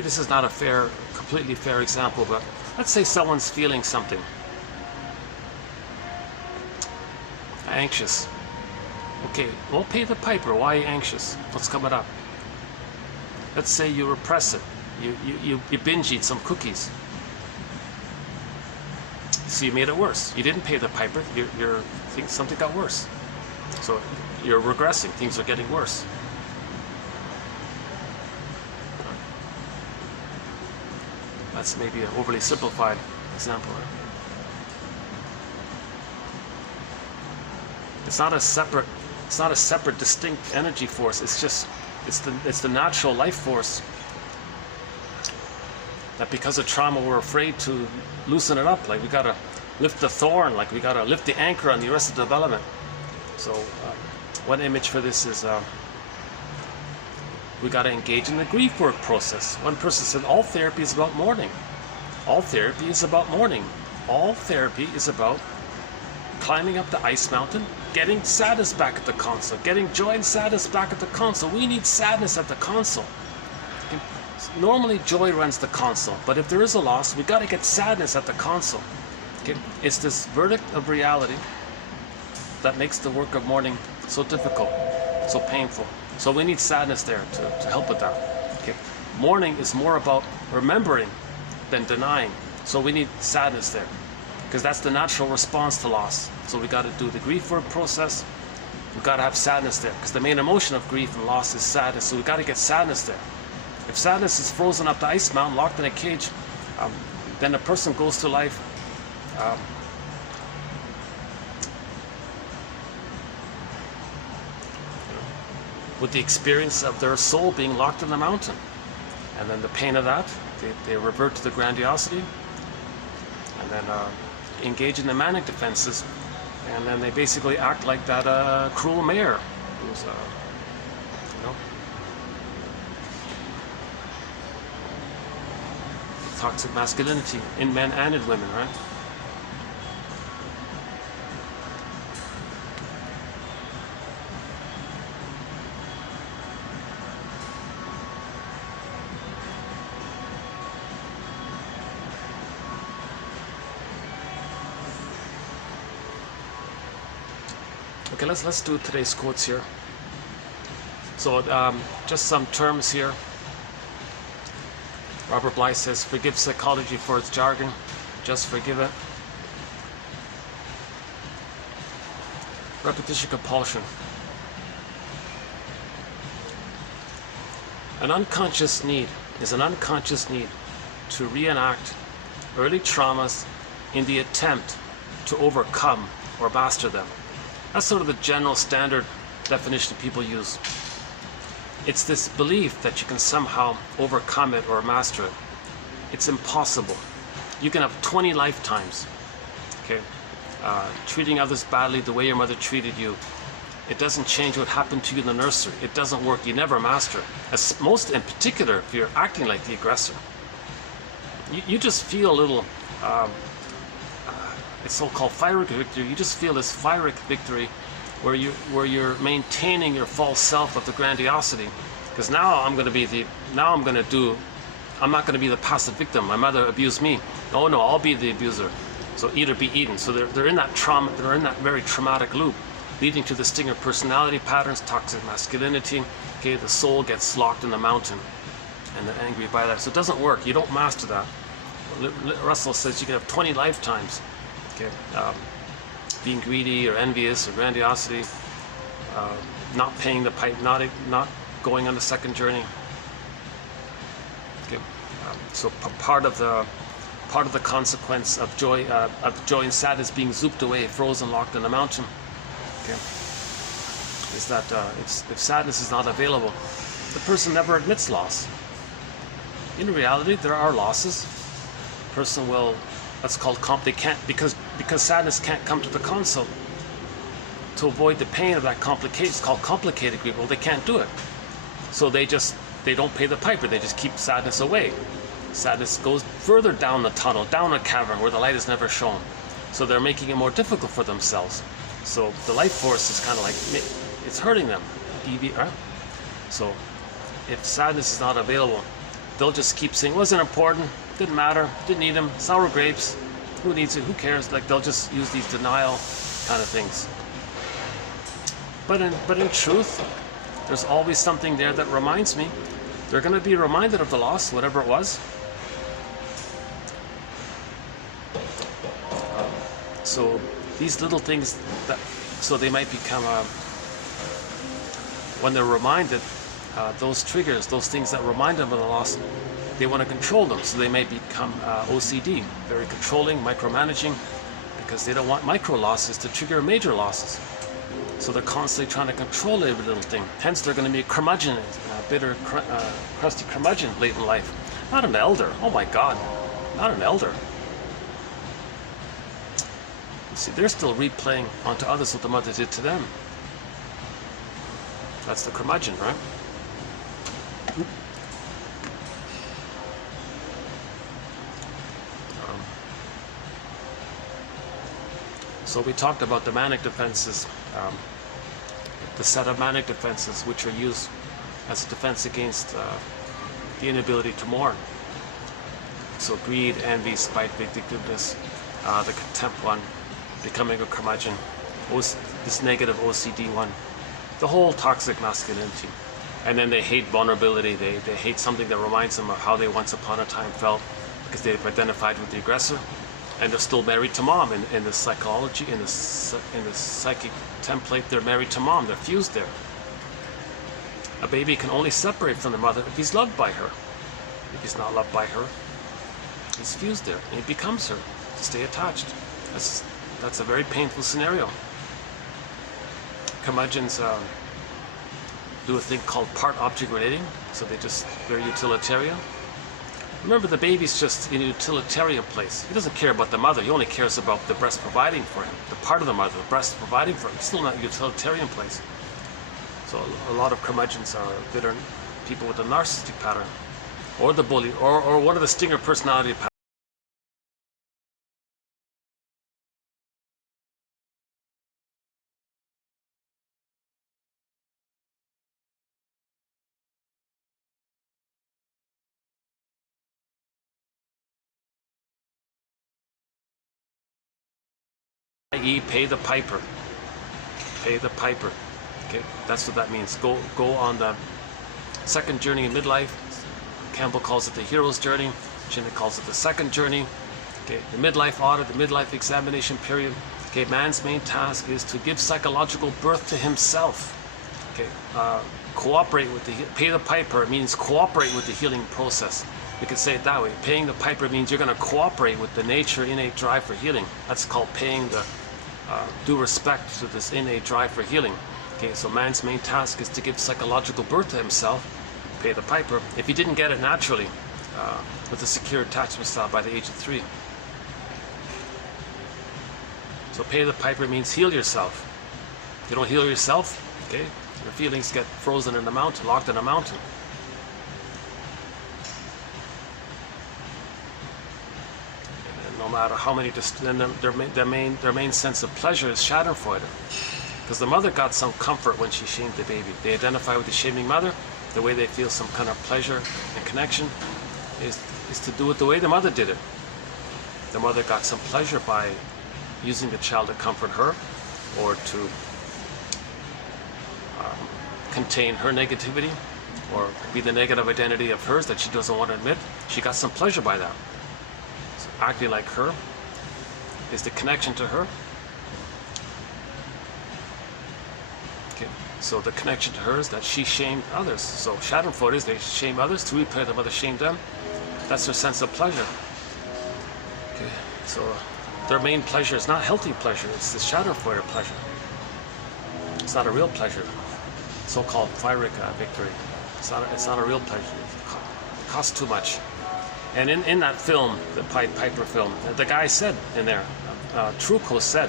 this is not a completely fair example, but let's say someone's feeling something. Anxious. Okay, well, pay the piper. Why are you anxious? What's coming up? Let's say you repress it. You binge eat some cookies. So you made it worse. You didn't pay the piper. Something got worse. So you're regressing. Things are getting worse. That's maybe an overly simplified example. It's not a separate, distinct energy force. It's the natural life force that because of trauma we're afraid to loosen it up. Like we gotta lift the thorn, like we gotta lift the anchor on the arrested development. So one image for this is we gotta engage in the grief work process. One person said all therapy is about mourning. All therapy is about mourning. All therapy is about climbing up the ice mountain, getting sadness back at the console, getting joy and sadness back at the console. We need sadness at the console. Okay. Normally joy runs the console, but if there is a loss, we got to get sadness at the console. Okay. It's this verdict of reality that makes the work of mourning so difficult, so painful. So we need sadness there to help with that. Okay. Mourning is more about remembering than denying. So we need sadness there, because that's the natural response to loss. So we got to do the grief work process. We got to have sadness there, because the main emotion of grief and loss is sadness. So we got to get sadness there. If sadness is frozen up the ice mountain, locked in a cage, then the person goes through life with the experience of their soul being locked in the mountain, and then the pain of that, they revert to the grandiosity, and then engage in the manic defenses, and then they basically act like that cruel mayor who's, toxic masculinity in men and in women, right? Okay, let's do today's quotes here. So just some terms here. Robert Bly says, forgive psychology for its jargon, just forgive it. Repetition compulsion. An unconscious need is an unconscious need to reenact early traumas in the attempt to overcome or master them. That's sort of the general standard definition people use. It's this belief that you can somehow overcome it or master it. It's impossible. You can have 20 lifetimes, okay, treating others badly the way your mother treated you. It doesn't change what happened to you in the nursery. It doesn't work. You never master. As most in particular, if you're acting like the aggressor, you just feel a little. It's so-called pyrrhic victory. You just feel this pyrrhic victory, where you're maintaining your false self of the grandiosity. Because now I'm not going to be the passive victim. My mother abused me. Oh no, I'll be the abuser. So eat or be eaten. So they're in that trauma. They're in that very traumatic loop, leading to the stinger personality patterns, toxic masculinity. Okay, the soul gets locked in the mountain, and they're angry by that. So it doesn't work. You don't master that. Russell says you can have 20 lifetimes. Okay, being greedy or envious or grandiosity, not paying the pipe, not going on the second journey. Okay, so part of the consequence of joy and sadness being zooped away, frozen, locked in the mountain. Okay, is that if sadness is not available, the person never admits loss. In reality, there are losses. The person will. That's called they can't because sadness can't come to the consult to avoid the pain of that complication. It's called complicated grief. Well, they can't do it, so they don't pay the piper. They just keep sadness away. Sadness goes further down the tunnel, down a cavern where the light is never shown. So they're making it more difficult for themselves. So the life force is kind of like it's hurting them. Right? So if sadness is not available, they'll just keep saying, wasn't important, didn't matter, didn't need them, sour grapes, who needs it, who cares? Like they'll just use these denial kind of things. But in truth, there's always something there that reminds me. They're going to be reminded of the loss, whatever it was. So these little things so they might become, when they're reminded, those triggers, those things that remind them of the loss, they want to control them. So they may become OCD, very controlling, micromanaging, because they don't want micro losses to trigger major losses. So they're constantly trying to control every little thing. Hence they're going to be a curmudgeon, bitter, crusty curmudgeon late in life. Not an elder. Oh my God, not an elder. See, they're still replaying onto others what the mother did to them. That's the curmudgeon, right? So we talked about the manic defenses, the set of manic defenses which are used as a defense against the inability to mourn. So greed, envy, spite, vindictiveness, the contempt one, becoming a curmudgeon, this negative OCD one, the whole toxic masculinity. And then they hate vulnerability. They hate something that reminds them of how they once upon a time felt, because they've identified with the aggressor, and they're still married to mom. In the psychology, in the psychic template, they're married to mom. They're fused there. A baby can only separate from the mother if he's loved by her. If he's not loved by her, he's fused there, and he becomes her to stay attached. That's a very painful scenario. Curmudgeons do a thing called part object relating, so they're utilitarian. Remember, the baby's just in a utilitarian place. He doesn't care about the mother. He only cares about the breast providing for him, the part of the mother, the breast providing for him. He's still not a utilitarian place. So a lot of curmudgeons are bitter people with a narcissistic pattern, or the bully, or one of the stinger personality patterns. I.e., pay the piper. Pay the piper. Okay, that's what that means. Go on the second journey in midlife. Campbell calls it the hero's journey. Chinnick calls it the second journey. Okay, the midlife audit, the midlife examination period. Okay, Okay, man's main task is to give psychological birth to himself. Okay, cooperate with pay the piper means cooperate with the healing process. We could say it that way. Paying the piper means you're going to cooperate with the nature innate drive for healing. That's called paying the due respect to this innate drive for healing. Okay, so man's main task is to give psychological birth to himself, pay the piper, if he didn't get it naturally with a secure attachment style by the age of 3. So pay the piper means heal yourself. If you don't heal yourself, okay, your feelings get frozen in the mountain, locked in a mountain. And no matter how many, their main sense of pleasure is schadenfreude. Because the mother got some comfort when she shamed the baby. They identify with the shaming mother. The way they feel some kind of pleasure and connection is to do it the way the mother did it. The mother got some pleasure by using the child to comfort her, or to contain her negativity, or be the negative identity of hers that she doesn't want to admit. She got some pleasure by that. So acting like her is the connection to her. Okay. So the connection to her is that she shamed others. So schadenfreude is they shame others to replay the mother shamed them. That's their sense of pleasure. Okay. So their main pleasure is not healthy pleasure, it's the schadenfreude pleasure. It's not a real pleasure. So-called Feierlich victory. It's not a real pleasure. It costs too much. And in that film, the Pied Piper film, the guy said in there, Truco said,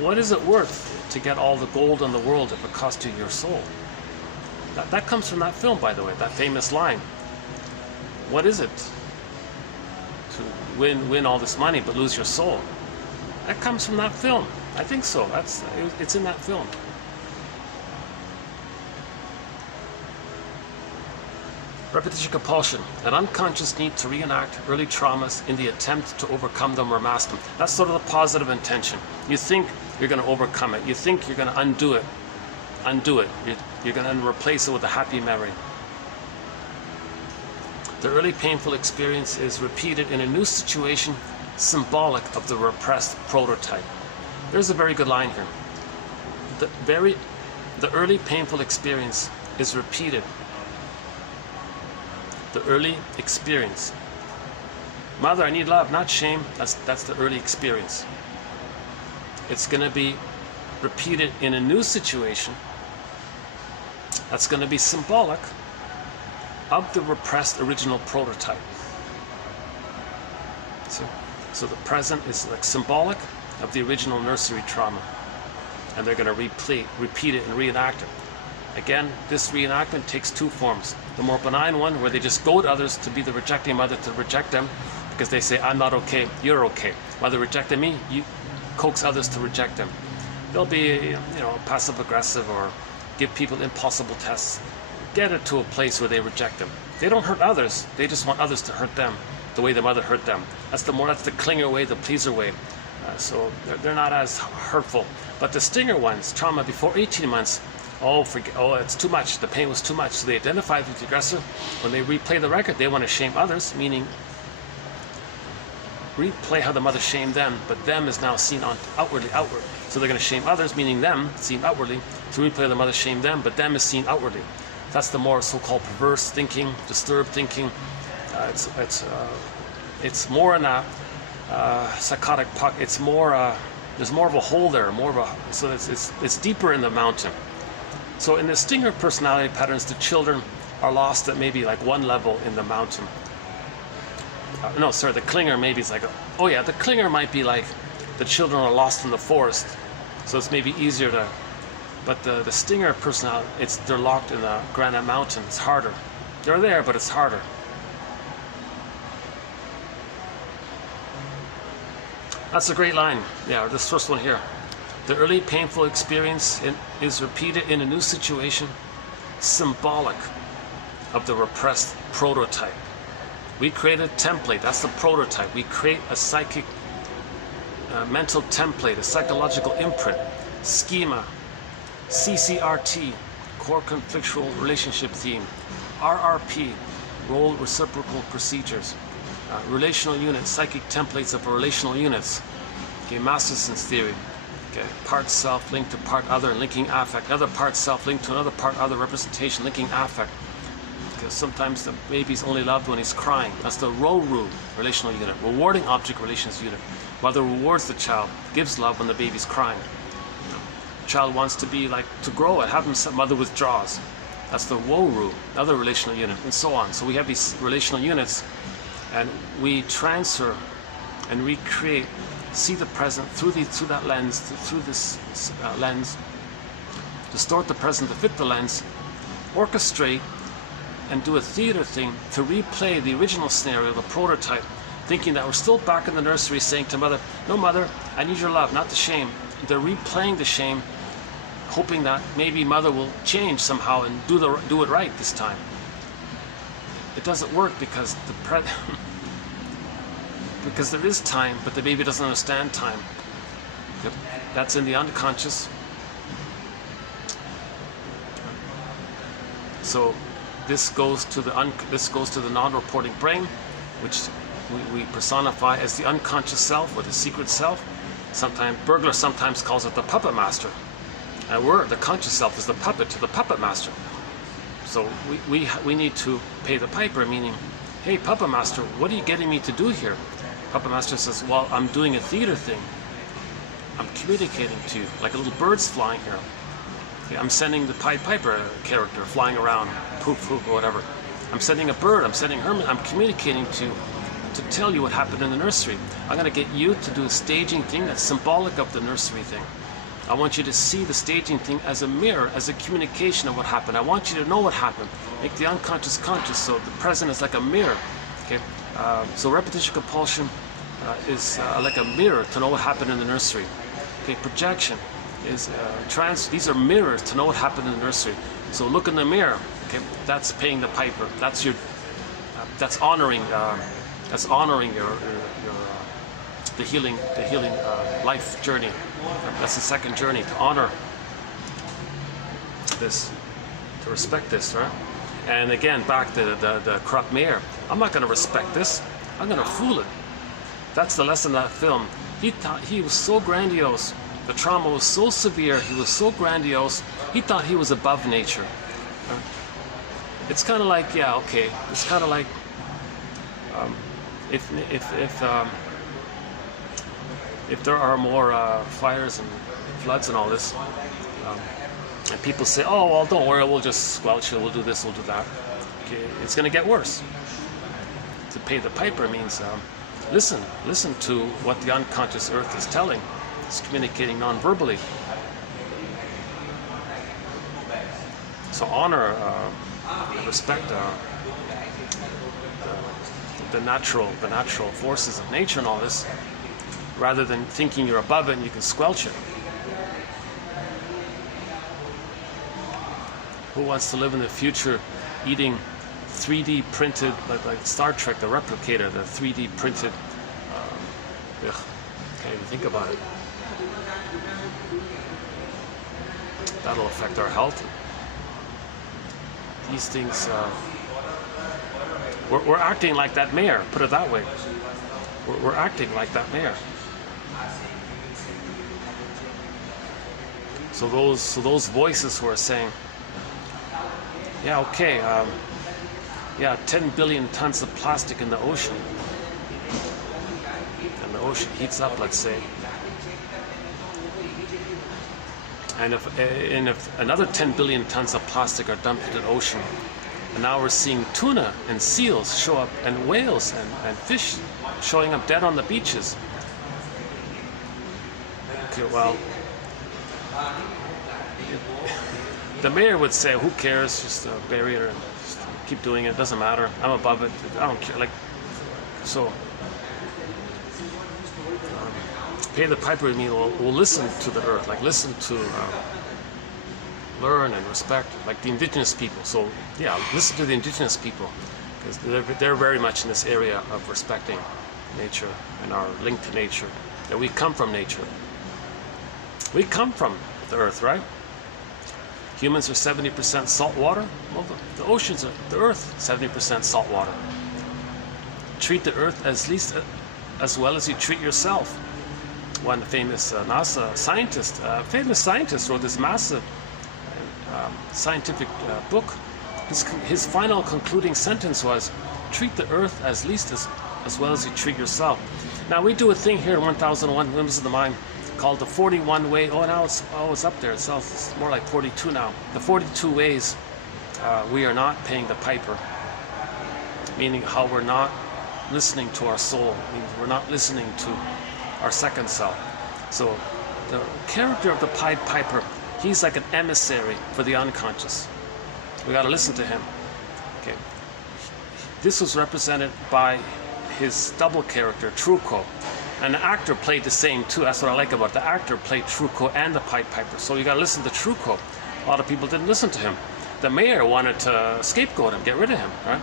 what is it worth to get all the gold in the world if it costs you your soul? That comes from that film, by the way, that famous line. What is it to win all this money but lose your soul? That comes from that film. I think so. It's in that film. Repetition compulsion, an unconscious need to reenact early traumas in the attempt to overcome them or mask them. That's sort of the positive intention. You think you're going to overcome it. You think you're going to undo it. You're going to replace it with a happy memory. The early painful experience is repeated in a new situation, symbolic of the repressed prototype. There's a very good line here. The early painful experience is repeated. The early experience. Mother, I need love, not shame. That's the early experience. It's going to be repeated in a new situation. That's going to be symbolic of the repressed original prototype. So the present is like symbolic of the original nursery trauma. And they're going to repeat it and reenact it. Again, this reenactment takes two forms. The more benign one, where they just goad others to be the rejecting mother to reject them, because they say, I'm not okay, you're okay. While they're rejecting me, you coax others to reject them. They'll be, passive-aggressive, or give people impossible tests. Get it to a place where they reject them. They don't hurt others, they just want others to hurt them the way the mother hurt them. That's the clinger way, the pleaser way. So they're not as hurtful. But the stinger ones, trauma before 18 months, it's too much, the pain was too much. So they identify with the aggressor. When they replay the record, they want to shame others, meaning replay how the mother shamed them, but them is now seen outward. So they're going to shame others, meaning them, seen outwardly, to replay the mother shamed them, but them is seen outwardly. That's the more so-called perverse thinking, disturbed thinking. It's more in a psychotic puck. It's more, there's more of a hole there, so it's deeper in the mountain. So in the stinger personality patterns, the children are lost at maybe like one level in the mountain. The clinger maybe is like, the clinger might be like the children are lost in the forest. So it's maybe easier to, but the stinger personality, they're locked in the granite mountain. It's harder. They're there, but it's harder. That's a great line. Yeah, this first one here. The early painful experience is repeated in a new situation, symbolic of the repressed prototype. We create a template, that's the prototype. We create a psychic, mental template, a psychological imprint, schema, CCRT, core conflictual relationship theme, RRP, role reciprocal procedures, relational units, psychic templates of relational units. Okay, Masterson's theory. Okay, part self linked to part other, linking affect. Another part self linked to another part other representation, linking affect. Because sometimes the baby's only loved when he's crying. That's the RORU, relational unit. Rewarding object relations unit. Mother rewards the child, gives love when the baby's crying. The child wants to be like, to grow and have himself, mother withdraws. That's the WORU, another relational unit, and so on. So we have these relational units, and we transfer and recreate, see the present through that lens, through this lens, distort the present to fit the lens, orchestrate, and do a theater thing to replay the original scenario, the prototype, thinking that we're still back in the nursery saying to mother, no mother, I need your love, not the shame. They're replaying the shame, hoping that maybe mother will change somehow and do it right this time. It doesn't work because because there is time, but the baby doesn't understand time. That's in the unconscious. So this goes to the non-reporting brain, which we personify as the unconscious self or the secret self. Sometimes Burglar sometimes calls it the puppet master, and the conscious self is the puppet to the puppet master. So we need to pay the piper, meaning, hey, puppet master, what are you getting me to do here? Puppet master says, well, I'm doing a theater thing. I'm communicating to you, like a little bird's flying here. Okay, I'm sending the Pied Piper character flying around, poop, poop, or whatever. I'm sending a bird, I'm sending Herman, I'm communicating to tell you what happened in the nursery. I'm going to get you to do a staging thing that's symbolic of the nursery thing. I want you to see the staging thing as a mirror, as a communication of what happened. I want you to know what happened. Make the unconscious conscious, so the present is like a mirror. Okay, so repetition compulsion is like a mirror to know what happened in the nursery. Okay, projection is these are mirrors to know what happened in the nursery. So look in the mirror. Okay, that's paying the piper. That's your that's honoring your the healing life journey. That's the second journey, to honor this, to respect this, right? And again, back to the corrupt mayor. I'm not going to respect this. I'm going to fool it. That's the lesson of that film. He thought he was so grandiose. The trauma was so severe. He was so grandiose. He thought he was above nature. It's kind of like, yeah, okay. It's kind of like if there are more fires and floods and all this, and people say, oh, well, don't worry, we'll just squelch it, we'll do this, we'll do that. Okay, it's going to get worse. To pay the piper means listen to what the unconscious earth is telling. It's communicating non-verbally. So honor, respect the natural forces of nature and all this, rather than thinking you're above it and you can squelch it. Who wants to live in the future eating 3D printed, like Star Trek, the replicator, the 3D printed, can't even think about it. That'll affect our health. These things, we're acting like that mayor, put it that way. We're acting like that mayor. So those voices who are saying, yeah, okay, yeah, 10 billion tons of plastic in the ocean, and the ocean heats up, let's say, and if another 10 billion tons of plastic are dumped into the ocean, and now we're seeing tuna and seals show up, and whales and fish showing up dead on the beaches. Okay, well, the mayor would say, who cares, just bury it and just keep doing it, doesn't matter, I'm above it, I don't care. Like, so pay the piper with me, we'll listen to the earth, like listen to learn and respect, like the indigenous people. So yeah, listen to the indigenous people, because they're very much in this area of respecting nature and our link to nature, that we come from nature. We come from the earth, right? Humans are 70% salt water. Well, the oceans are, the earth, 70% salt water. Treat the earth as well as you treat yourself. one famous NASA scientist, famous scientist, wrote this massive scientific book. His final concluding sentence was, treat the earth as least as well as you treat yourself. Now we do a thing here in 1001 Whims of the Mind called the 41 way. Oh, now it's up there. It's more like 42 now. The 42 ways we are not paying the piper, meaning how we're not listening to our soul, means we're not listening to our second self. So the character of the Pied Piper, he's like an emissary for the unconscious. We got to listen to him. Okay. This was represented by his double character, Truco. And the actor played the same too. That's what I like about it. The actor played Truco and the Pied Piper. So you got to listen to Truco. A lot of people didn't listen to him. The mayor wanted to scapegoat him, get rid of him, right?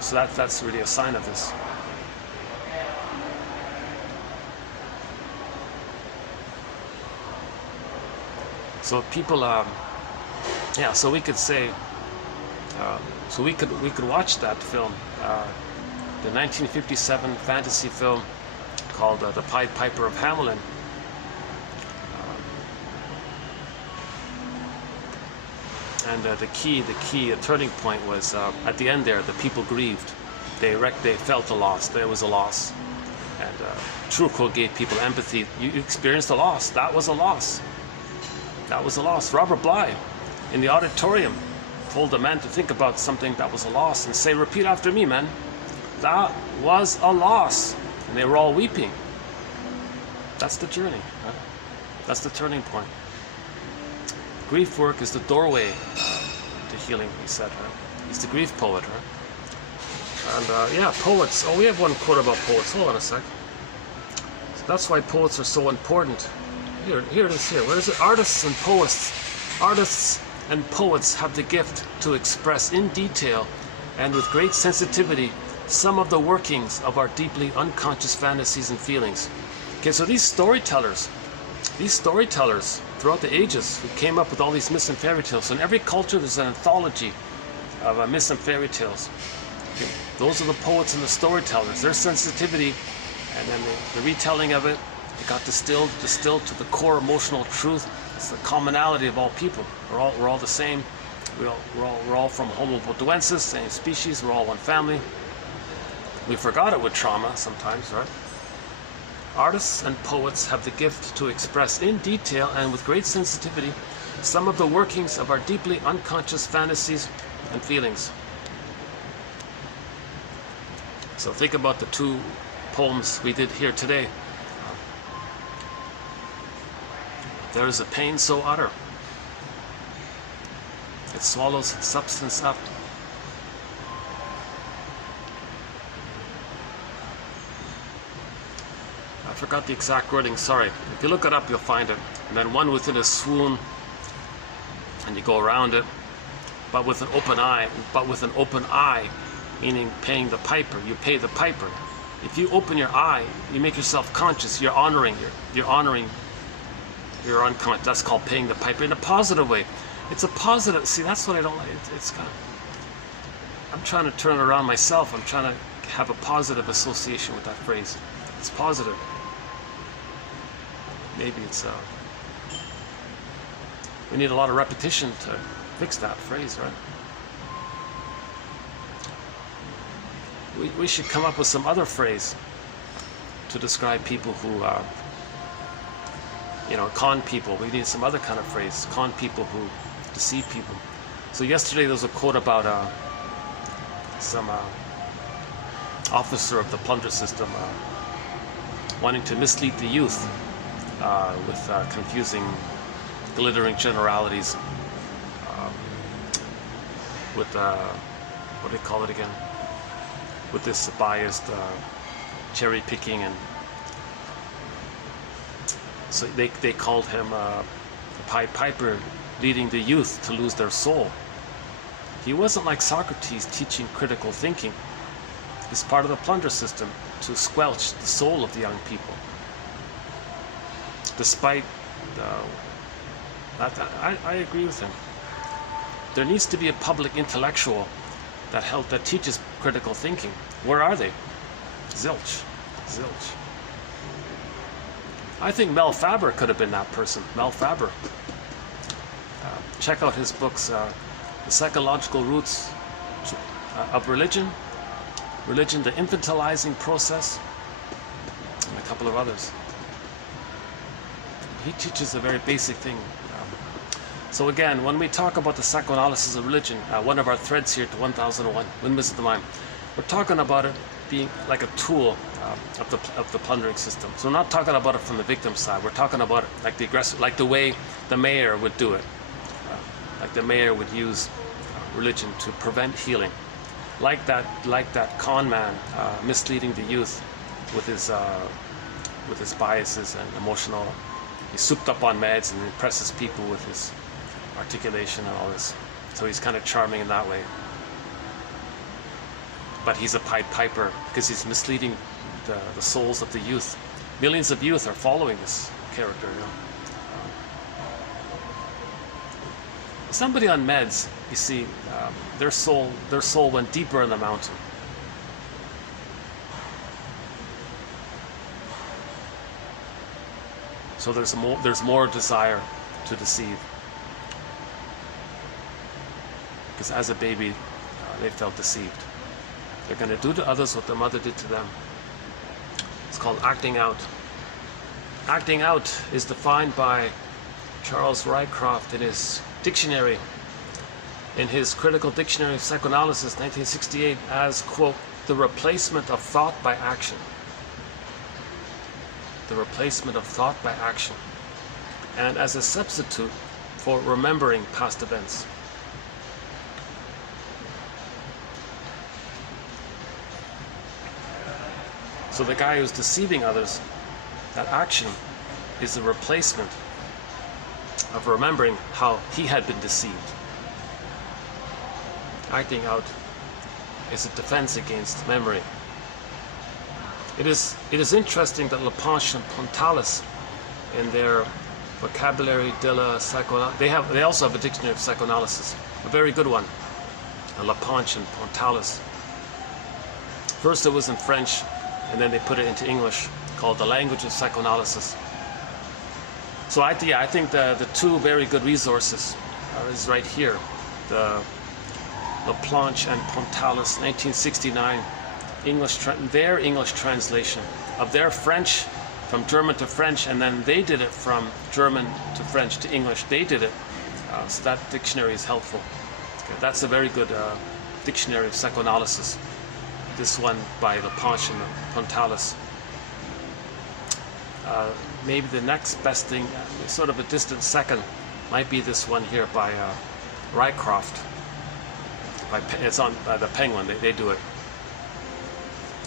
So that's really a sign of this. So people, yeah. So we could say, so we could watch that film, the 1957 fantasy film called The Pied Piper of Hamelin. And the turning point was at the end there. The people grieved. They felt a loss. There was a loss, and Truco gave people empathy. You experienced a loss. That was a loss. That was a loss. Robert Bly, in the auditorium, told the men to think about something that was a loss and say, "Repeat after me, men. That was a loss." And they were all weeping. That's the journey. Right? That's the turning point. Grief work is the doorway to healing, he said. Right? He's the grief poet. Right? And yeah, poets. Oh, we have one quote about poets. Hold on a sec. So that's why poets are so important. Here it is. Here. Where is it? Artists and poets. Artists and poets have the gift to express in detail and with great sensitivity some of the workings of our deeply unconscious fantasies and feelings. Okay, so these storytellers throughout the ages who came up with all these myths and fairy tales. So in every culture there's an anthology of myths and fairy tales. Okay, those are the poets and the storytellers. Their sensitivity and then the retelling of it, it got distilled to the core emotional truth. It's the commonality of all people. We're all the same. We're all from Homo botuensis, same species. We're all one family. We forgot it with trauma sometimes, right? Artists and poets have the gift to express in detail and with great sensitivity some of the workings of our deeply unconscious fantasies and feelings. So think about the two poems we did here today. There is a pain so utter, it swallows substance up. I forgot the exact wording, sorry. If you look it up, you'll find it. And then one within a swoon, and you go around it, but with an open eye, meaning paying the piper. You pay the piper. If you open your eye, you make yourself conscious. You're honoring your unconscious. That's called paying the piper in a positive way. It's a positive. See, that's what I don't like. It's kind of. I'm trying to turn it around myself. I'm trying to have a positive association with that phrase. It's positive. Maybe it's we need a lot of repetition to fix that phrase, right? We should come up with some other phrase to describe people who con people. We need some other kind of phrase. Con people who deceive people. So yesterday there was a quote about some officer of the plunder system wanting to mislead the youth with confusing, glittering generalities, with what do they call it again? With this biased cherry picking, and so they called him a Pied Piper, leading the youth to lose their soul. He wasn't like Socrates teaching critical thinking. He's part of the plunder system to squelch the soul of the young people. Despite I agree with him. There needs to be a public intellectual that teaches critical thinking. Where are they? Zilch. I think Mel Faber could have been that person. Mel Faber. Check out his books, The Psychological Roots of Religion, the Infantilizing Process, and a couple of others. He teaches a very basic thing. So again, when we talk about the psychoanalysis of religion, one of our threads here to 1001, Windmills of the Mind, we're talking about it being like a tool of the plundering system. So we're not talking about it from the victim side. We're talking about it like the aggressor, like the way the mayor would do it. Like the mayor would use religion to prevent healing. Like that con man misleading the youth with his biases and emotional. He's souped up on meds and impresses people with his articulation and all this. So he's kind of charming in that way. But he's a Pied Piper because he's misleading the souls of the youth. Millions of youth are following this character. You know? Somebody on meds, you see, their soul went deeper in the mountain. So there's more desire to deceive. Because as a baby, they felt deceived. They're going to do to others what their mother did to them. It's called acting out. Acting out is defined by Charles Rycroft in his dictionary, in his Critical Dictionary of Psychoanalysis, 1968, as, quote, the replacement of thought by action. The replacement of thought by action. And as a substitute for remembering past events. So the guy who's deceiving others, that action is a replacement of remembering how he had been deceived. Acting out is a defense against memory. It is interesting that Lapinche and Pontalis, in their Vocabulary de la Psychoanalyse, they also have a dictionary of psychoanalysis, a very good one. Lapinche and Pontalis. First it was in French, and then they put it into English, called The Language of Psychoanalysis. So I think the two very good resources is right here. The Lapinche and Pontalis, 1969, their English translation of their French, from German to French, and then they did it from German to French to English. They did it. So that dictionary is helpful. Okay, that's a very good dictionary of psychoanalysis. This one by Lapinche and Pontalis. Maybe the next best thing, sort of a distant second, might be this one here by Rycroft. It's on the Penguin. They do it.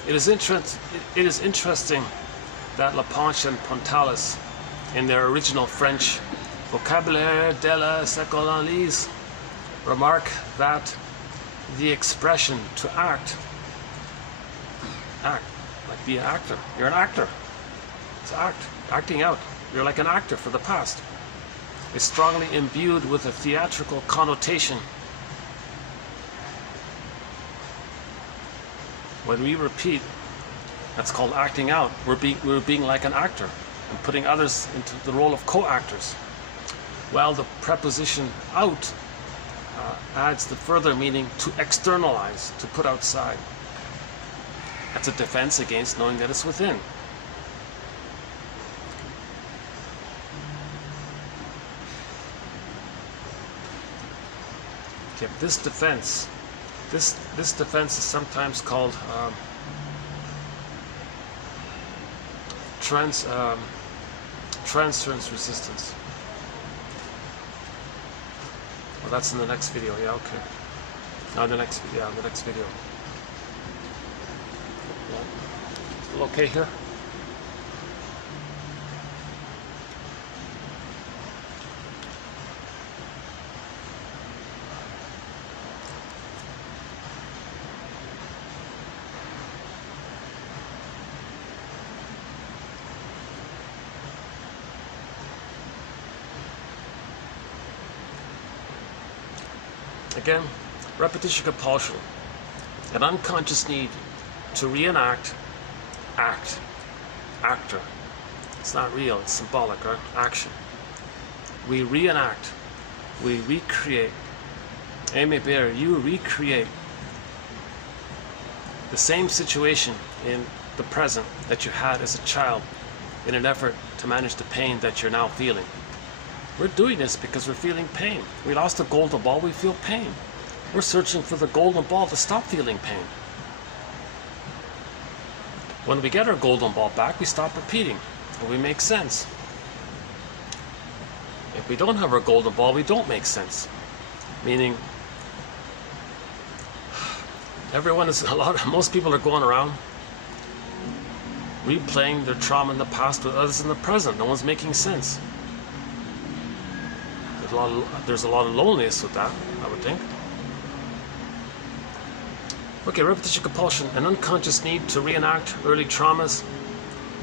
It is interesting that Lapinche and Pontalis, in their original French Vocabulaire de la Psychanalyse, remark that the expression to act, like be an actor. You're an actor. It's acting out. You're like an actor for the past. It's strongly imbued with a theatrical connotation. When we repeat, that's called acting out. We're being like an actor and putting others into the role of co-actors. While the preposition out adds the further meaning to externalize, to put outside. That's a defense against knowing that it's within. Okay, this defense is sometimes called transference resistance. Well, that's in the next video. Yeah, okay. No, the next video. Still okay here? Again, repetition compulsion, an unconscious need to reenact, actor, It's not real, it's symbolic, right? Action. We reenact, we recreate. Amy Bear, you recreate the same situation in the present that you had as a child in an effort to manage the pain that you're now feeling. We're doing this because we're feeling pain. We lost a golden ball, we feel pain. We're searching for the golden ball to stop feeling pain. When we get our golden ball back, we stop repeating and we make sense. If we don't have our golden ball, we don't make sense. Meaning, most people are going around replaying their trauma in the past with others in the present. No one's making sense. There's a lot of loneliness with that, I would think. Okay, repetition compulsion, an unconscious need to reenact early traumas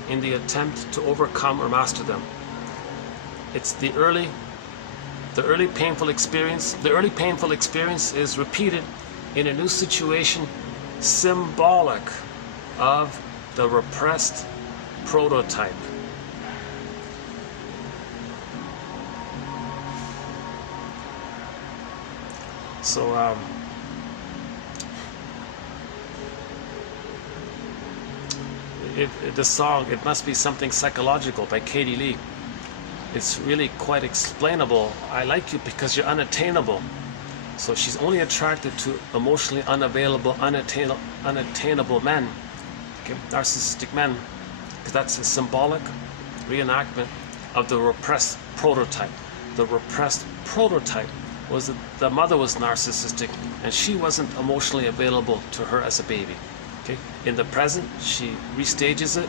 in the attempt to overcome or master them. It's the early painful experience. The early painful experience is repeated in a new situation, symbolic of the repressed prototype. So the song "It Must Be Something Psychological" by Katie Lee, it's really quite explainable. I like you because you're unattainable. So she's only attracted to emotionally unavailable, unattainable men, okay? Narcissistic men, because that's a symbolic reenactment of the repressed prototype. The repressed prototype was that the mother was narcissistic and she wasn't emotionally available to her as a baby. Okay? In the present, she restages it,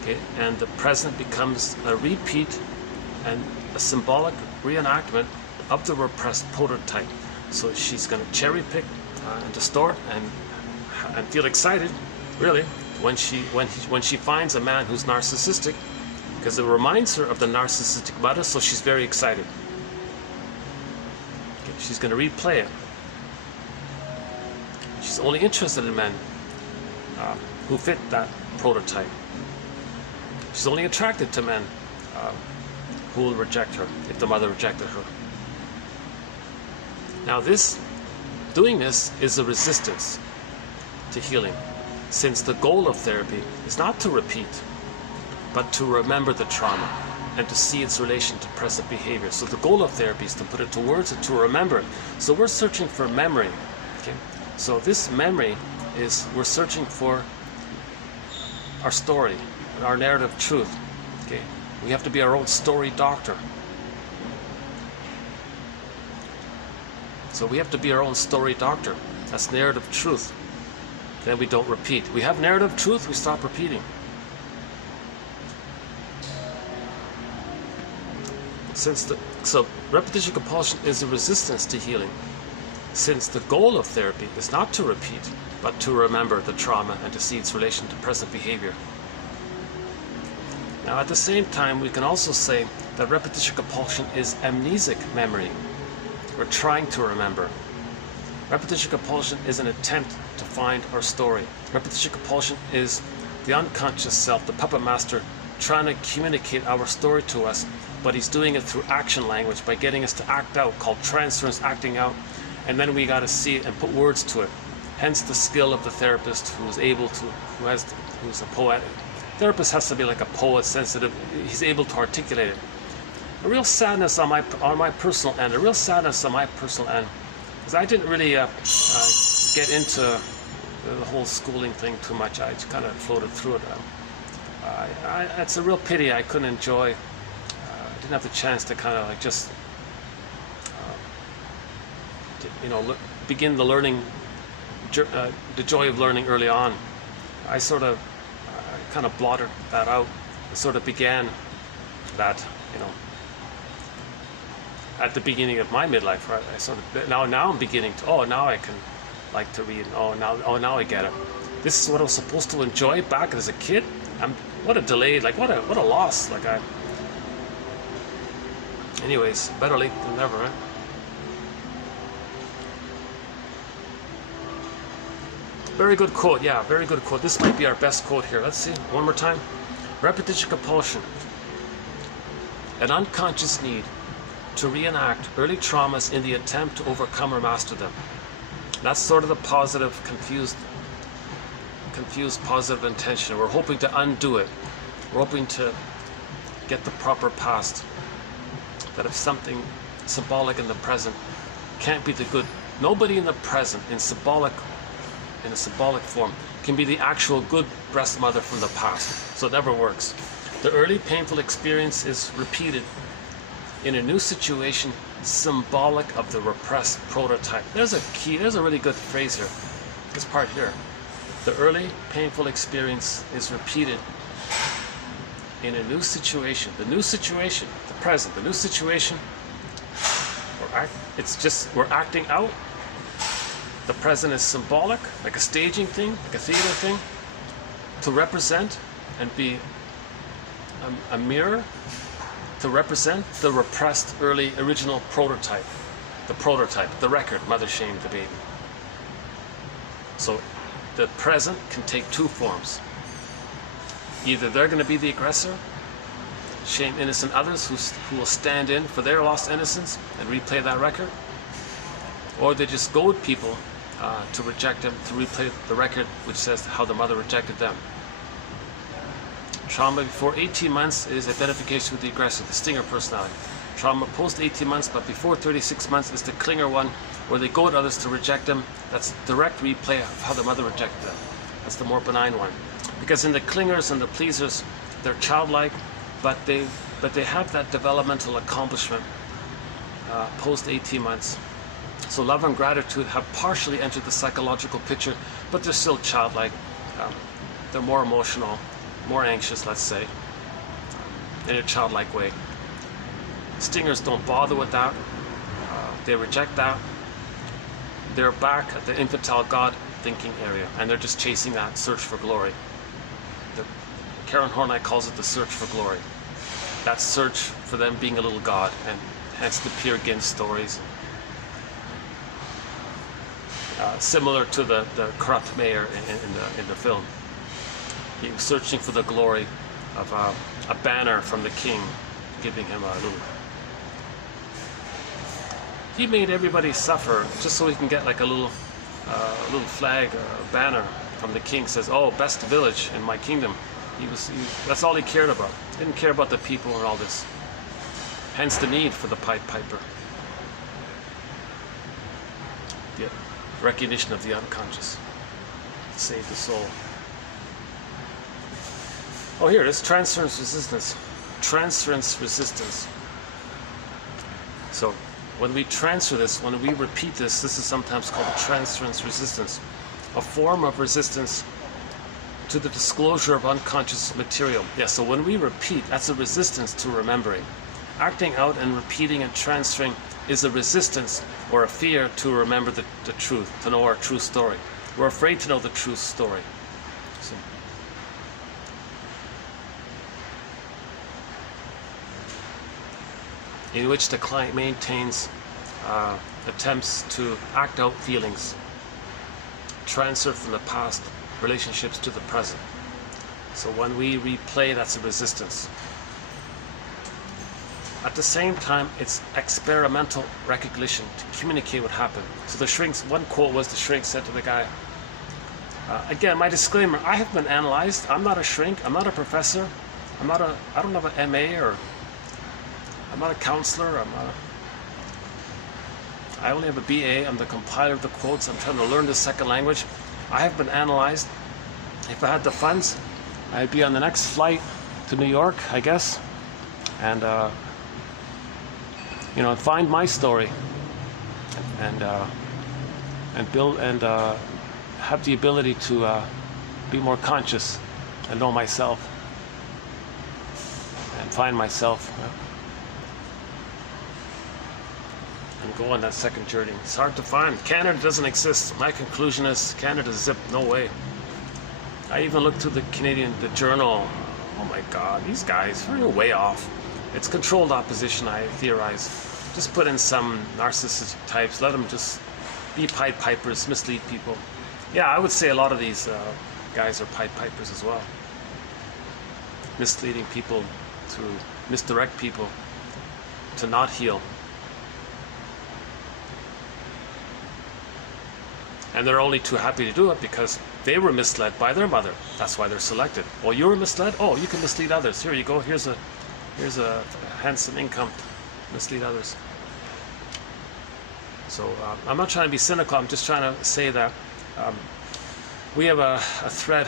okay? And the present becomes a repeat and a symbolic reenactment of the repressed prototype. So she's going to cherry pick and distort and feel excited, really, when she finds a man who's narcissistic, because it reminds her of the narcissistic mother. So she's very excited. Okay, she's going to replay it. She's only interested in men who fit that prototype. She's only attracted to men who will reject her if the mother rejected her. Now doing this is a resistance to healing, since the goal of therapy is not to repeat, but to remember the trauma and to see its relation to present behavior. So the goal of therapy is to put it to words and to remember it. So we're searching for memory. Okay? So this memory is, we're searching for our story, our narrative truth. Okay? We have to be our own story doctor. So we have to be our own story doctor. That's narrative truth. Then we don't repeat. We have narrative truth, we stop repeating. So repetition compulsion is a resistance to healing, since the goal of therapy is not to repeat, but to remember the trauma and to see its relation to present behavior. Now at the same time, we can also say that repetition compulsion is amnesic memory. We're trying to remember. Repetition compulsion is an attempt to find our story. Repetition compulsion is the unconscious self, the puppet master, trying to communicate our story to us, but he's doing it through action language by getting us to act out, called transference, acting out, and then we got to see it and put words to it. Hence the skill of the therapist who's a poet. Therapist has to be like a poet, sensitive. He's able to articulate it. A real sadness on my personal end. Because I didn't really get into the whole schooling thing too much. I just kind of floated through it. It's a real pity I couldn't enjoy. I didn't have the chance to kind of like just, begin the learning, the joy of learning early on. I kind of blotted that out. It sort of began that, at the beginning of my midlife, right? I sort of now I'm beginning to, now I can like to read. Now I get it. This is what I was supposed to enjoy back as a kid. What a delay! Like what a loss! Anyways, better late than never, right? Very good quote. Yeah, very good quote. This might be our best quote here. Let's see one more time. Repetition compulsion an unconscious need to reenact early traumas in the attempt to overcome or master them. That's sort of the positive, confused positive intention. We're hoping to undo it. We're hoping to get the proper past. That if something symbolic in the present can't be the good, nobody in the present in a symbolic form can be the actual good breast mother from the past. So it never works. The early painful experience is repeated in a new situation, symbolic of the repressed prototype. There's a key, there's a really good phrase here. This part here. The early painful experience is repeated in a new situation. The new situation, the present, the new situation, we're acting out. The present is symbolic, like a staging thing, like a theater thing, to represent and be a mirror to represent the repressed early original prototype, the record, mother shamed the baby. So the present can take two forms. Either they're going to be the aggressor, shame innocent others who will stand in for their lost innocence and replay that record, or they just goad people to reject them, to replay the record which says how the mother rejected them. Trauma before 18 months is identification with the aggressor, the stinger personality. Trauma post 18 months but before 36 months is the clinger one, where they goad others to reject them. That's direct replay of how the mother rejected them. That's the more benign one. Because in the clingers and the pleasers, they're childlike, but they have that developmental accomplishment post 18 months. So love and gratitude have partially entered the psychological picture, but they're still childlike. They're more emotional, more anxious, let's say, in a childlike way. Stingers don't bother with that. They reject that. They're back at the infantile God thinking area, and they're just chasing that search for glory. Karen Horney calls it the search for glory. That search for them being a little God, and hence the Peer Gynt stories. Similar to the corrupt mayor in the film. He was searching for the glory of a banner from the king, giving him a little. He made everybody suffer just so he can get like a little flag or a banner from the king. Says, "Oh, best village in my kingdom." That's all he cared about. He didn't care about the people and all this. Hence the need for the Pied Piper. The recognition of the unconscious to save the soul. Oh, here it is, transference resistance. Transference resistance. So when we transfer this, when we repeat this, this is sometimes called transference resistance, a form of resistance to the disclosure of unconscious material. Yeah, so when we repeat, that's a resistance to remembering. Acting out and repeating and transferring is a resistance or a fear to remember the truth, to know our true story. We're afraid to know the true story. So, in which the client maintains attempts to act out feelings, transfer from the past relationships to the present. So when we replay, that's a resistance. At the same time, it's experimental recognition to communicate what happened. So the shrinks, one quote was the shrink said to the guy, again, my disclaimer, I have been analyzed. I'm not a shrink. I'm not a professor. I don't have an MA, or I'm not a counselor. I only have a BA. I'm the compiler of the quotes. I'm trying to learn the second language. I have been analyzed. If I had the funds, I'd be on the next flight to New York, I guess, and find my story, and build and have the ability to be more conscious and know myself and find myself. And go on that second journey. It's hard to find. Canada doesn't exist. My conclusion is Canada zip, no way. I even looked through the journal. Oh my God, these guys, we're way off. It's controlled opposition, I theorize. Just put in some narcissistic types, let them just be Pied Pipers, mislead people. Yeah, I would say a lot of these guys are Pied Pipers as well. Misleading people to misdirect people to not heal. And they're only too happy to do it because they were misled by their mother. That's why they're selected. Oh, you were misled? Oh, you can mislead others. Here you go. Here's a handsome income. Mislead others. So I'm not trying to be cynical. I'm just trying to say that we have a thread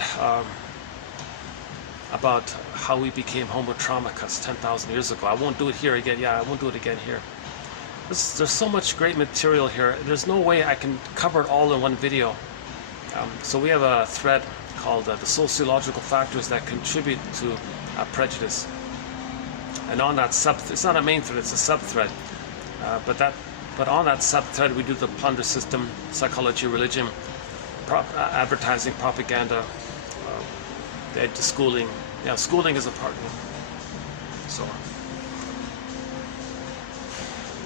about how we became homo traumicus 10,000 years ago. I won't do it here again. Yeah, I won't do it again here. There's so much great material here. There's no way I can cover it all in one video. So we have a thread called the sociological factors that contribute to prejudice. And on that it's not a main thread, it's a sub-thread. But on that sub-thread we do the plunder system, psychology, religion, advertising, propaganda, the schooling. Yeah, schooling is a part of it.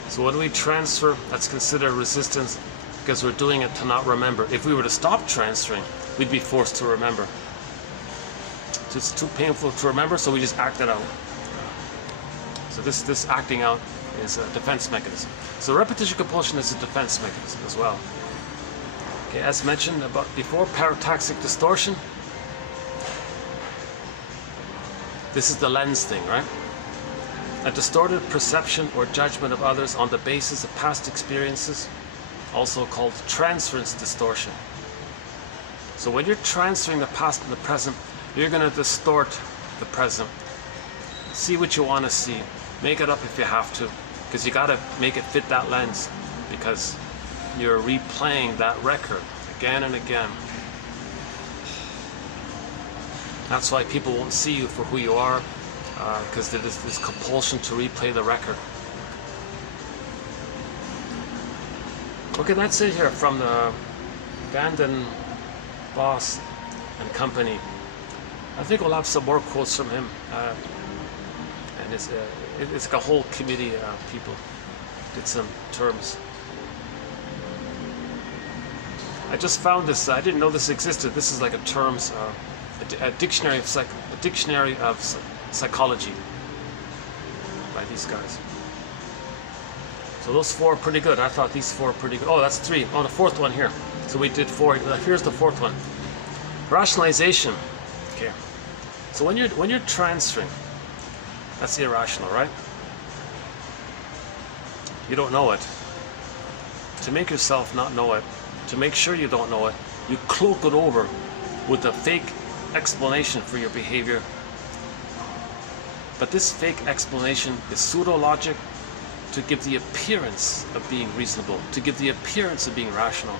So when we transfer, that's considered resistance because we're doing it to not remember. If we were to stop transferring, we'd be forced to remember. So it's too painful to remember, so we just act it out. So this acting out is a defense mechanism. So repetition compulsion is a defense mechanism as well. Okay, as mentioned about before, parataxic distortion. This is the lens thing, right? A distorted perception or judgment of others on the basis of past experiences, also called transference distortion. So when you're transferring the past to the present, you're going to distort the present. See what you want to see. Make it up if you have to, because you got to make it fit that lens, because you're replaying that record again and again. That's why people won't see you for who you are, because there is this compulsion to replay the record. Okay, that's it here from the Vanden Boss and Company. I think we'll have some more quotes from him. And it's like a whole committee of people did some terms. I just found this. I didn't know this existed. This is like a terms, a dictionary of psychology by these guys. So those four are pretty good. I thought these four are pretty good. Oh, that's three. Oh, the fourth one here. So we did four. Here's the fourth one. Rationalization. Okay. So when you're transferring, that's irrational, right? You don't know it. To make yourself not know it, to make sure you don't know it, you cloak it over with a fake explanation for your behavior. But this fake explanation is pseudo-logic to give the appearance of being reasonable, to give the appearance of being rational,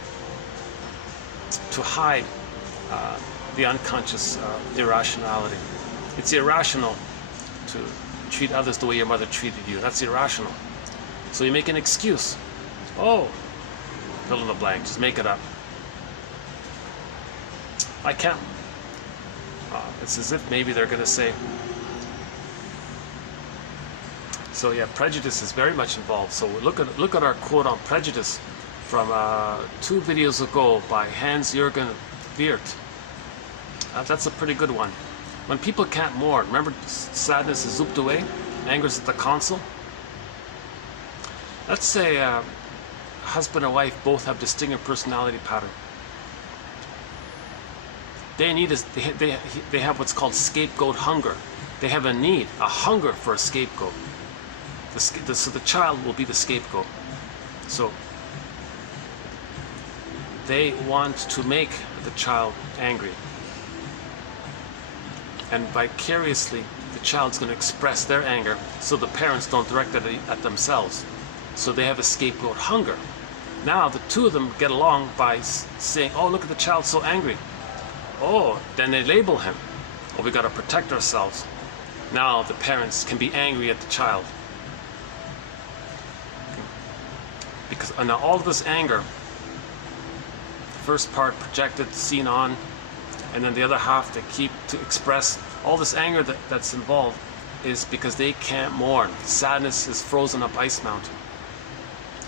to hide the unconscious irrationality. It's irrational to treat others the way your mother treated you. That's irrational. So you make an excuse. Oh, fill in the blank, just make it up. I can't. It's as if maybe they're going to say. So yeah, prejudice is very much involved. So look at our quote on prejudice from 2 videos ago by Hans-Jürgen Wirth. That's a pretty good one. When people can't mourn, remember sadness is zooped away, anger is at the console. Let's say husband and wife both have distinct personality pattern. They have what's called scapegoat hunger. They have a need, a hunger for a scapegoat. So the child will be the scapegoat. So they want to make the child angry. And vicariously, the child's going to express their anger so the parents don't direct it at themselves. So they have a scapegoat hunger. Now the two of them get along by saying, oh, look at the child so angry. Oh, then they label him. Oh, we got to protect ourselves. Now the parents can be angry at the child. Because now all of this anger, the first part projected, seen on, and then the other half they keep to express all this anger that's involved is because they can't mourn. Sadness is frozen up ice mountain.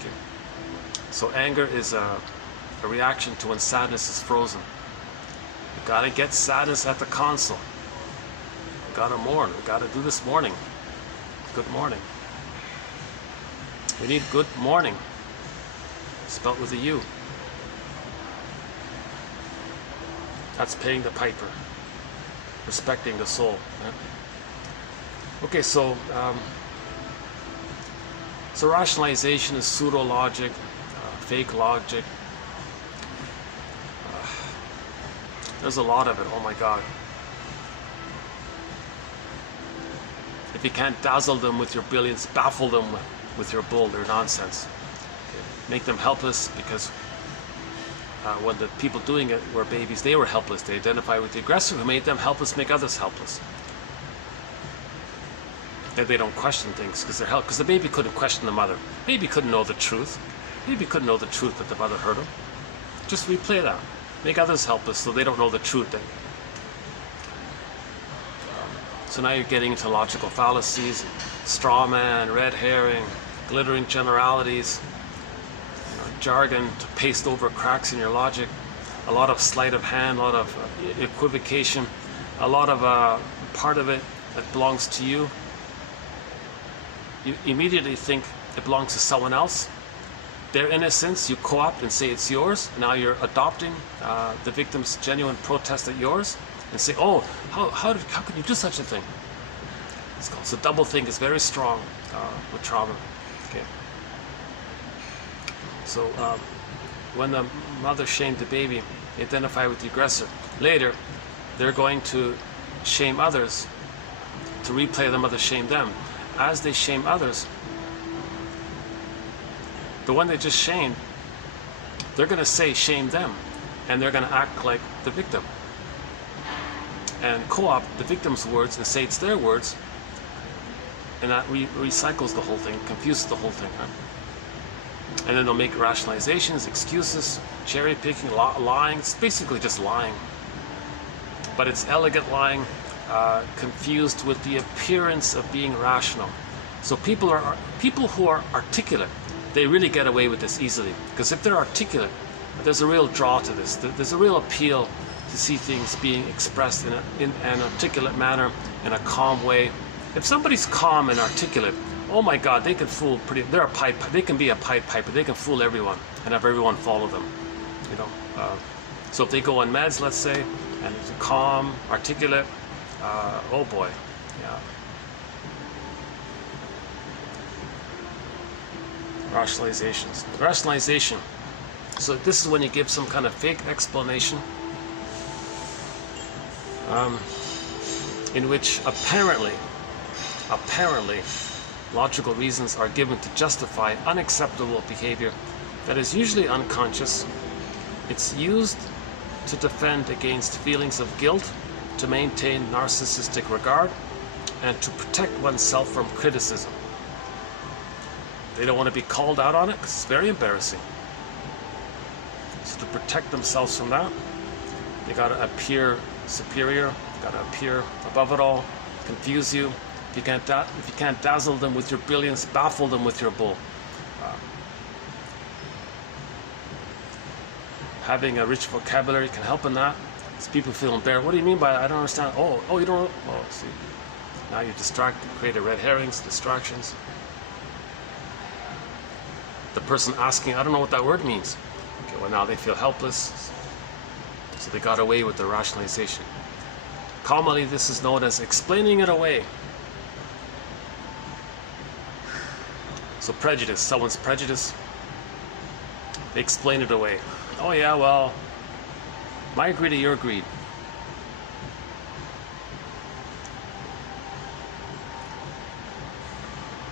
Okay. So anger is a reaction to when sadness is frozen. You gotta get sadness at the console. You gotta mourn. We gotta do this mourning. Good morning. We need good morning, spelt with a U. That's paying the piper, respecting the soul. Okay, so rationalization is pseudo-logic, fake logic. There's a lot of it, oh my God. If you can't dazzle them with your billions, baffle them with your bull, they're nonsense. Make them helpless because when the people doing it were babies, they were helpless. They identify with the aggressor who made them helpless, make others helpless. And they don't question things because they're helpless. Because the baby couldn't question the mother. Baby couldn't know the truth. Baby couldn't know the truth that the mother hurt him. Just replay that. Make others helpless so they don't know the truth. Then. So now you're getting into logical fallacies, straw man, red herring, glittering generalities, jargon to paste over cracks in your logic, a lot of sleight of hand, a lot of equivocation, a lot of part of it that belongs to you. You immediately think it belongs to someone else. Their innocence, you co-opt and say it's yours. Now you're adopting the victim's genuine protest at yours and say, oh, how can you do such a thing? So double think is very strong with trauma. Okay. So when the mother shamed the baby, they identify with the aggressor. Later, they're going to shame others to replay the mother shame them. As they shame others, the one they just shamed, they're going to say shame them, and they're going to act like the victim and co-opt the victim's words and say it's their words, and that recycles the whole thing, confuses the whole thing. Right? And then they'll make rationalizations, excuses, cherry picking, lying. It's basically just lying, but it's elegant lying, confused with the appearance of being rational. So people who are articulate, they really get away with this easily, because if they're articulate, there's a real draw to this. There's a real appeal to see things being expressed in an articulate manner, in a calm way. If somebody's calm and articulate, oh my God, they can fool they can be a Pied Piper. They can fool everyone and have everyone follow them. You know. So if they go on meds, let's say, and it's calm, articulate, oh boy, yeah. Rationalization. So this is when you give some kind of fake explanation in which apparently logical reasons are given to justify unacceptable behavior that is usually unconscious. It's used to defend against feelings of guilt, to maintain narcissistic regard, and to protect oneself from criticism. They don't want to be called out on it because it's very embarrassing. So to protect themselves from that, they got to appear superior, got to appear above it all, confuse you. If you can't dazzle them with your brilliance, baffle them with your bull. Having a rich vocabulary can help in that. So people feel embarrassed. What do you mean by that? I don't understand. Oh, you don't know? Oh, see. Now you distract, create red herrings, distractions. The person asking, I don't know what that word means. Okay, well now they feel helpless. So they got away with the rationalization. Commonly, this is known as explaining it away. So prejudice, someone's prejudice, they explain it away. Oh yeah, well, my greed to your greed.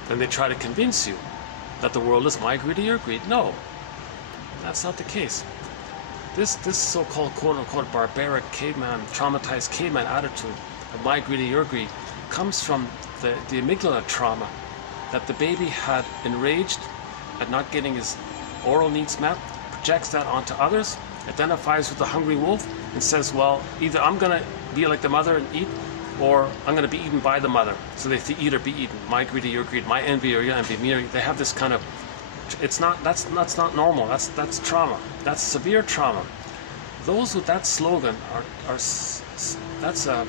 Then they try to convince you that the world is my greed to your greed. No, that's not the case. This so-called quote-unquote barbaric caveman, traumatized caveman attitude of my greed to your greed comes from the amygdala trauma that the baby had enraged at not getting his oral needs met, projects that onto others, identifies with the hungry wolf, and says, well, either I'm going to be like the mother and eat, or I'm going to be eaten by the mother. So they eat or be eaten. My greed or your greed, my envy or your envy. They have this kind of, that's not normal. That's trauma. That's severe trauma. Those with that slogan that's a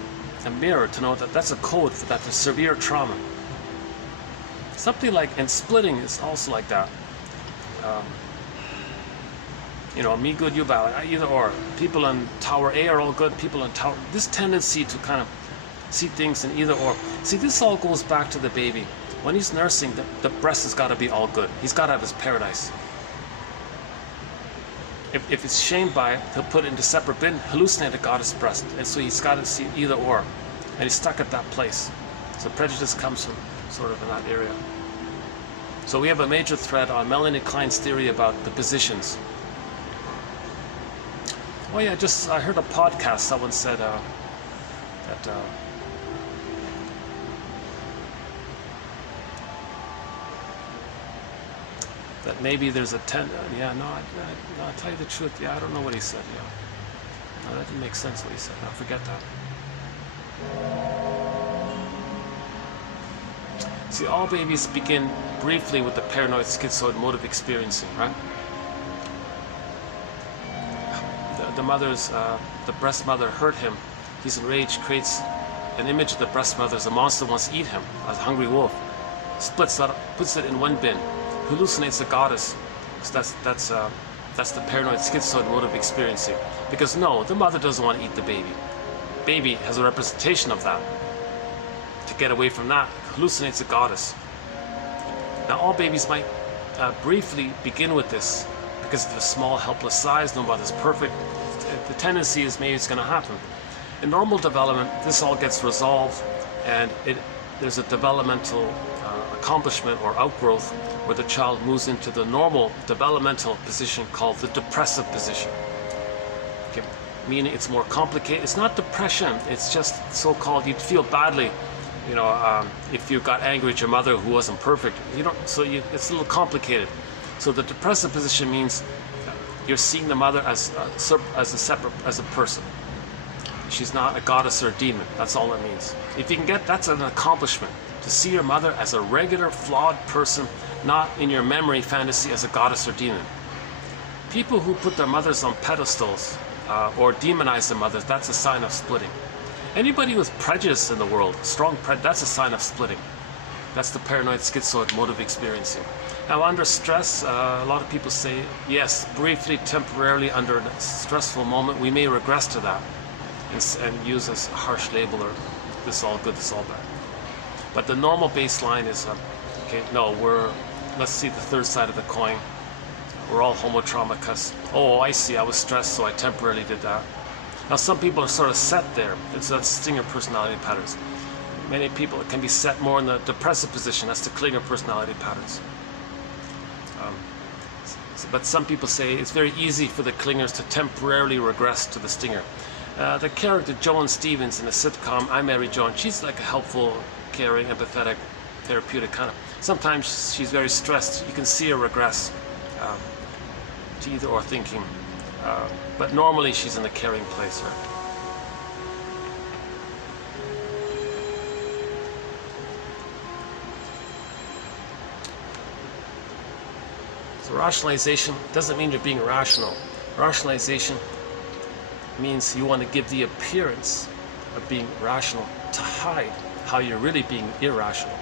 mirror to know that that's a code for that severe trauma. Something like, and splitting is also like that. Me good, you bad, either or. People in Tower A are all good, people in Tower... This tendency to kind of see things in either or. See, this all goes back to the baby. When he's nursing, the breast has got to be all good. He's got to have his paradise. If it's shamed by it, he'll put it into separate bin, hallucinate the goddess breast. And so he's got to see either or. And he's stuck at that place. So prejudice comes from sort of in that area. So we have a major thread on Melanie Klein's theory about the positions. Oh yeah, I heard a podcast, someone said that maybe there's a I'll tell you the truth, I don't know what he said, No, that didn't make sense what he said, no, forget that. See, all babies begin briefly with the paranoid schizoid mode of experiencing, right? The breast mother hurt him. He's enraged, creates an image of the breast mother as a monster wants to eat him, as a hungry wolf. Splits that, puts it in one bin, hallucinates the goddess. So that's the paranoid schizoid mode of experiencing. Because no, the mother doesn't want to eat the baby. Baby has a representation of that. To get away from that, hallucinates the goddess. Now all babies might briefly begin with this because of the small, helpless size. No mother's perfect. The tendency is maybe it's going to happen. In normal development, this all gets resolved, and there's a developmental accomplishment or outgrowth where the child moves into the normal developmental position called the depressive position. Okay. Meaning it's more complicated. It's not depression. It's just so-called you'd feel badly, if you got angry at your mother who wasn't perfect. It's a little complicated. So the depressive position means you're seeing the mother as a person. She's not a goddess or a demon. That's all it means. If you can get, that's an accomplishment. To see your mother as a regular, flawed person, not in your memory fantasy as a goddess or demon. People who put their mothers on pedestals or demonize their mothers, that's a sign of splitting. Anybody with prejudice in the world, strong prejudice, that's a sign of splitting. That's the paranoid schizoid mode of experiencing. Now, under stress, a lot of people say, yes, briefly, temporarily, under a stressful moment, we may regress to that and use as a harsh label or this all good, this all bad. But the normal baseline is, let's see the third side of the coin. We're all homotrauma because, oh, I see, I was stressed, so I temporarily did that. Now, some people are sort of set there. That's Stinger personality patterns. Many people can be set more in the depressive position. That's the Klinger personality patterns. But some people say it's very easy for the Klingers to temporarily regress to the Stinger. The character Joan Stevens in the sitcom I Married Joan, she's like a helpful, caring, empathetic, therapeutic kind of. Sometimes she's very stressed. You can see her regress to either or thinking. But normally she's in the caring place, right? So rationalization doesn't mean you're being irrational. Rationalization means you want to give the appearance of being rational to hide how you're really being irrational.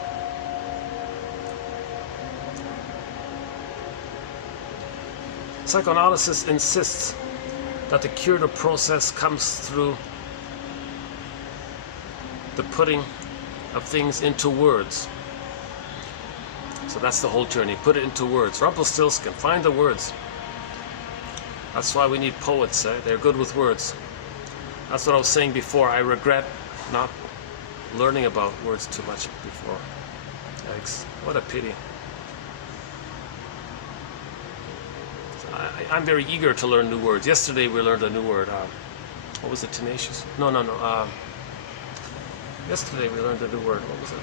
Psychoanalysis insists that the curative process comes through the putting of things into words. So that's the whole journey. Put it into words. Rumpelstiltskin, find the words. That's why we need poets. They're good with words. That's what I was saying before. I regret not learning about words too much before. Yikes. What a pity. I'm very eager to learn new words. Yesterday we learned a new word. What was it? Tenacious? No. Yesterday we learned a new word. What was it?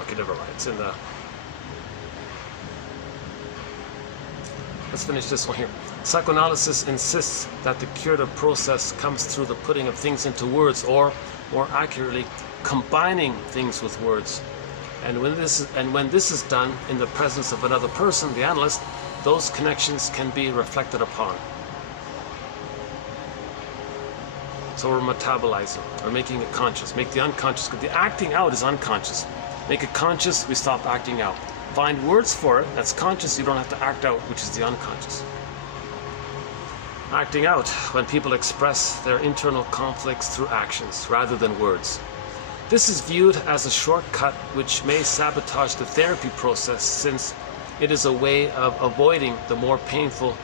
Okay, never mind. It's in the... Let's finish this one here. Psychoanalysis insists that the curative process comes through the putting of things into words, or, more accurately, combining things with words. And when this is done in the presence of another person, the analyst, those connections can be reflected upon. So we're metabolizing, or making it conscious. Make the unconscious, because the acting out is unconscious. Make it conscious, we stop acting out. Find words for it, that's conscious, you don't have to act out, which is the unconscious. Acting out, when people express their internal conflicts through actions rather than words. This is viewed as a shortcut which may sabotage the therapy process, since it is a way of avoiding the more painful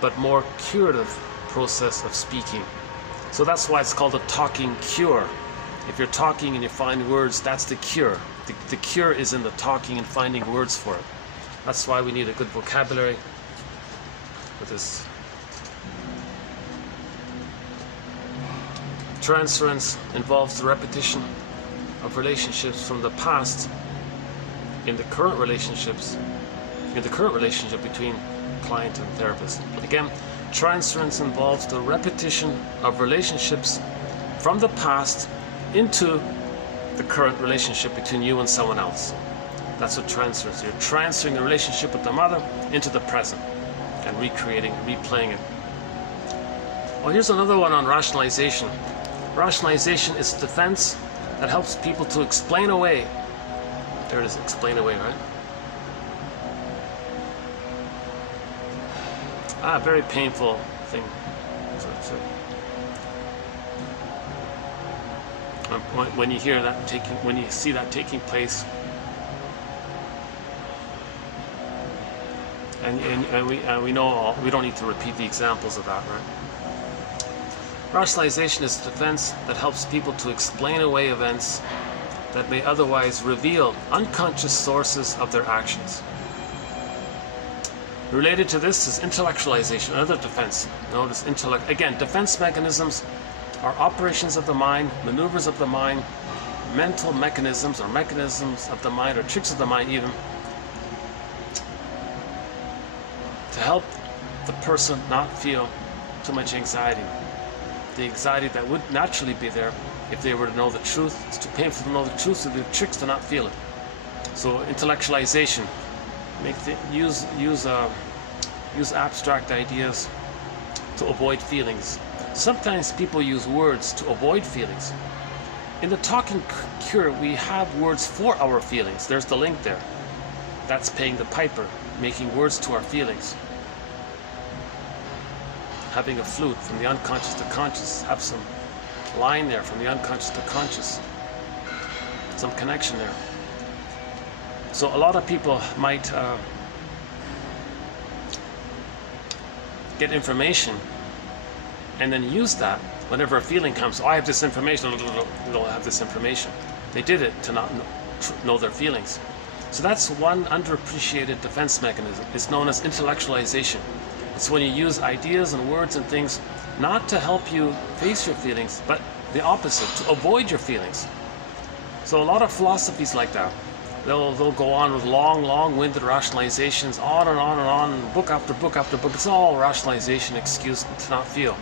but more curative process of speaking. So that's why it's called a talking cure. If you're talking and you find words, that's the cure. The cure is in the talking and finding words for it. That's why we need a good vocabulary for this. Transference involves the repetition of relationships from the past in the current relationship between client and therapist. Again, transference involves the repetition of relationships from the past into the current relationship between you and someone else. That's what transference is. You're transferring the relationship with the mother into the present and recreating, replaying it. Well, here's another one on rationalization. Rationalization is a defense that helps people to explain away. There it is, explain away, right? Very painful thing. When you hear that when you see that taking place, and we know we don't need to repeat the examples of that, right? Rationalization is a defense that helps people to explain away events that may otherwise reveal unconscious sources of their actions. Related to this is intellectualization, another defense. Notice intellect. Again, defense mechanisms are operations of the mind, maneuvers of the mind, mental mechanisms or mechanisms of the mind or tricks of the mind even, to help the person not feel too much anxiety. The anxiety that would naturally be there if they were to know the truth. It's too painful to know the truth, so the tricks to not feel it. So intellectualization, use abstract ideas to avoid feelings. Sometimes people use words to avoid feelings. In the talking cure, we have words for our feelings. There's the link there. That's paying the piper, making words to our feelings. Having a flute from the unconscious to conscious, have some line there from the unconscious to conscious, some connection there. So a lot of people might get information and then use that whenever a feeling comes. Oh, I have this information. They'll have this information. They did it to not know their feelings. So that's one underappreciated defense mechanism. It's known as intellectualization. It's when you use ideas and words and things not to help you face your feelings, but the opposite, to avoid your feelings. So a lot of philosophies like that. They'll go on with long-winded rationalizations, on and on and on, book after book after book. It's all rationalization, excuse to not feel.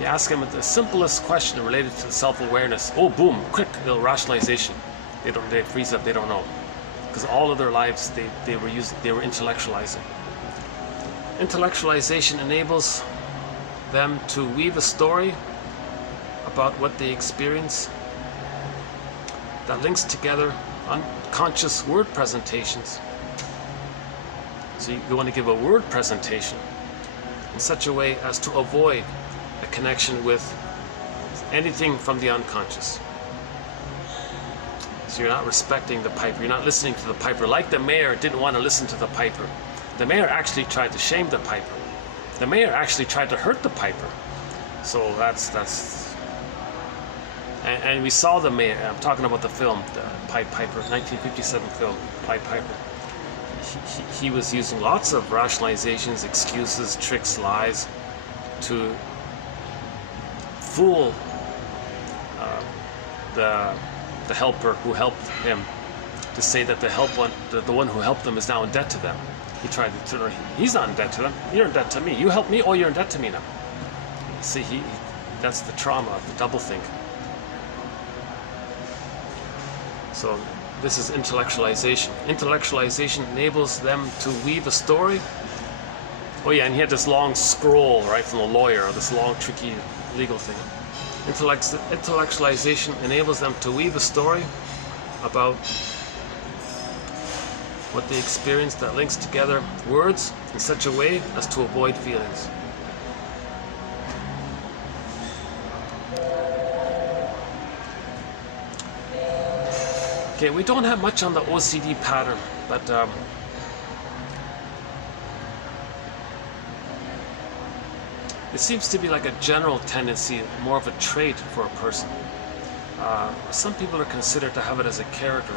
You ask them the simplest question related to self-awareness. Oh, boom, quick, little rationalization. They freeze up, they don't know. Because all of their lives they were intellectualizing. Intellectualization enables them to weave a story about what they experience that links together unconscious word presentations. So you want to give a word presentation in such a way as to avoid a connection with anything from the unconscious. So you're not respecting the piper, you're not listening to the piper, like the mayor didn't want to listen to the piper. The mayor actually tried to shame the piper. The mayor actually tried to hurt the piper. So that's and we saw the mayor. I'm talking about the film, the Pied Piper, 1957 film, Pied Piper. He was using lots of rationalizations, excuses, tricks, lies to fool the helper who helped him, to say that the one who helped them is now in debt to them. He tried to, he's not in debt to them. You're in debt to me. You helped me, oh, you're in debt to me now. See, that's the trauma of the doublethink. So this is intellectualization. Intellectualization enables them to weave a story. Oh yeah, and he had this long scroll, right, from a lawyer, this long, tricky legal thing. Intellectualization enables them to weave a story about what they experience that links together words in such a way as to avoid feelings. Okay, we don't have much on the OCD pattern, but it seems to be like a general tendency, more of a trait for a person. Some people are considered to have it as a character.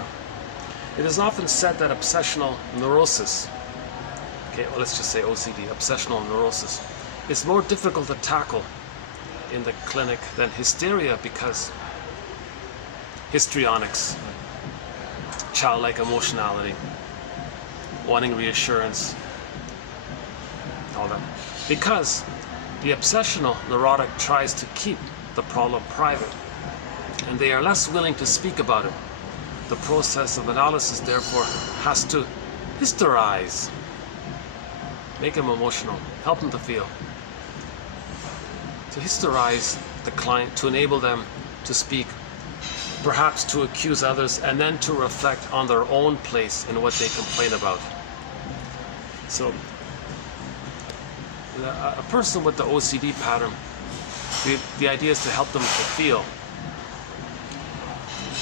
It is often said that obsessional neurosis, okay, well, let's just say OCD, obsessional neurosis, is more difficult to tackle in the clinic than hysteria because histrionics, childlike emotionality, wanting reassurance, all that. Because the obsessional neurotic tries to keep the problem private, and they are less willing to speak about it. The process of analysis, therefore, has to hysterize, make them emotional, help them to feel. To hysterize the client, to enable them to speak, perhaps to accuse others, and then to reflect on their own place in what they complain about. So, a person with the OCD pattern, the idea is to help them to feel.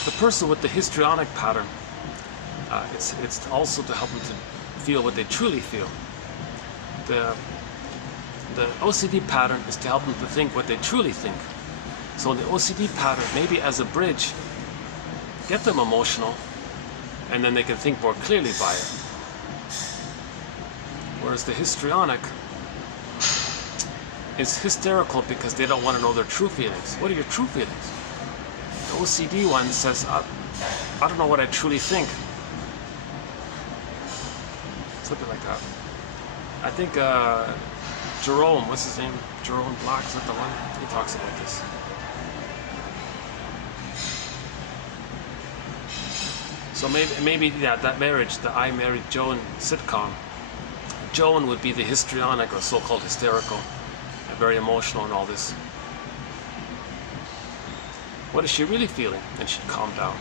The person with the histrionic pattern, it's also to help them to feel what they truly feel. The OCD pattern is to help them to think what they truly think. So in the OCD pattern, maybe as a bridge, get them emotional, and then they can think more clearly by it. Whereas the histrionic is hysterical because they don't want to know their true feelings. What are your true feelings? The OCD one says, I don't know what I truly think. Something like that. I think Jerome, what's his name? Jerome Black, is that the one? He talks about this. So maybe yeah, that marriage, the I Married Joan sitcom, Joan would be the histrionic or so-called hysterical, and very emotional and all this. What is she really feeling? And she'd calm down.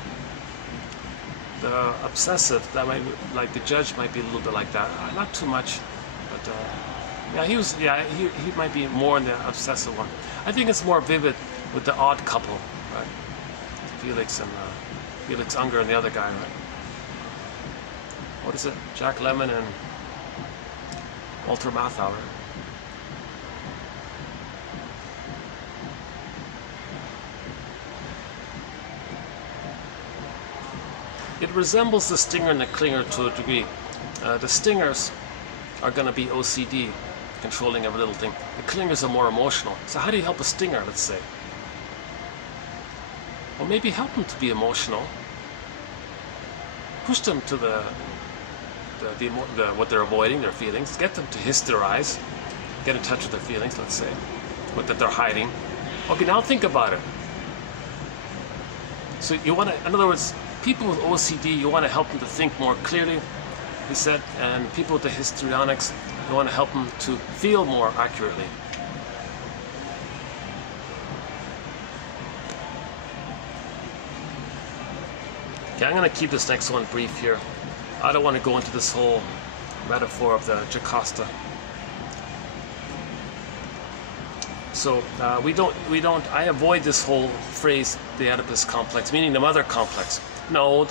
The obsessive, that might, like the judge might be a little bit like that. Not too much, but yeah, he might be more in the obsessive one. I think it's more vivid with the odd couple, right? Felix Unger and the other guy, right? What is it? Jack Lemmon and Walter Matthau, right? It resembles the stinger and the clinger to a degree. The stingers are going to be OCD, controlling every little thing. The clingers are more emotional. So how do you help a stinger, let's say? Well, maybe help them to be emotional. Push them to what they're avoiding, their feelings. Get them to hysterize. Get in touch with their feelings, let's say. What that they're hiding. Okay, now think about it. So you want to, in other words, people with OCD, you want to help them to think more clearly, he said, and people with the histrionics, you want to help them to feel more accurately. Okay, I'm going to keep this next one brief here. I don't want to go into this whole metaphor of the Jocasta. So I avoid this whole phrase, the Oedipus complex, meaning the mother complex. No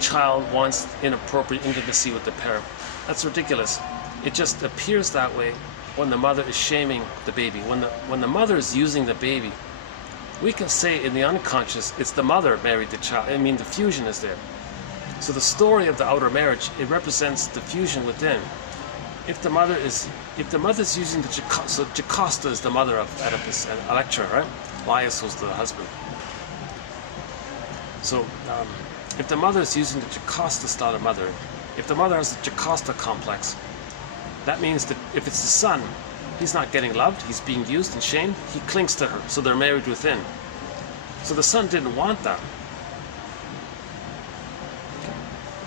child wants inappropriate intimacy with the parent. That's ridiculous. It just appears that way when the mother is shaming the baby. When the mother is using the baby, we can say in the unconscious, it's the mother married the child. I mean, the fusion is there. So the story of the outer marriage, it represents the fusion within. If the mother's using the Jocasta, so Jocasta is the mother of Oedipus and Electra, right? Laius was the husband. So if the mother is using the Jocasta style of mother, if the mother has the Jocasta complex, that means that if it's the son, he's not getting loved, he's being used and shamed, he clings to her, so they're married within. So the son didn't want that.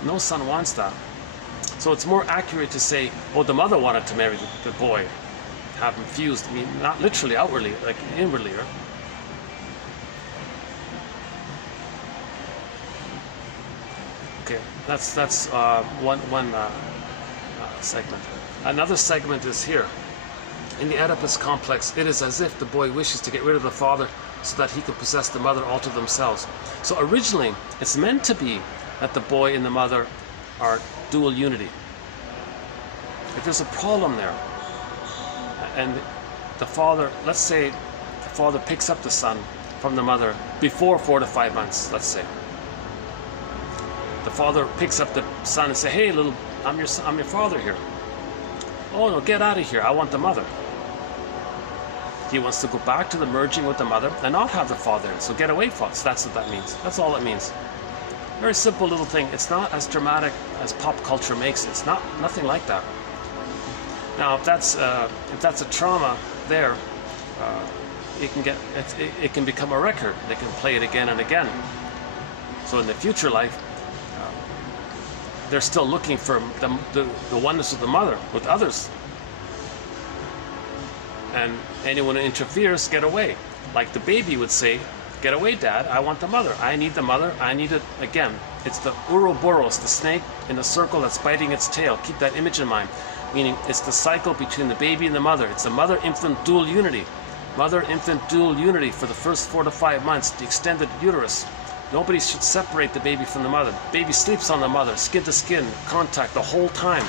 No son wants that. So it's more accurate to say, oh, the mother wanted to marry the boy. have them fused. I mean, not literally outwardly, like inwardly, right? Okay, that's one segment. Another segment is here. In the Oedipus complex, it is as if the boy wishes to get rid of the father so that he can possess the mother all to themselves. So originally, it's meant to be that the boy and the mother are dual unity. If there's a problem there, and the father, let's say the father picks up the son from the mother before 4 to 5 months, let's say. The father picks up the son and say, hey, I'm your father here. Oh no, get out of here, I want the mother. He wants to go back to the merging with the mother and not have the father. So get away from it. So that's what that means. That's all it means. Very simple little thing. It's not as dramatic as pop culture makes it. It's nothing like that. Now, if that's a trauma there, it can become a record. They can play it again and again. So in the future life, they're still looking for the oneness of the mother with others. And anyone who interferes, get away. Like the baby would say, get away, Dad, I want the mother. I need the mother, I need it again. It's the Ouroboros, the snake in the circle that's biting its tail. Keep that image in mind. Meaning it's the cycle between the baby and the mother. It's a mother-infant dual unity. Mother-infant dual unity for the first 4 to 5 months, the extended uterus. Nobody should separate the baby from the mother. Baby sleeps on the mother, skin to skin, contact the whole time.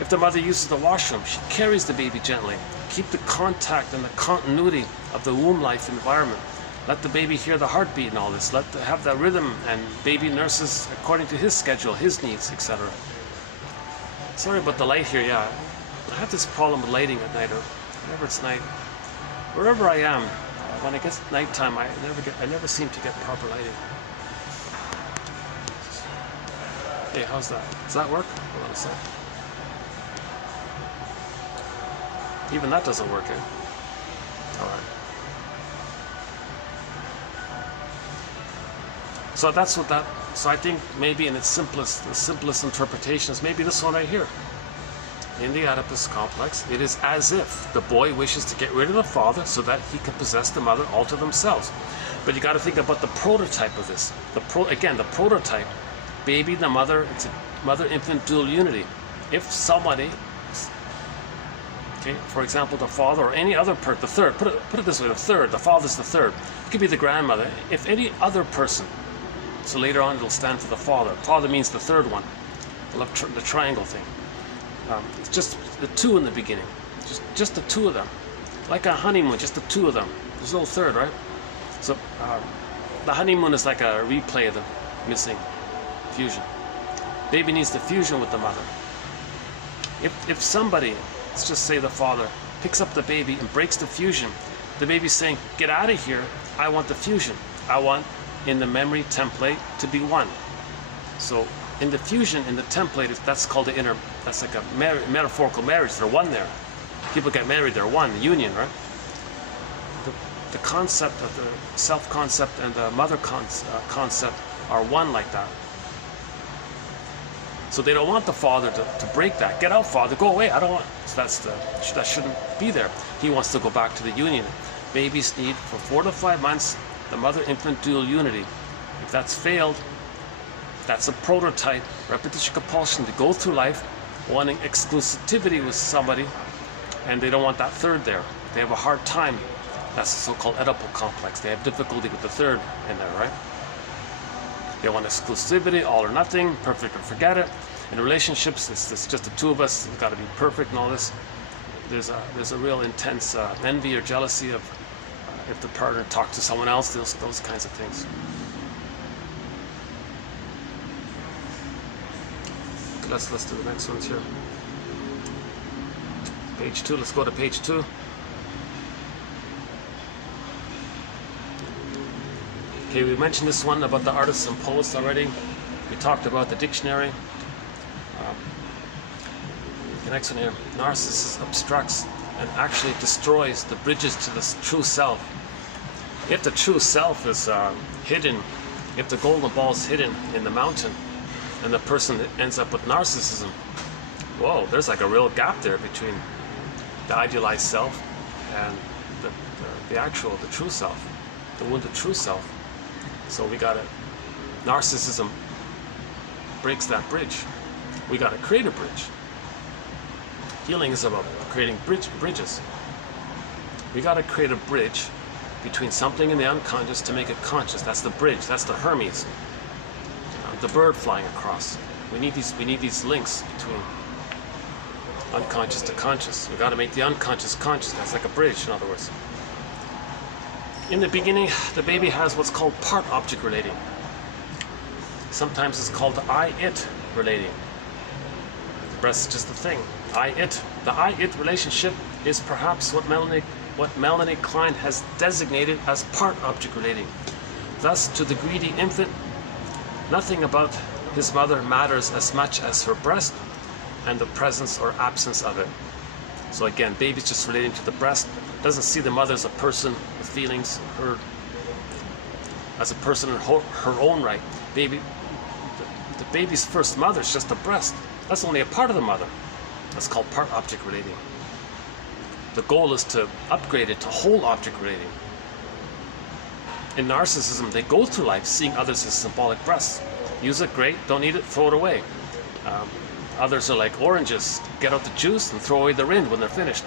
If the mother uses the washroom, she carries the baby gently. Keep the contact and the continuity of the womb life environment. Let the baby hear the heartbeat and all this. Have that rhythm, and baby nurses according to his schedule, his needs, etc. Sorry about the light here, yeah. I have this problem with lighting at night, or whenever it's night. Wherever I am, when it gets nighttime, I never seem to get proper lighting. Hey, how's that? Does that work? Hold on a sec. Even that doesn't work, eh? Alright. So that's what that, so I think maybe in its the simplest interpretation is maybe this one right here. In the Oedipus complex, it is as if the boy wishes to get rid of the father so that he can possess the mother all to themselves. But you got to think about the prototype of this. Again, the prototype, baby, the mother, it's a mother-infant dual unity. If somebody, okay, for example, the father or any other person, the third, put it this way, the father's the third. It could be the grandmother. If any other person, so later on it'll stand for the father. Father means the third one, the triangle thing. It's just the two in the beginning, just the two of them. Like a honeymoon, just the two of them. There's no third, right? So the honeymoon is like a replay of the missing fusion. Baby needs the fusion with the mother. If somebody, let's just say the father, picks up the baby and breaks the fusion, the baby's saying, get out of here, I want the fusion. I want, in the memory template, to be one. So in the fusion, in the template, that's called the inner, that's like a metaphorical marriage. They're one there. People get married, they're one, union, right? The concept of the self-concept and the mother concept are one like that. So they don't want the father to break that. Get out, father, go away, I don't want. So that shouldn't be there. He wants to go back to the union. Babies need, for 4 to 5 months, the mother-infant dual unity. If that's failed, that's a prototype, repetition compulsion, to go through life wanting exclusivity with somebody, and they don't want that third there. They have a hard time. That's the so-called Oedipal complex. They have difficulty with the third in there, right? They want exclusivity, all or nothing, perfect or forget it. In relationships, it's just the two of us. It's got to be perfect and all this. There's a real intense envy or jealousy of if the partner talks to someone else, those kinds of things. Okay, let's do the next ones here. Page 2. Let's go to page 2. Okay, we mentioned this one about the artists and poets already. We talked about the dictionary. The next one here. Narcissist obstructs and actually destroys the bridges to the true self. If the true self is hidden, if the golden ball is hidden in the mountain, and the person ends up with narcissism, whoa, there's like a real gap there between the idealized self and the true self, the wounded true self. So we gotta, narcissism breaks that bridge. We gotta create a bridge. Healing is about creating bridges. We gotta create a bridge between something in the unconscious to make it conscious. That's the bridge. That's the Hermes, the bird flying across. We need these links between unconscious to conscious. We got to make the unconscious conscious. That's like a bridge, in other words. In the beginning, the baby has what's called part object relating. Sometimes it's called the I-it relating. The breast is just the thing. I-it. The I-it relationship is perhaps what Melanie Klein has designated as part object relating. Thus, to the greedy infant, nothing about his mother matters as much as her breast and the presence or absence of it. So again, baby's just relating to the breast, doesn't see the mother as a person with feelings, her as a person in her own right. The baby's first mother is just the breast. That's only a part of the mother. That's called part object relating. The goal is to upgrade it to whole object relating. In narcissism, they go through life seeing others as symbolic breasts. Use it, great. Don't eat it, throw it away. Others are like oranges. Get out the juice and throw away the rind when they're finished.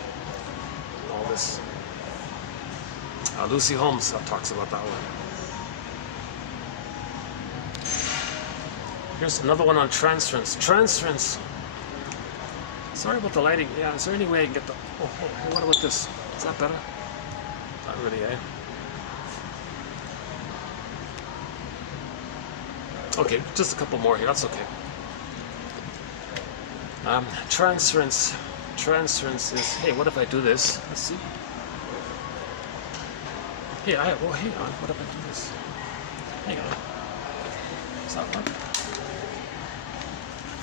All this. Lucy Holmes talks about that one. Here's another one on transference. Transference. Sorry about the lighting. Yeah, is there any way I can get the... Oh, hey, what about this? Is that better? Not really, eh? Okay, just a couple more here. That's okay. Transference. Transference is... Hey, what if I do this? Let's see. Hey, hang on. What if I do this? Hang on. Does that work?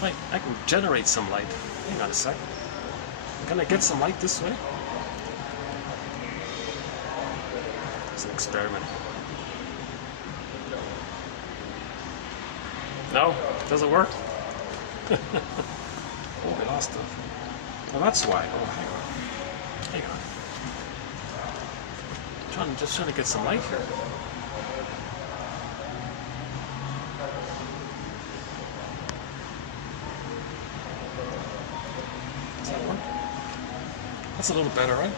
I can generate some light. Hang on a sec. Can I get some light this way? It's an experiment. No? Doesn't work? Oh, we lost it. Well, that's why. Oh, hang on. Just trying to get some light here. Does that work? That's a little better, right?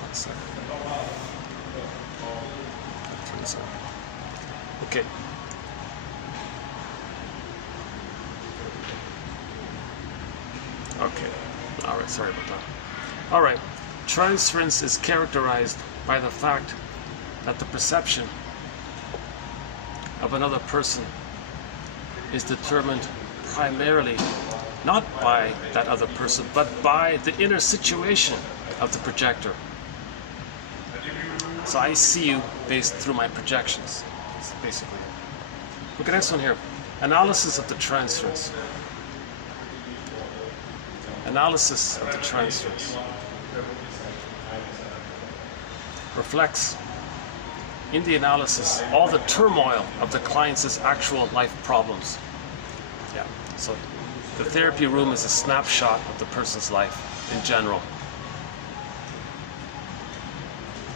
One second. Turn this on. Okay. Okay. All right. Sorry about that. All right. Transference is characterized by the fact that the perception of another person is determined primarily not by that other person, but by the inner situation of the projector. So I see you based through my projections. That's basically it. Look at this one here. Analysis of the transference. Analysis of the transference reflects in the analysis all the turmoil of the client's actual life problems. Yeah. So the therapy room is a snapshot of the person's life in general.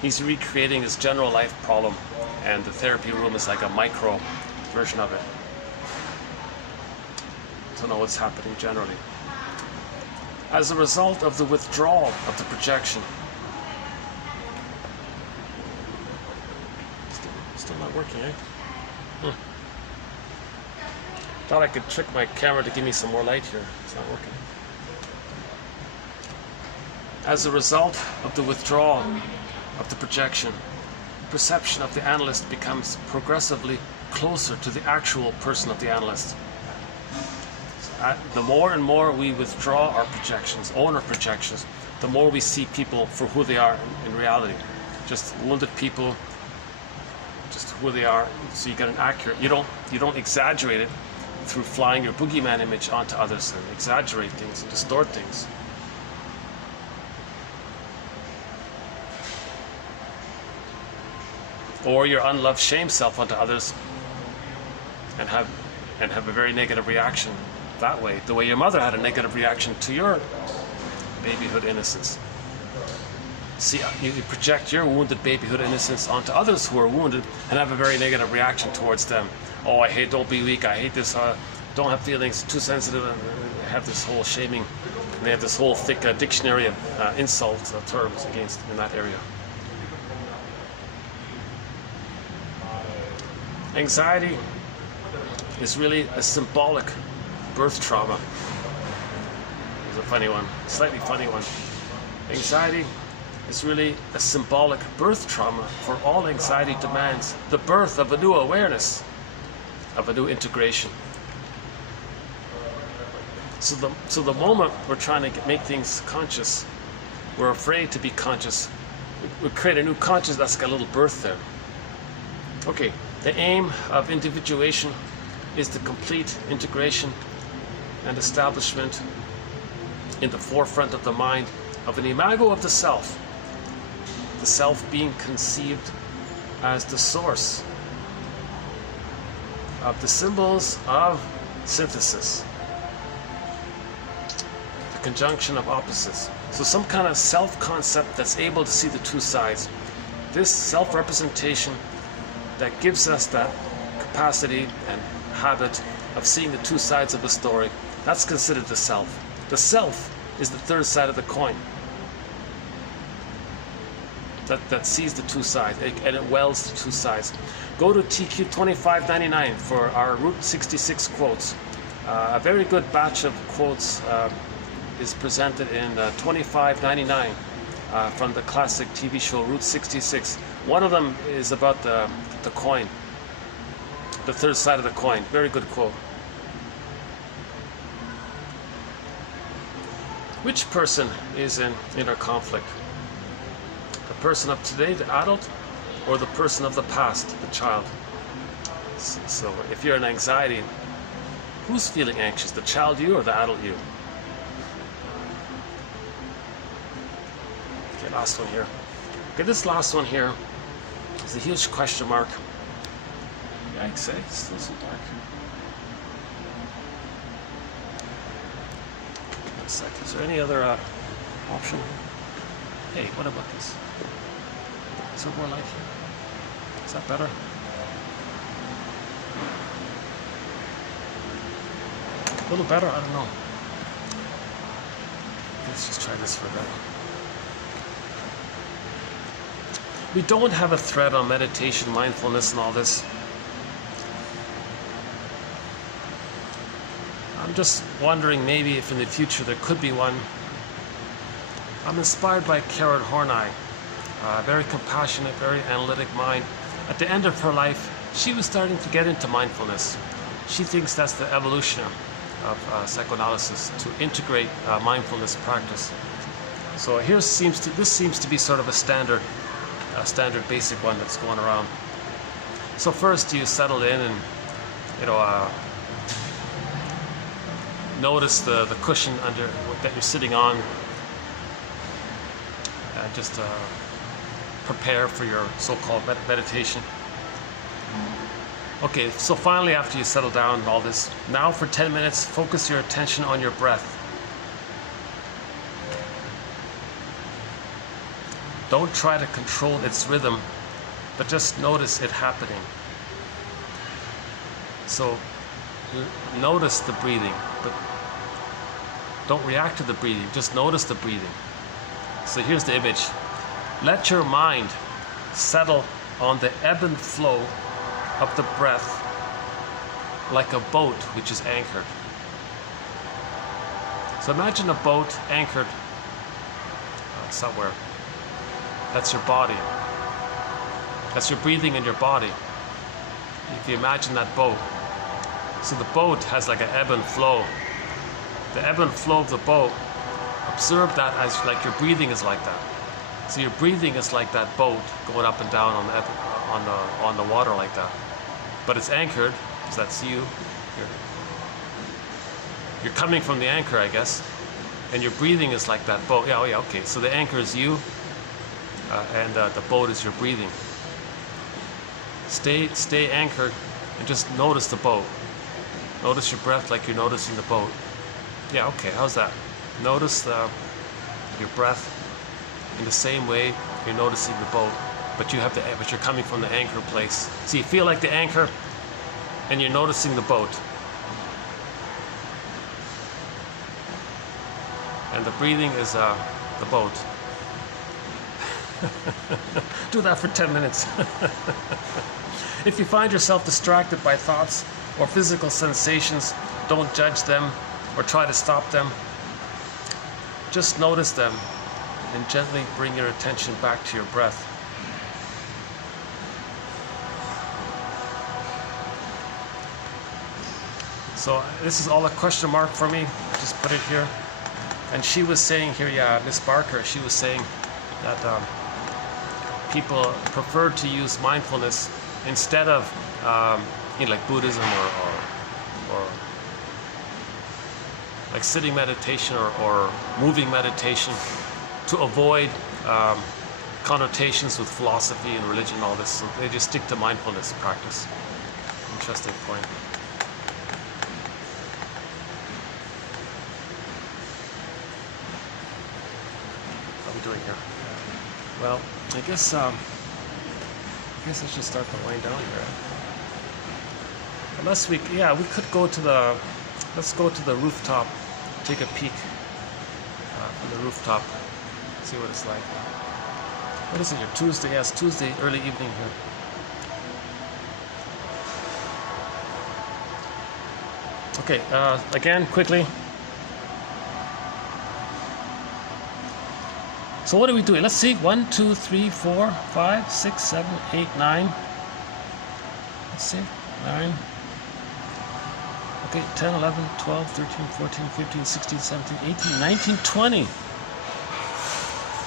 He's recreating his general life problem, and the therapy room is like a micro version of it. To know what's happening generally. As a result of the withdrawal of the projection. Still not working, eh? Thought I could trick my camera to give me some more light here. It's not working. As a result of the withdrawal of the projection, perception of the analyst becomes progressively closer to the actual person of the analyst. The more and more we withdraw our projections, own our projections, the more we see people for who they are in reality. Just wounded people, just who they are. So you get an accurate. You don't exaggerate it through flying your boogeyman image onto others and exaggerate things and distort things. Or your unloved shame self onto others and have a very negative reaction that way. The way your mother had a negative reaction to your babyhood innocence. See, you project your wounded babyhood innocence onto others who are wounded and have a very negative reaction towards them. Oh, I hate, don't be weak, I hate this, don't have feelings, too sensitive, and have this whole shaming. And they have this whole thick dictionary of insult terms against in that area. Anxiety is really a symbolic birth trauma. It's a funny one, slightly funny one. Anxiety is really a symbolic birth trauma, for all anxiety demands the birth of a new awareness, of a new integration. So the moment we're trying to make things conscious, we're afraid to be conscious. We create a new consciousness that's got a little birth there. Okay, the aim of individuation is the complete integration and establishment in the forefront of the mind of an imago of the self being conceived as the source of the symbols of synthesis, the conjunction of opposites. So some kind of self-concept that's able to see the two sides. This self-representation that gives us that capacity and habit of seeing the two sides of the story, that's considered the self. The self is the third side of the coin that sees the two sides, and it welds the two sides. Go to TQ 2599 for our Route 66 quotes. A very good batch of quotes is presented in 2599 from the classic TV show Route 66. One of them is about the coin, the third side of the coin. Very good quote. Which person is in inner conflict? The person of today, the adult, or the person of the past, the child? So if you're in anxiety, who's feeling anxious, the child you or the adult you? Okay, last one here. Okay, this last one here is a huge question mark. Yikes, it's still so dark here. One sec, is there any other option? Hey, what about this? Is there more light here? Is that better? A little better? I don't know. Let's just try this for a bit. We don't have a thread on meditation, mindfulness, and all this. I'm just wondering maybe if in the future there could be one. I'm inspired by Karen Horney, a very compassionate, very analytic mind. At the end of her life, she was starting to get into mindfulness. She thinks that's the evolution of psychoanalysis, to integrate mindfulness practice. So this seems to be sort of a standard basic one that's going around. So first you settle in and notice the cushion under that you're sitting on, and just prepare for your so-called meditation. Okay, so finally after you settle down and all this, now for 10 minutes, focus your attention on your breath. Don't try to control its rhythm, but just notice it happening. So notice the breathing, but don't react to the breathing, just notice the breathing. So here's the image. Let your mind settle on the ebb and flow of the breath like a boat which is anchored. So imagine a boat anchored somewhere. That's your body. That's your breathing in your body. If you imagine that boat. So the boat has like an ebb and flow. The ebb and flow of the boat, observe that as like your breathing is like that. So your breathing is like that boat going up and down on the water like that. But it's anchored, so that's you. You're coming from the anchor, I guess. And your breathing is like that boat. Yeah, okay. So the anchor is you, and the boat is your breathing. Stay anchored and just notice the boat. Notice your breath like you're noticing the boat. Yeah, okay, how's that? Notice your breath. In the same way, you're noticing the boat, but you're coming from the anchor place. So you feel like the anchor, and you're noticing the boat. And the breathing is the boat. Do that for 10 minutes. If you find yourself distracted by thoughts or physical sensations, don't judge them or try to stop them. Just notice them and gently bring your attention back to your breath. So this is all a question mark for me. Just put it here. And she was saying here, yeah, Miss Barker, she was saying that people prefer to use mindfulness instead of like Buddhism or like sitting meditation or moving meditation, to avoid connotations with philosophy and religion and all this. So they just stick to mindfulness practice. Interesting point. How are we doing here? Well, I guess I should start the wind down here. Unless we could go to the, let's go to the rooftop, take a peek from the rooftop, see what it's like. What is it here? Tuesday? Yes, Tuesday, early evening here. Okay, again, quickly. So what are we doing? Let's see. 1, 2, 3, 4, 5, 6, 7, 8, 9. Let's see. 9. Okay, 10, 11, 12, 13, 14, 15, 16, 17, 18, 19, 20.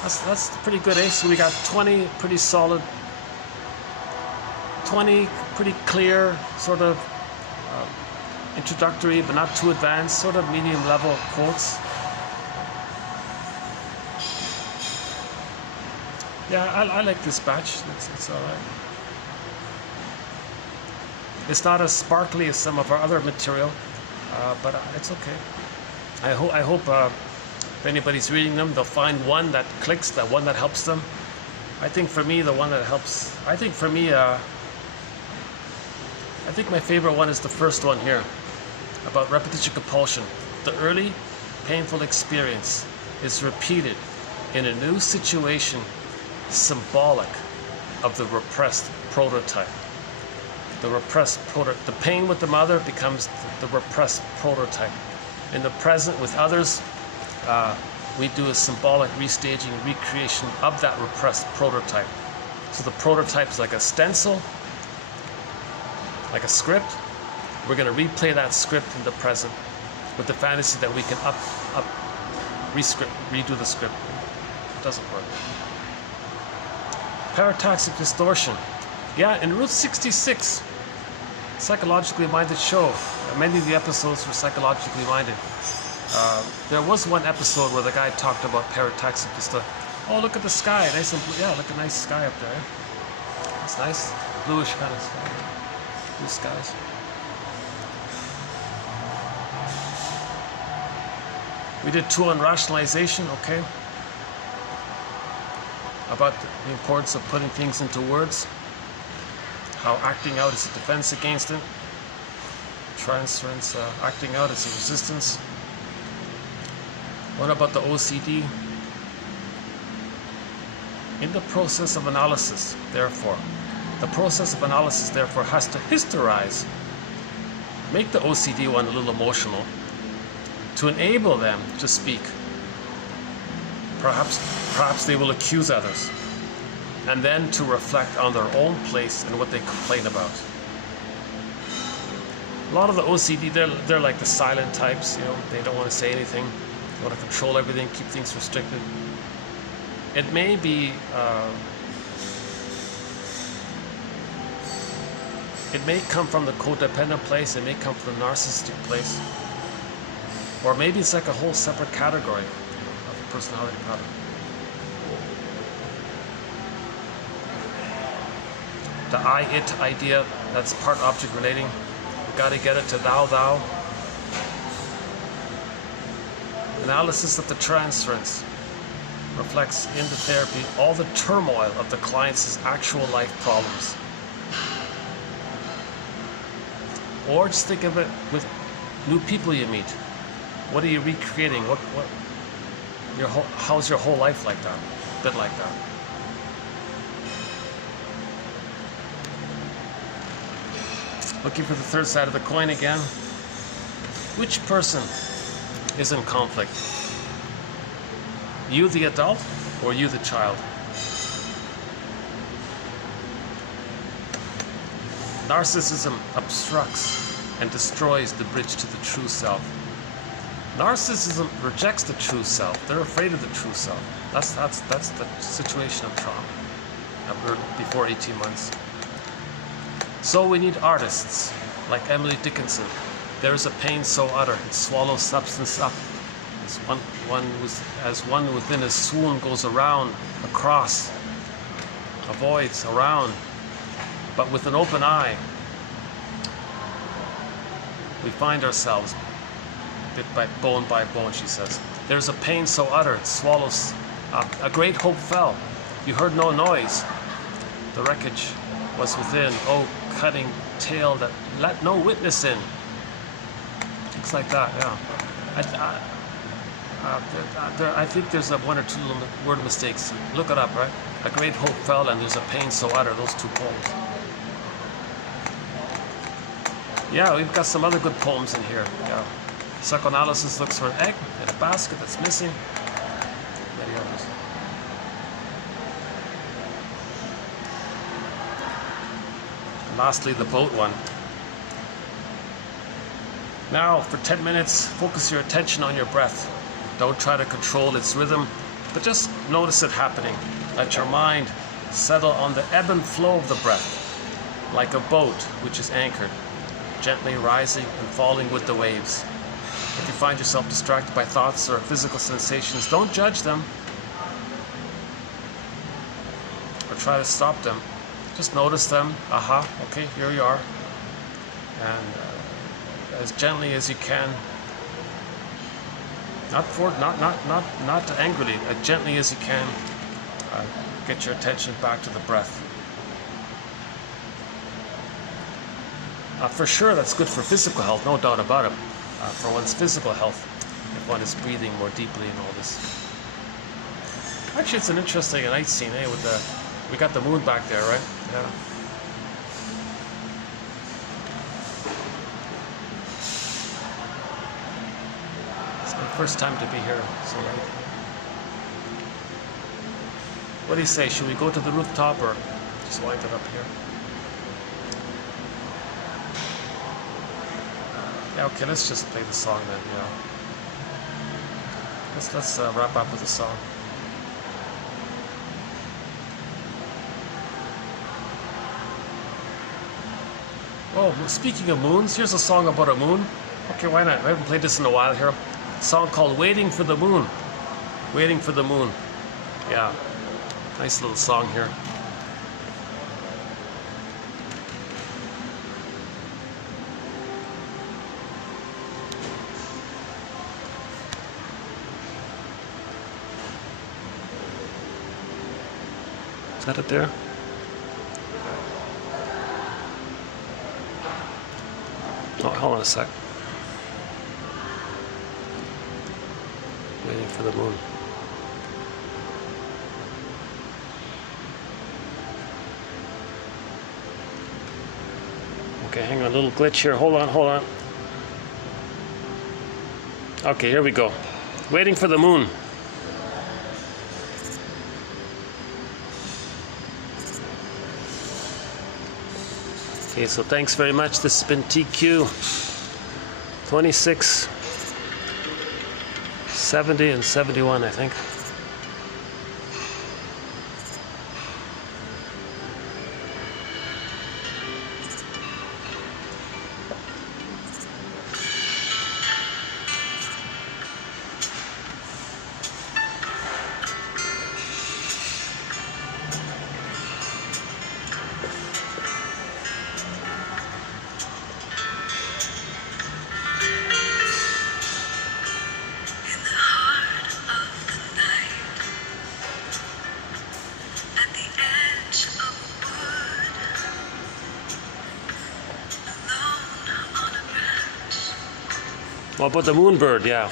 That's pretty good, eh? So we got 20 pretty solid, 20 pretty clear, sort of introductory but not too advanced, sort of medium level quotes. Yeah, I like this batch. It's all right. It's not as sparkly as some of our other material, but it's okay. I hope if anybody's reading them, they'll find one that clicks, that one that helps them. I think for me, the one that helps, I think my favorite one is the first one here, about repetition compulsion. The early painful experience is repeated in a new situation, symbolic of the repressed prototype. The pain with the mother becomes the repressed prototype. In the present with others, we do a symbolic restaging, recreation of that repressed prototype. So the prototype is like a stencil, like a script. We're going to replay that script in the present with the fantasy that we can redo the script. It doesn't work. Parataxic distortion. Yeah, in Route 66, psychologically minded show. Many of the episodes were psychologically minded. There was one episode where the guy talked about parataxic distortion. Oh, look at the sky, nice and blue. Yeah, look at a nice sky up there. It's nice, bluish kind of sky. Blue skies. We did 2 on rationalization, okay? About the importance of putting things into words. How acting out is a defense against it. Transference, acting out is a resistance. What about the OCD? In the process of analysis, therefore, has to historize, make the OCD one a little emotional, to enable them to speak. Perhaps they will accuse others, and then to reflect on their own place and what they complain about. A lot of the OCD, they're like the silent types, you know, they don't want to say anything, they want to control everything, keep things restricted. It may be, it may come from the codependent place, it may come from the narcissistic place, or maybe it's like a whole separate category of a personality pattern. The I-it idea, that's part object relating. We got to get it to thou. Analysis of the transference. reflects in the therapy all the turmoil of the client's actual life problems. Or just think of it with new people you meet. What are you recreating? How's your whole life like that? A bit like that. Looking for the third side of the coin again. Which person is in conflict? You the adult or you the child? Narcissism obstructs and destroys the bridge to the true self. Narcissism rejects the true self. They're afraid of the true self. That's the situation of trauma. I've learned before 18 months. So we need artists like Emily Dickinson. There is a pain so utter it swallows substance up. As one within a swoon goes around, across, avoids, around, but with an open eye, we find ourselves bit by bone, she says. There's a pain so utter it swallows up. A great hope fell. You heard no noise. The wreckage was within. Oh, cutting tale that let no witness in. Things like that, yeah. I think there's one or two little word mistakes. Look it up, right? A great hope fell and there's a pain so utter. Those two poems. Yeah, we've got some other good poems in here. Yeah. Psychoanalysis looks for an egg in a basket that's missing. Many others. And lastly, the boat one. Now, for 10 minutes, focus your attention on your breath. Don't try to control its rhythm, but just notice it happening. Let your mind settle on the ebb and flow of the breath, like a boat which is anchored, gently rising and falling with the waves. If you find yourself distracted by thoughts or physical sensations, don't judge them or try to stop them. Just notice them. Aha, okay, here you are. And as gently as you can, not angrily, as gently as you can, get your attention back to the breath. For sure, that's good for physical health, no doubt about it. For one's physical health, if one is breathing more deeply and all this. Actually, it's an interesting night scene, eh? We got the moon back there, right? Yeah. It's my first time to be here, so late. What do you say? Should we go to the rooftop or just wind it up here? Yeah, okay, let's just play the song then, yeah. Let's wrap up with the song. Oh, speaking of moons, here's a song about a moon. Okay, why not? I haven't played this in a while here. A song called Waiting for the Moon. Waiting for the Moon. Yeah, nice little song here. Is that it there? Oh, hold on a sec. Waiting for the moon. Okay, hang on, a little glitch here. Hold on. Okay, here we go. Waiting for the moon. Okay, so thanks very much. This has been TQ 26, 70, and 71, I think. In the heart of the night. What about the moon bird? Yeah.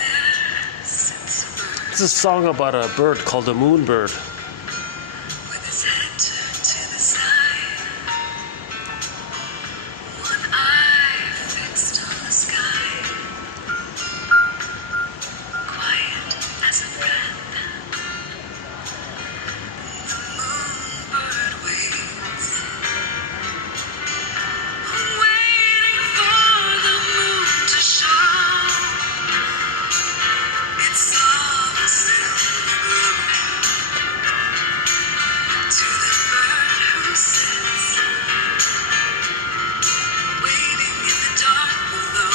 It's a song about a bird called the moon bird. With his head turned to the side, one eye fixed on the sky, quiet as a breath. The moonbird waits, waiting for the moon to show its soft silver glow. To the bird who sits, waiting in the dark below,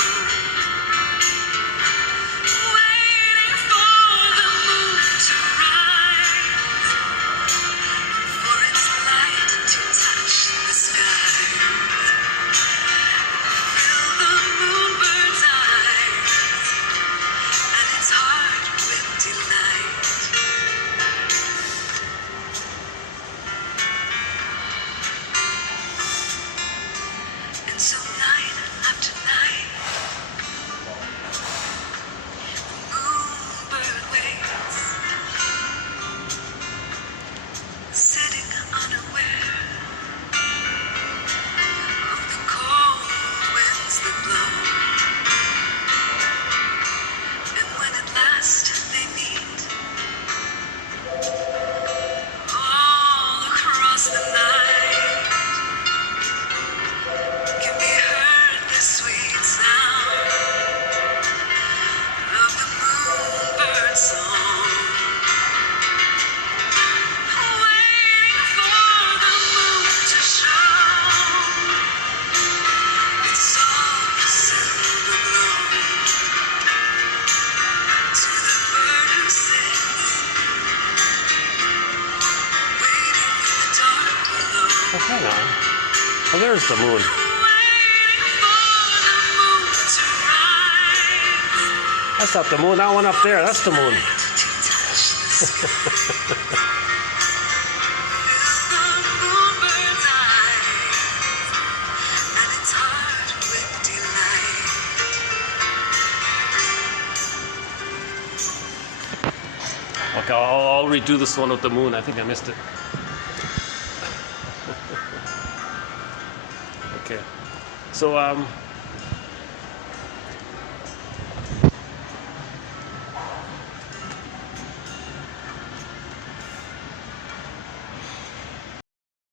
waiting for the moon to rise, for its light to touch the sky, fill the moonbird's eyes, and its heart with delight. And so night after night, the moonbird waits, sitting unaware of the cold winds that blow. And when at last they meet, all across the night can be heard the sweet sound of the moonbird song, waiting for the moon to show its soft silver glow. To the bird who sits, waiting in the dark below, Oh, hang on. Oh, there's the moon. waiting for the moon to rise, That's not the moon. That one up there. That's the moon. to touch the sky. Fill the moonbird's eyes, and its heart with delight. Okay, I'll redo this one with the moon. I think I missed it. Okay. So,